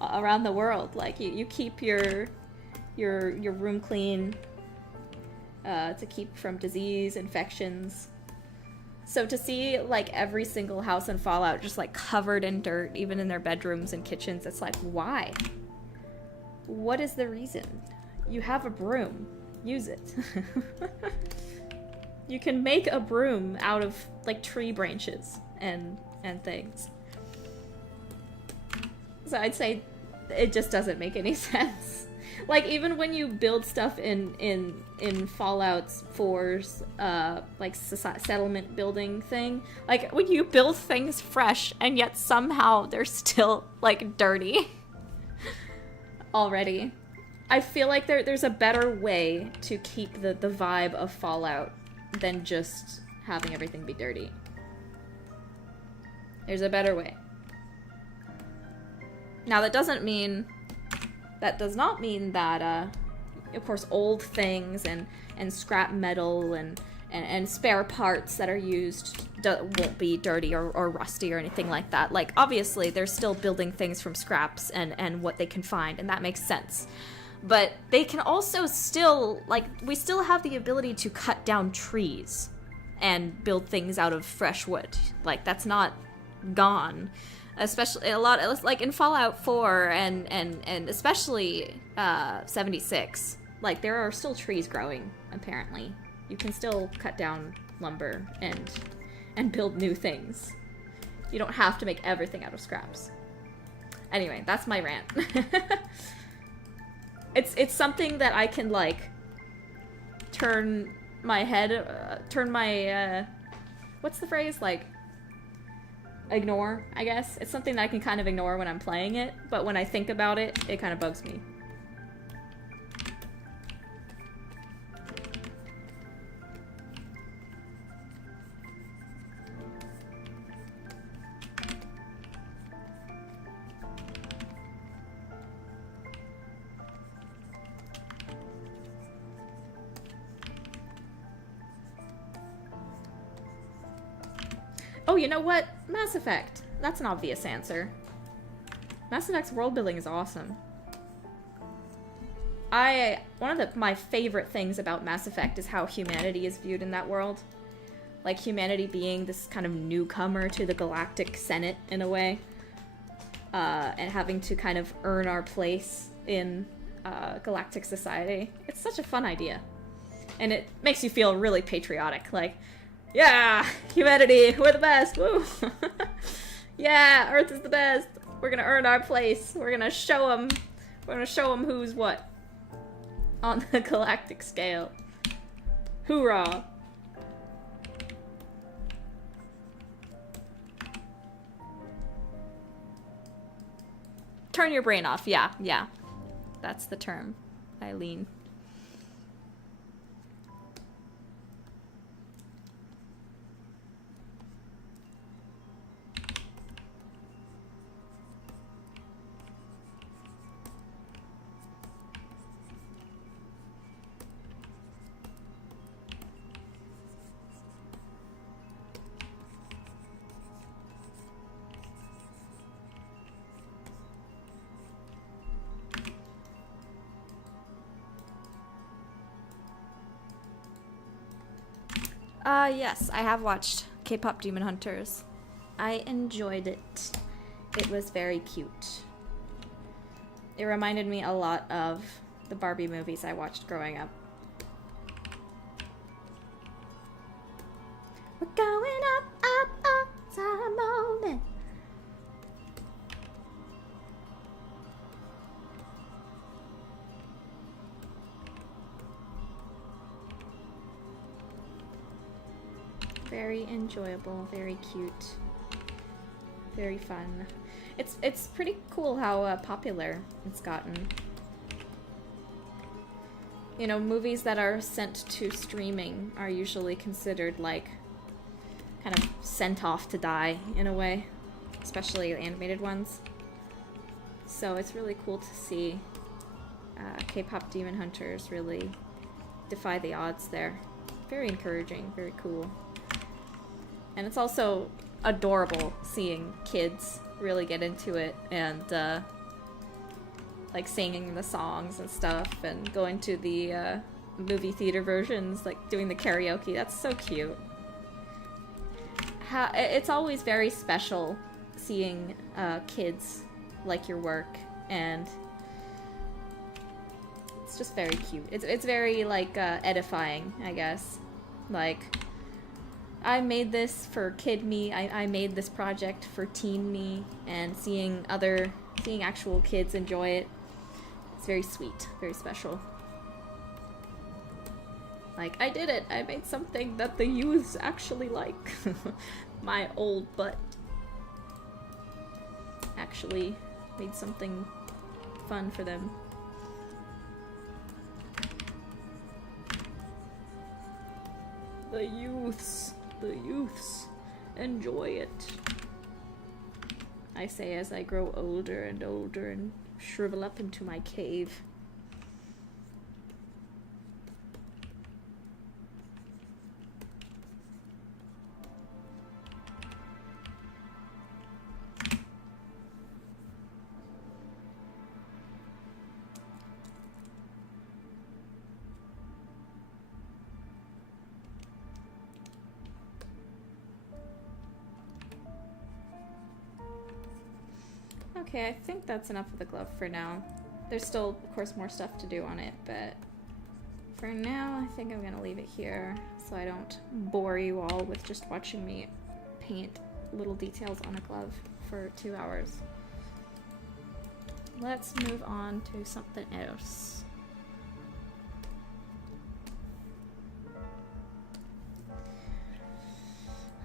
around the world. Like, you keep your room clean to keep from disease, infections. So to see like every single house in Fallout just like covered in dirt, even in their bedrooms and kitchens, it's like, why? What is the reason? You have a broom. Use it. You can make a broom out of, like, tree branches and things. So I'd say it just doesn't make any sense. Like, even when you build stuff in Fallout 4's, like, settlement building thing, like, when you build things fresh, and yet somehow they're still, like, dirty already. I feel like there's a better way to keep the vibe of Fallout than just having everything be dirty. There's a better way. Now, that does not mean that, of course, old things and scrap metal and spare parts that are used won't be dirty or rusty or anything like that. Like, obviously, they're still building things from scraps and what they can find, and that makes sense. But they can also still, like, we still have the ability to cut down trees and build things out of fresh wood. Like, that's not gone. Especially a lot, like in Fallout 4 and especially 76. Like, there are still trees growing, apparently. You can still cut down lumber and build new things. You don't have to make everything out of scraps. Anyway, that's my rant. It's something that I can, like, turn my, what's the phrase? Like, ignore, I guess. It's something that I can kind of ignore when I'm playing it, but when I think about it, it kind of bugs me. Oh, you know what? Mass Effect. That's an obvious answer. Mass Effect's world building is awesome. One of my favorite things about Mass Effect is how humanity is viewed in that world. Like, humanity being this kind of newcomer to the Galactic Senate, in a way. And having to kind of earn our place in galactic society. It's such a fun idea. And it makes you feel really patriotic. Like, yeah, humanity, we're the best, woo! Yeah, Earth is the best. We're gonna earn our place. We're gonna show them who's what on the galactic scale. Hoorah! Turn your brain off. Yeah. That's the term, Eileen. Yes, I have watched K-pop Demon Hunters. I enjoyed it. It was very cute. It reminded me a lot of the Barbie movies I watched growing up. We're going up, up, up, it's our moment. very enjoyable, very cute, very fun. It's pretty cool how popular it's gotten. You know, movies that are sent to streaming are usually considered like kind of sent off to die in a way, especially animated ones. So it's really cool to see K-pop Demon Hunters really defy the odds there. Very encouraging, very cool. And it's also adorable seeing kids really get into it and like singing the songs and stuff and going to the movie theater versions, like doing the karaoke. That's so cute. It's always very special seeing kids like your work, and it's just very cute. It's very like edifying, I guess. Like, I made this for kid me. I made this project for teen me, and seeing actual kids enjoy it, it's very sweet, very special. Like, I did it! I made something that the youths actually like. My old butt actually made something fun for them. The youths enjoy it. I say as I grow older and older and shrivel up into my cave. Okay, I think that's enough of the glove for now. There's still, of course, more stuff to do on it, but for now, I think I'm gonna leave it here so I don't bore you all with just watching me paint little details on a glove for 2 hours. Let's move on to something else.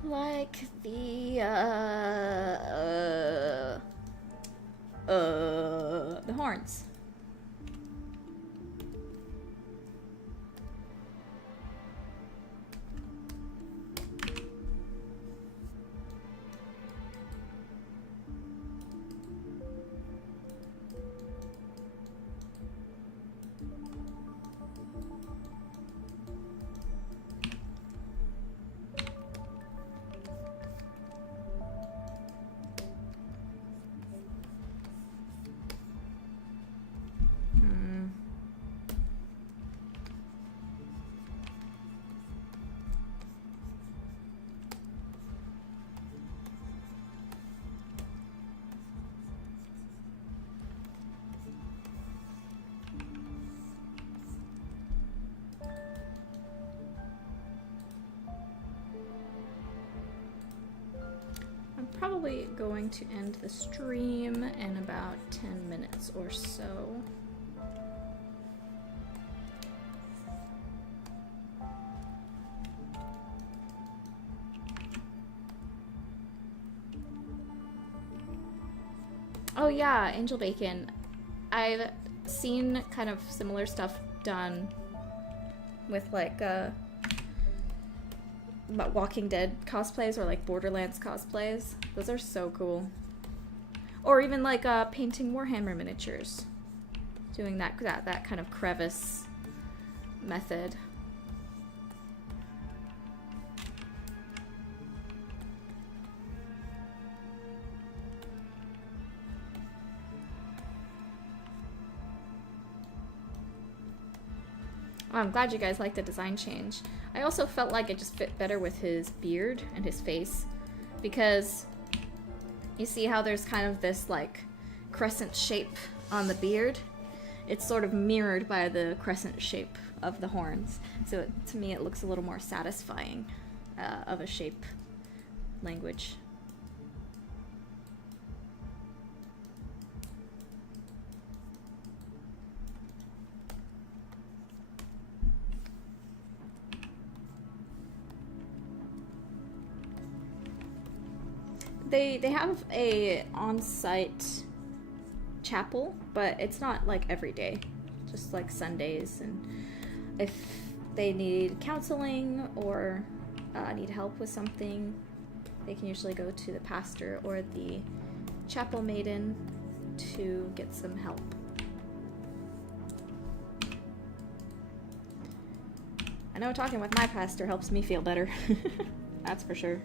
Like the horns. Probably going to end the stream in about 10 minutes or so. Oh yeah, Angel Bacon. I've seen kind of similar stuff done with like Walking Dead cosplays or like Borderlands cosplays. Those are so cool. Or even like painting Warhammer miniatures. Doing that kind of crevice method. Oh, I'm glad you guys liked the design change. I also felt like it just fit better with his beard and his face, because you see how there's kind of this like crescent shape on the beard? It's sort of mirrored by the crescent shape of the horns. So to me it looks a little more satisfying of a shape language. They have a on-site chapel, but it's not like every day, just like Sundays. And if they need counseling or need help with something, they can usually go to the pastor or the chapel maiden to get some help. I know talking with my pastor helps me feel better. That's for sure.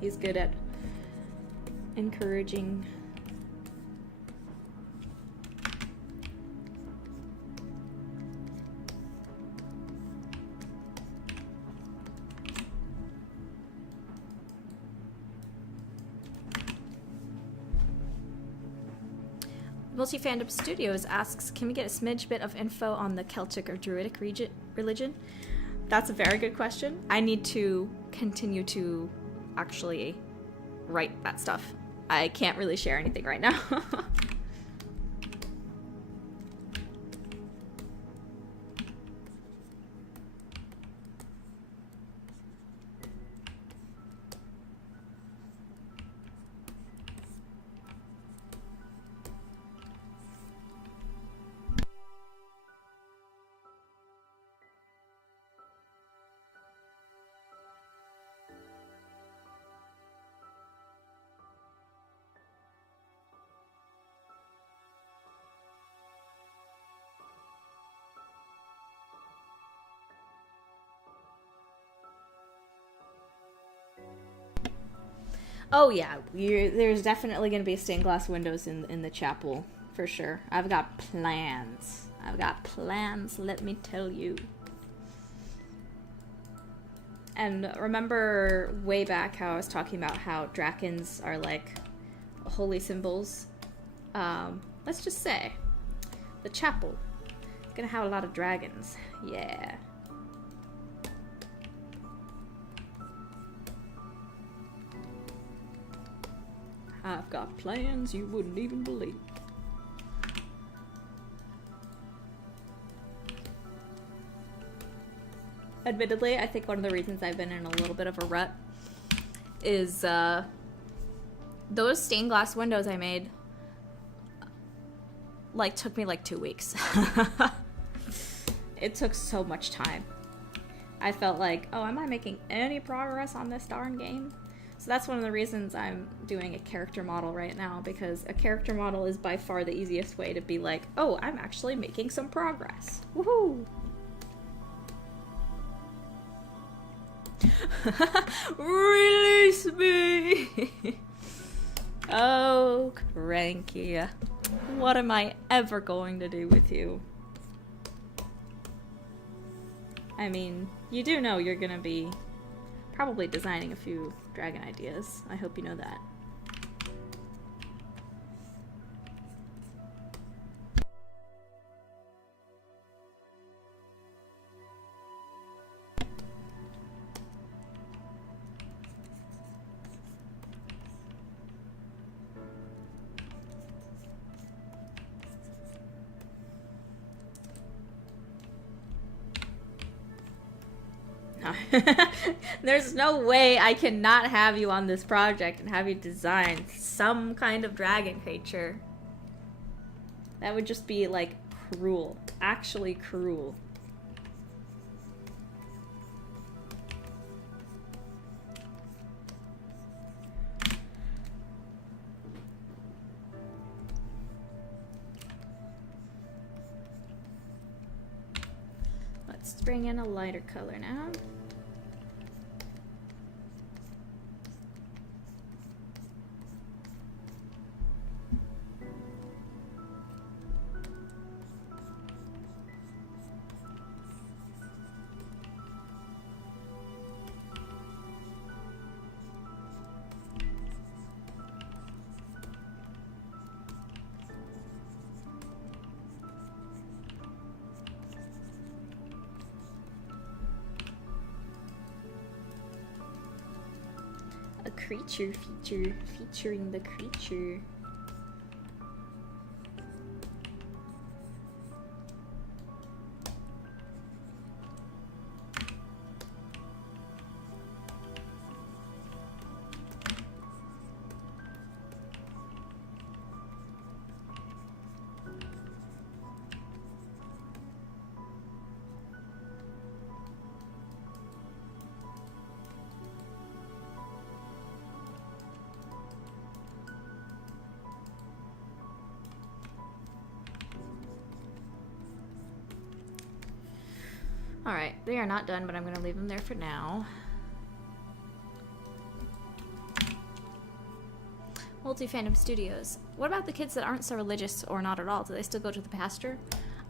He's good at encouraging. Multi-Fandom Studios asks, can we get a smidge bit of info on the Celtic or Druidic religion? That's a very good question. I need to continue to actually write that stuff. I can't really share anything right now. Oh yeah, there's definitely going to be stained glass windows in the chapel, for sure. I've got plans. Let me tell you. And remember way back how I was talking about how dragons are like holy symbols? Let's just say the chapel is going to have a lot of dragons. Yeah. I've got plans you wouldn't even believe. Admittedly, I think one of the reasons I've been in a little bit of a rut is those stained glass windows I made took me 2 weeks. It took so much time. I felt like, oh, am I making any progress on this darn game? So that's one of the reasons I'm doing a character model right now, because a character model is by far the easiest way to be like, oh, I'm actually making some progress. Woohoo! Release me! Oh, Cranky. What am I ever going to do with you? I mean, you do know you're gonna be probably designing a few dragon ideas. I hope you know that. There's no way I cannot have you on this project and have you design some kind of dragon creature. That would just be cruel. Actually cruel. Let's bring in a lighter color now. Creature feature featuring the creature. Alright, they are not done, but I'm gonna leave them there for now. Multi-fandom studios. What about the kids that aren't so religious or not at all? Do they still go to the pastor?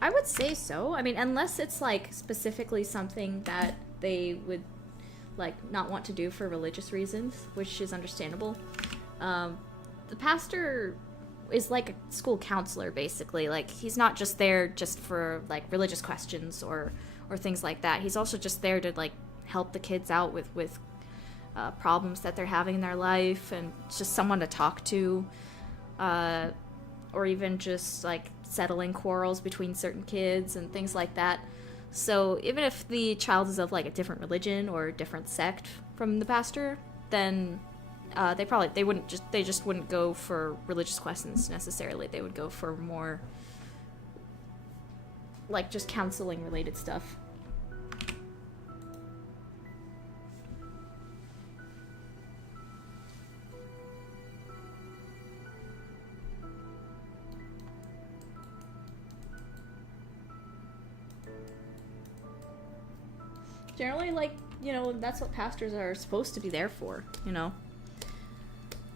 I would say so. I mean, unless it's like specifically something that they would like not want to do for religious reasons, which is understandable. The pastor is like a school counselor, basically. Like, he's not just there just for like religious questions or things like that. He's also just there to like help the kids out with problems that they're having in their life, and just someone to talk to, or even just like settling quarrels between certain kids and things like that. So even if the child is of like a different religion or a different sect from the pastor, then they just wouldn't go for religious questions necessarily. They would go for more like just counseling related stuff. Generally, like, you know, that's what pastors are supposed to be there for, you know.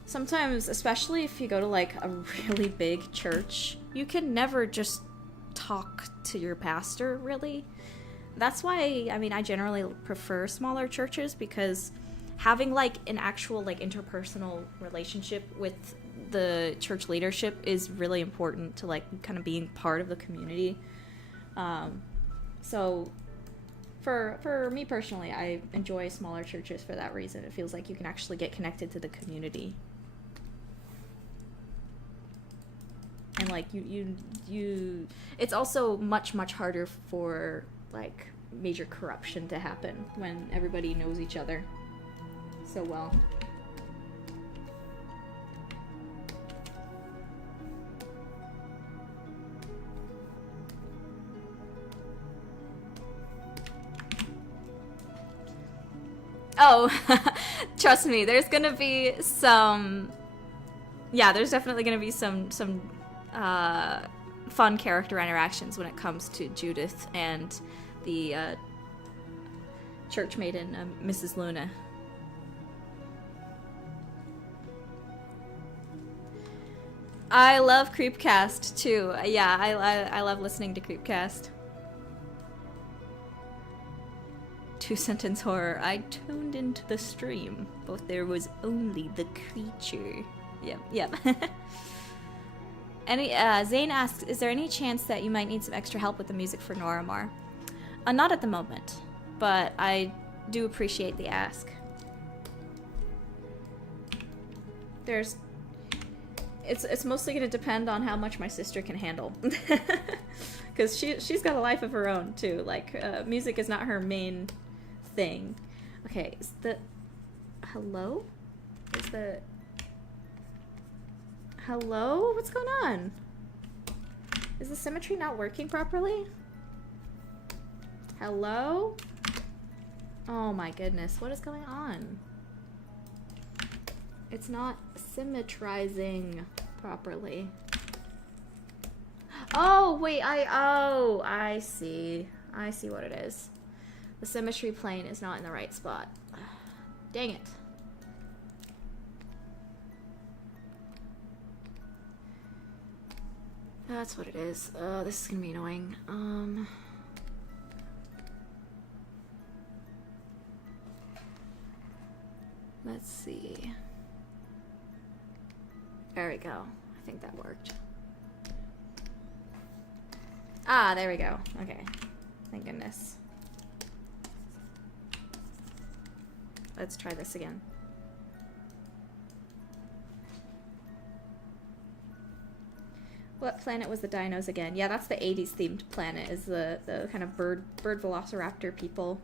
Sometimes, especially if you go to like a really big church, you can never just talk to your pastor, really. That's why, I mean, I generally prefer smaller churches, because having like an actual like interpersonal relationship with the church leadership is really important to like kind of being part of the community. So for me personally, I enjoy smaller churches for that reason. It feels like you can actually get connected to the community. And like you it's also much harder for like major corruption to happen when everybody knows each other so well. Oh, trust me, there's gonna be some... Yeah, there's definitely gonna be some fun character interactions when it comes to Judith and the church maiden, Mrs. Luna. I love Creepcast, too. Yeah, I love listening to Creepcast. Two-sentence horror. I tuned into the stream, but there was only the creature. Yep. Zane asks, is there any chance that you might need some extra help with the music for Noramar? Not at the moment, but I do appreciate the ask. It's mostly going to depend on how much my sister can handle. Because she's got a life of her own, too. Like, music is not her main thing. Okay, is the... Hello? Is the... Hello? What's going on? Is the symmetry not working properly? Hello? Oh my goodness, what is going on? It's not symmetrizing properly. Oh, wait, I see. I see what it is. The symmetry plane is not in the right spot. Dang it. That's what it is. This is gonna be annoying. Let's see. There we go. I think that worked. Ah, there we go. Okay. Thank goodness. Let's try this again. What planet was the dinos again? Yeah, that's the 80s themed planet, is the kind of bird velociraptor people.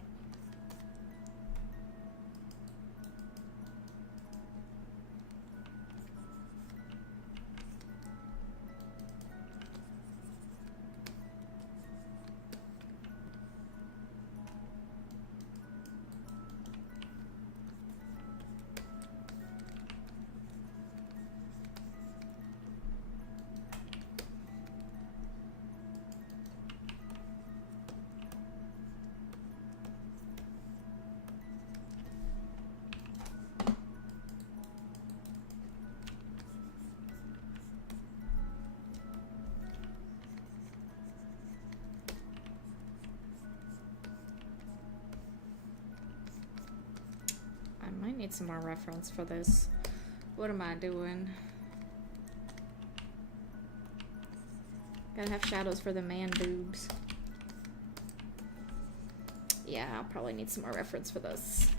need some more reference for this. What am I doing? Gotta have shadows for the man boobs. Yeah, I'll probably need some more reference for this.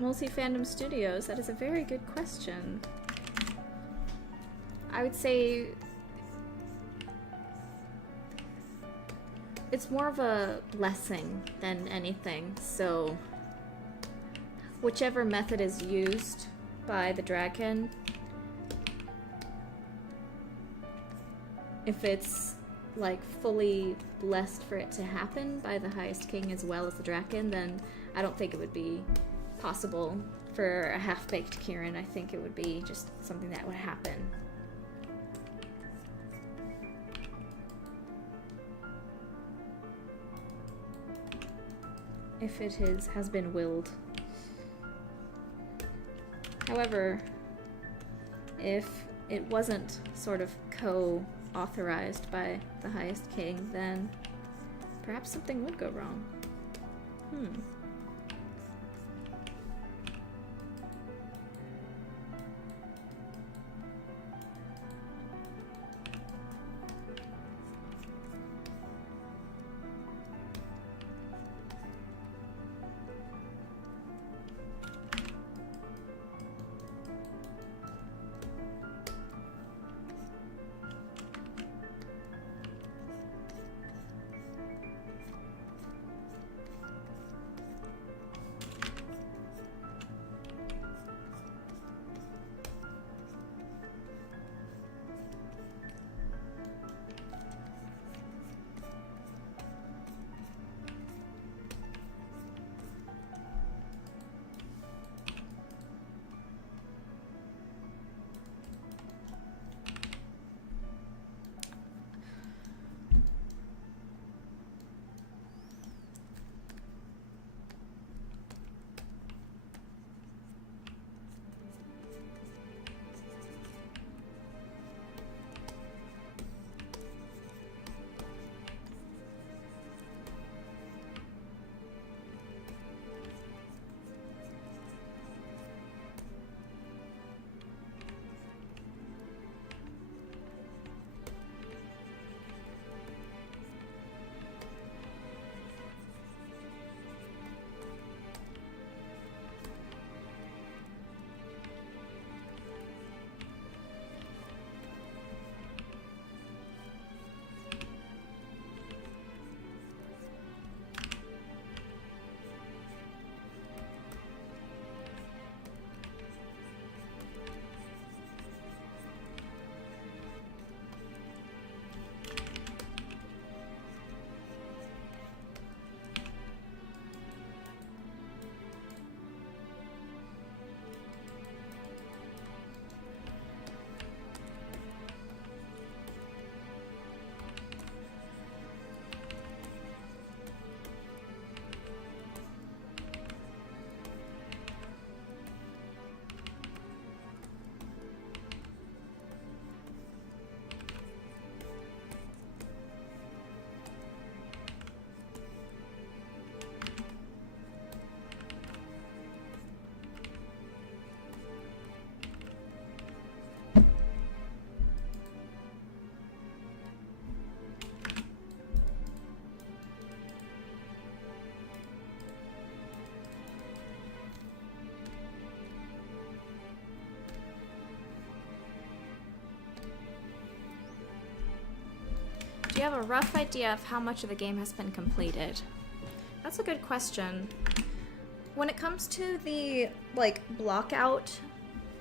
Multi-fandom studios, that is a very good question. I would say it's more of a blessing than anything, so whichever method is used by the dragon, if it's like fully blessed for it to happen by the highest king as well as the dragon, then I don't think it would be possible for a half-baked Kieran. I think it would be just something that would happen. If it has been willed. However, if it wasn't sort of co-authorized by the highest king, then perhaps something would go wrong. you have a rough idea of how much of the game has been completed? That's a good question. When it comes to the, like, block out,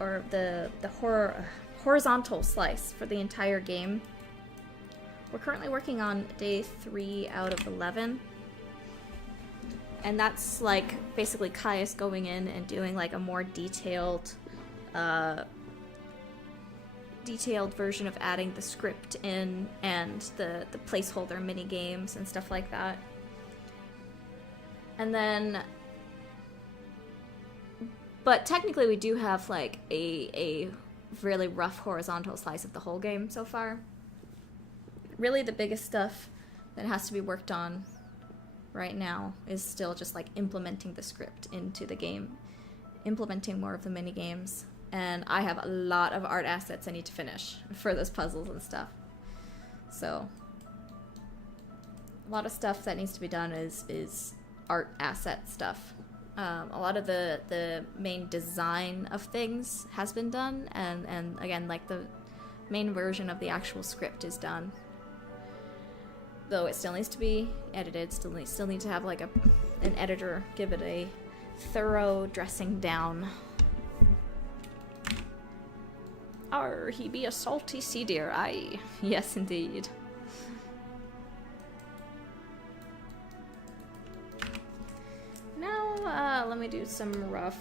or the horizontal slice for the entire game, we're currently working on day 3 out of 11. And that's, like, basically Caius going in and doing, like, a more detailed version of adding the script in and the placeholder mini games and stuff like that. And then, but technically we do have like a really rough horizontal slice of the whole game so far. Really the biggest stuff that has to be worked on right now is still just like implementing the script into the game, implementing more of the mini games. And I have a lot of art assets I need to finish for those puzzles and stuff. So a lot of stuff that needs to be done is art asset stuff. A lot of the main design of things has been done, and again, like the main version of the actual script is done. Though it still needs to be edited, still need to have like an editor give it a thorough dressing down. Arr, he be a salty sea deer, aye. Yes, indeed. Now, let me do some rough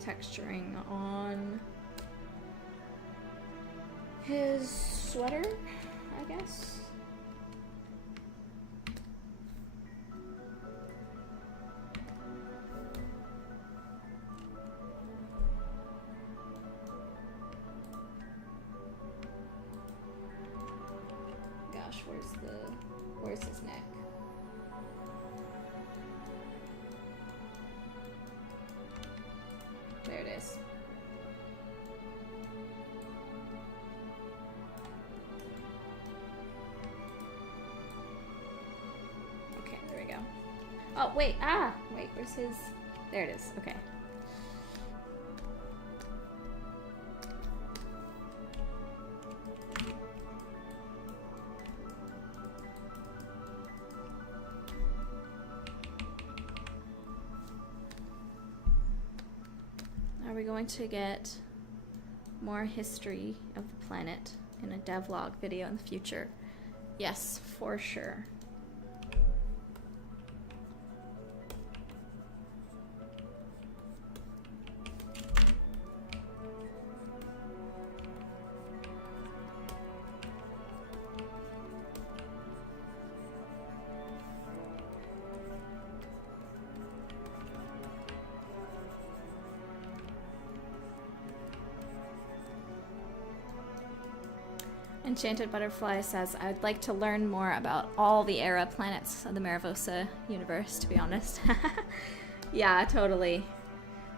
texturing on his sweater, I guess. Where's his neck? There it is. Okay, there we go. Oh, wait, wait, where's his... There it is, okay. Are we going to get more history of the planet in a devlog video in the future? Yes, for sure. Enchanted Butterfly says, I'd like to learn more about all the Era planets of the Marivosa universe, to be honest. Yeah, totally.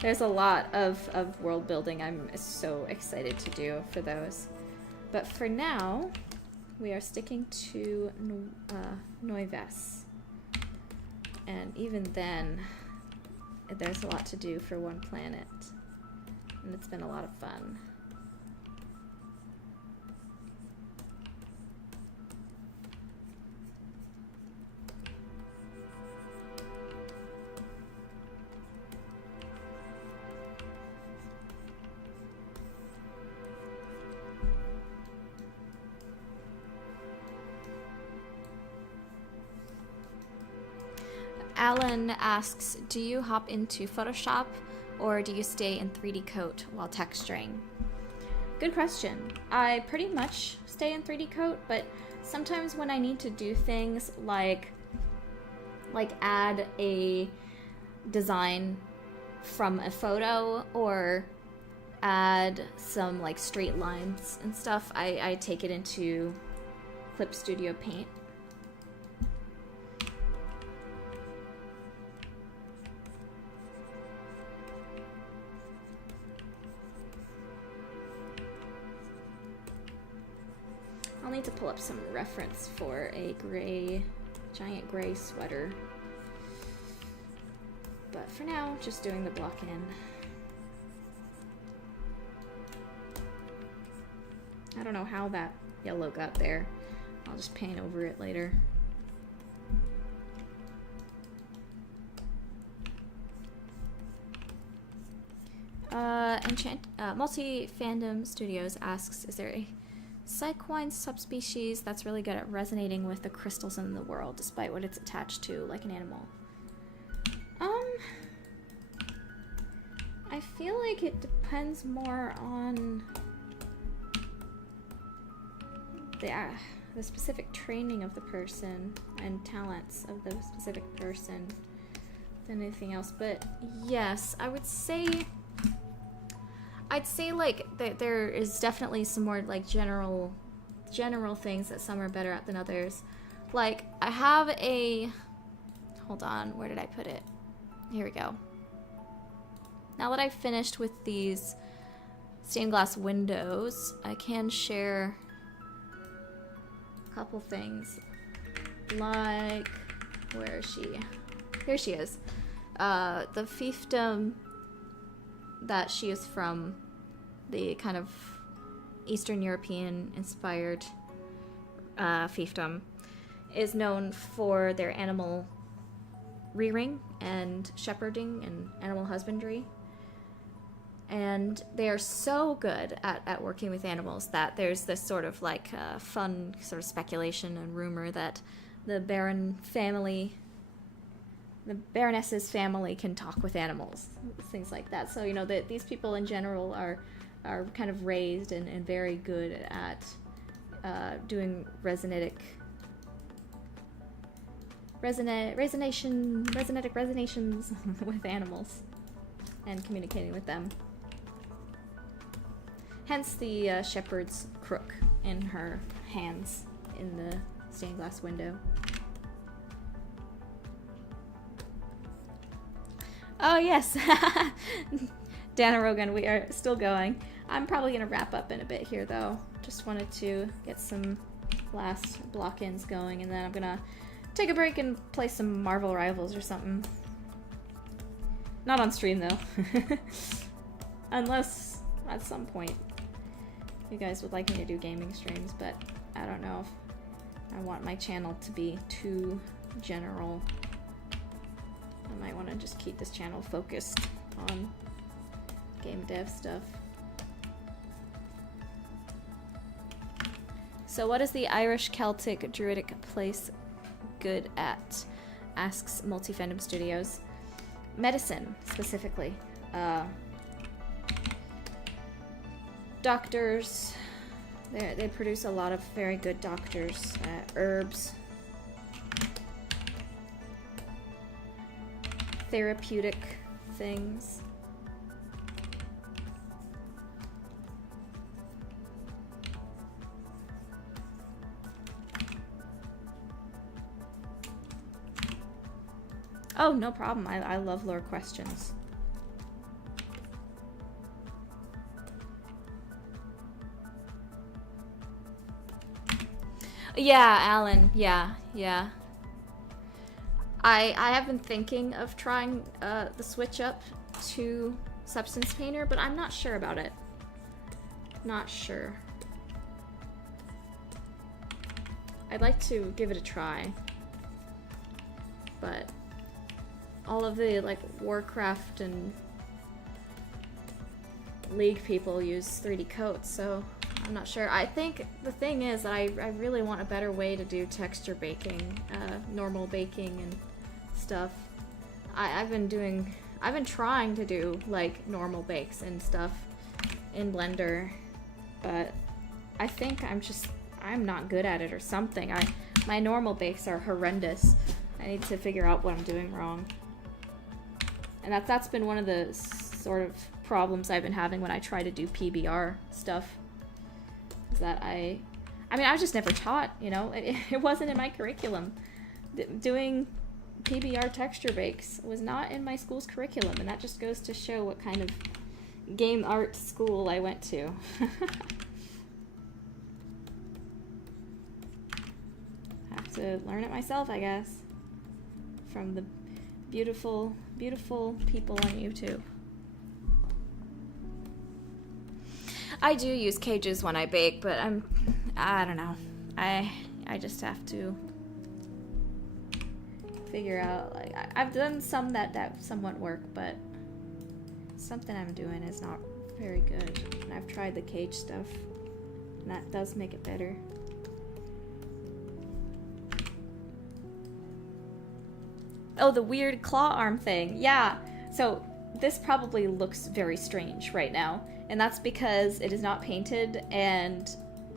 There's a lot of world building I'm so excited to do for those. But for now, we are sticking to Noives. And even then, there's a lot to do for one planet. And it's been a lot of fun. Alan asks, do you hop into Photoshop or do you stay in 3D Coat while texturing? Good question. I pretty much stay in 3D Coat, but sometimes when I need to do things like add a design from a photo or add some like straight lines and stuff, I take it into Clip Studio Paint. I'll need to pull up some reference for a giant gray sweater. But for now, just doing the block in. I don't know how that yellow got there. I'll just paint over it later. Multi-Fandom Studios asks, is there a Psyquine subspecies that's really good at resonating with the crystals in the world, despite what it's attached to, like an animal? I feel like it depends more on the specific training of the person and talents of the specific person than anything else. But yes, I'd say like there is definitely some more like general things that some are better at than others. Like I have a, hold on, where did I put it? Here we go. Now that I've finished with these stained glass windows, I can share a couple things. Like, where is she? Here she is. The fiefdom that she is from, the kind of Eastern European inspired fiefdom, is known for their animal rearing and shepherding and animal husbandry. And they are so good at working with animals that there's this sort of like fun sort of speculation and rumor that the Baroness's family can talk with animals, things like that. So, you know, these people in general are kind of raised and very good at doing resonatic resonations with animals and communicating with them. Hence the shepherd's crook in her hands in the stained glass window. Oh yes, Dana Rogan, we are still going. I'm probably gonna wrap up in a bit here though. Just wanted to get some last block-ins going, and then I'm gonna take a break and play some Marvel Rivals or something. Not on stream though. Unless at some point you guys would like me to do gaming streams, but I don't know if I want my channel to be too general. I might want to just keep this channel focused on game dev stuff. So what is the Irish Celtic Druidic place good at? Asks Multi-Fandom Studios. Medicine, specifically. Doctors. They produce a lot of very good doctors. Herbs. Therapeutic things. Oh, no problem. I love lore questions. Yeah, Alan. Yeah. I have been thinking of trying the switch up to Substance Painter, but I'm not sure about it. Not sure. I'd like to give it a try, but all of the like Warcraft and League people use 3D coats, so I'm not sure. I think the thing is that I really want a better way to do texture baking, normal baking and stuff. I've been trying to do like normal bakes and stuff in Blender, but I think I'm not good at it or something. My normal bakes are horrendous. I need to figure out what I'm doing wrong. And that's been one of the sort of problems I've been having when I try to do PBR stuff. Is that I was just never taught, you know? It wasn't in my curriculum. Doing PBR texture bakes was not in my school's curriculum, and that just goes to show what kind of game art school I went to. Have to learn it myself, I guess. From the beautiful, beautiful people on YouTube. I do use cages when I bake, but I don't know. I I just have to figure out, like, I've done some that somewhat work, but something I'm doing is not very good. And I've tried the cage stuff, and that does make it better. Oh, the weird claw arm thing. Yeah, so this probably looks very strange right now, and that's because it is not painted, and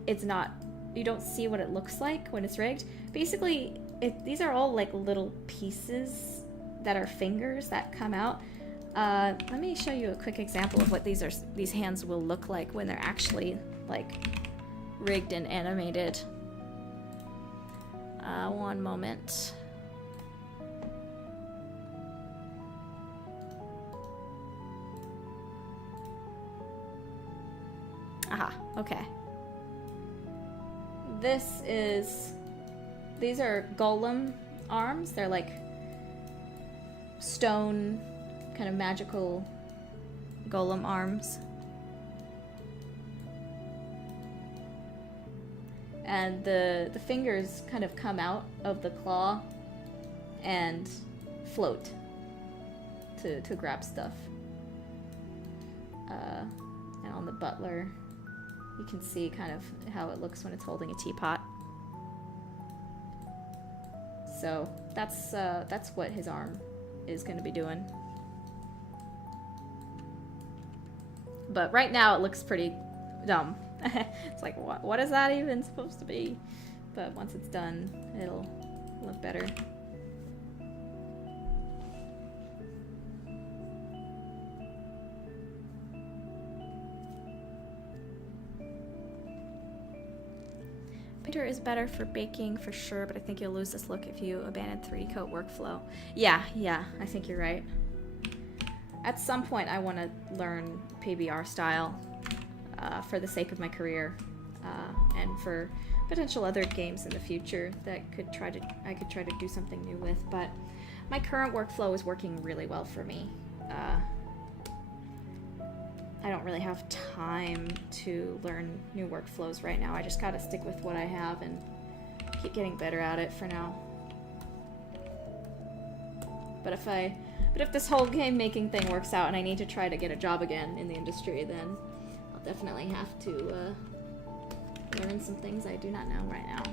it's not, you don't see what it looks like when it's rigged. Basically, these are all like little pieces that are fingers that come out. Let me show you a quick example of what these hands will look like when they're actually like rigged and animated. One moment. Aha, okay. These are golem arms. They're like stone, kind of magical golem arms. And the fingers kind of come out of the claw and float to grab stuff. And on the butler, you can see kind of how it looks when it's holding a teapot. So that's what his arm is going to be doing. But right now it looks pretty dumb. It's like, what is that even supposed to be? But once it's done, it'll look better. Painter is better for baking for sure, but I think you'll lose this look if you abandon 3D coat workflow. Yeah, I think you're right. At some point I want to learn PBR style for the sake of my career and for potential other games in the future that I could try to do something new with, but my current workflow is working really well for me. I don't really have time to learn new workflows right now. I just gotta stick with what I have and keep getting better at it for now. But if this whole game making thing works out and I need to try to get a job again in the industry, then I'll definitely have to learn some things I do not know right now.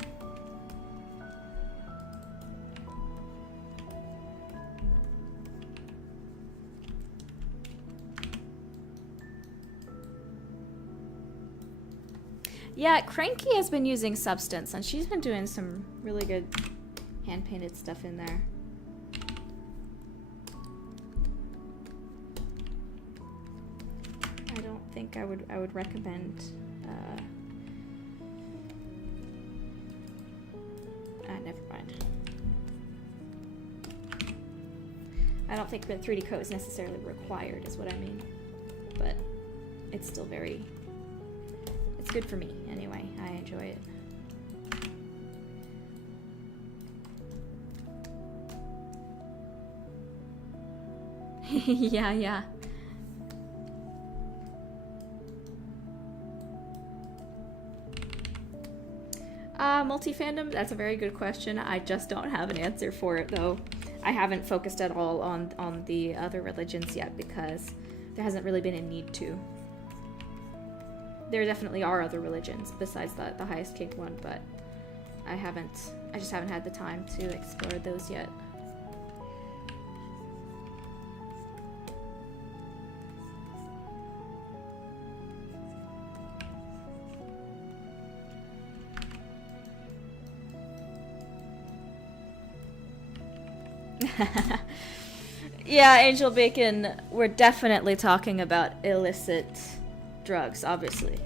Yeah, Cranky has been using Substance, and she's been doing some really good hand-painted stuff in there. I don't think I would recommend never mind. I don't think that 3D coat is necessarily required, is what I mean. But it's still very... It's good for me, anyway. I enjoy it. Yeah. Multi-fandom? That's a very good question. I just don't have an answer for it, though. I haven't focused at all on the other religions yet because there hasn't really been a need to. There definitely are other religions besides the highest king one, but I just haven't had the time to explore those yet. Yeah, Angel Bacon, we're definitely talking about illicit drugs, obviously.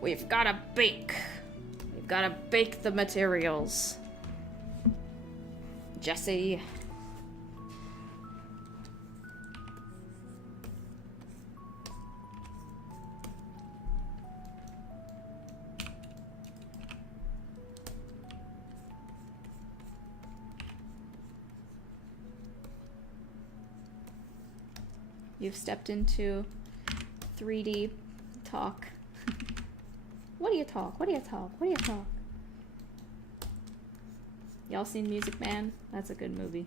We've gotta bake. We've gotta bake the materials. Jesse. You've stepped into 3D talk. What do you talk? What do you talk? What do you talk? Y'all seen Music Man? That's a good movie.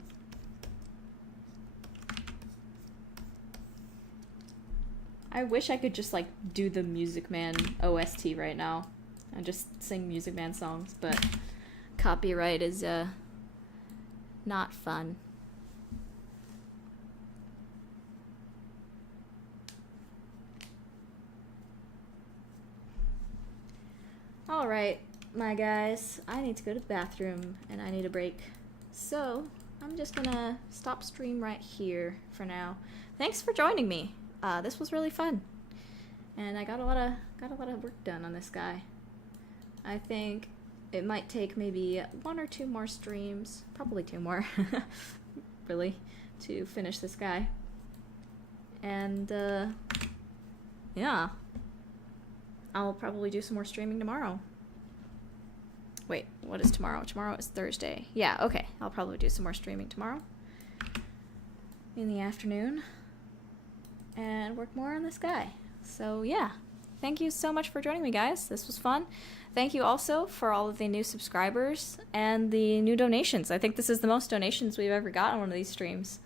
I wish I could just like do the Music Man OST right now and just sing Music Man songs, but copyright is not fun. Alright, my guys, I need to go to the bathroom and I need a break. So, I'm just gonna stop stream right here for now. Thanks for joining me. This was really fun. And I got a lot of work done on this guy. I think it might take maybe 1 or 2 more streams, probably 2 more, really, to finish this guy. And, yeah. I'll probably do some more streaming tomorrow. Wait, what is tomorrow? Tomorrow is Thursday. Yeah, okay. I'll probably do some more streaming tomorrow in the afternoon and work more on this guy. So, yeah. Thank you so much for joining me, guys. This was fun. Thank you also for all of the new subscribers and the new donations. I think this is the most donations we've ever got on one of these streams.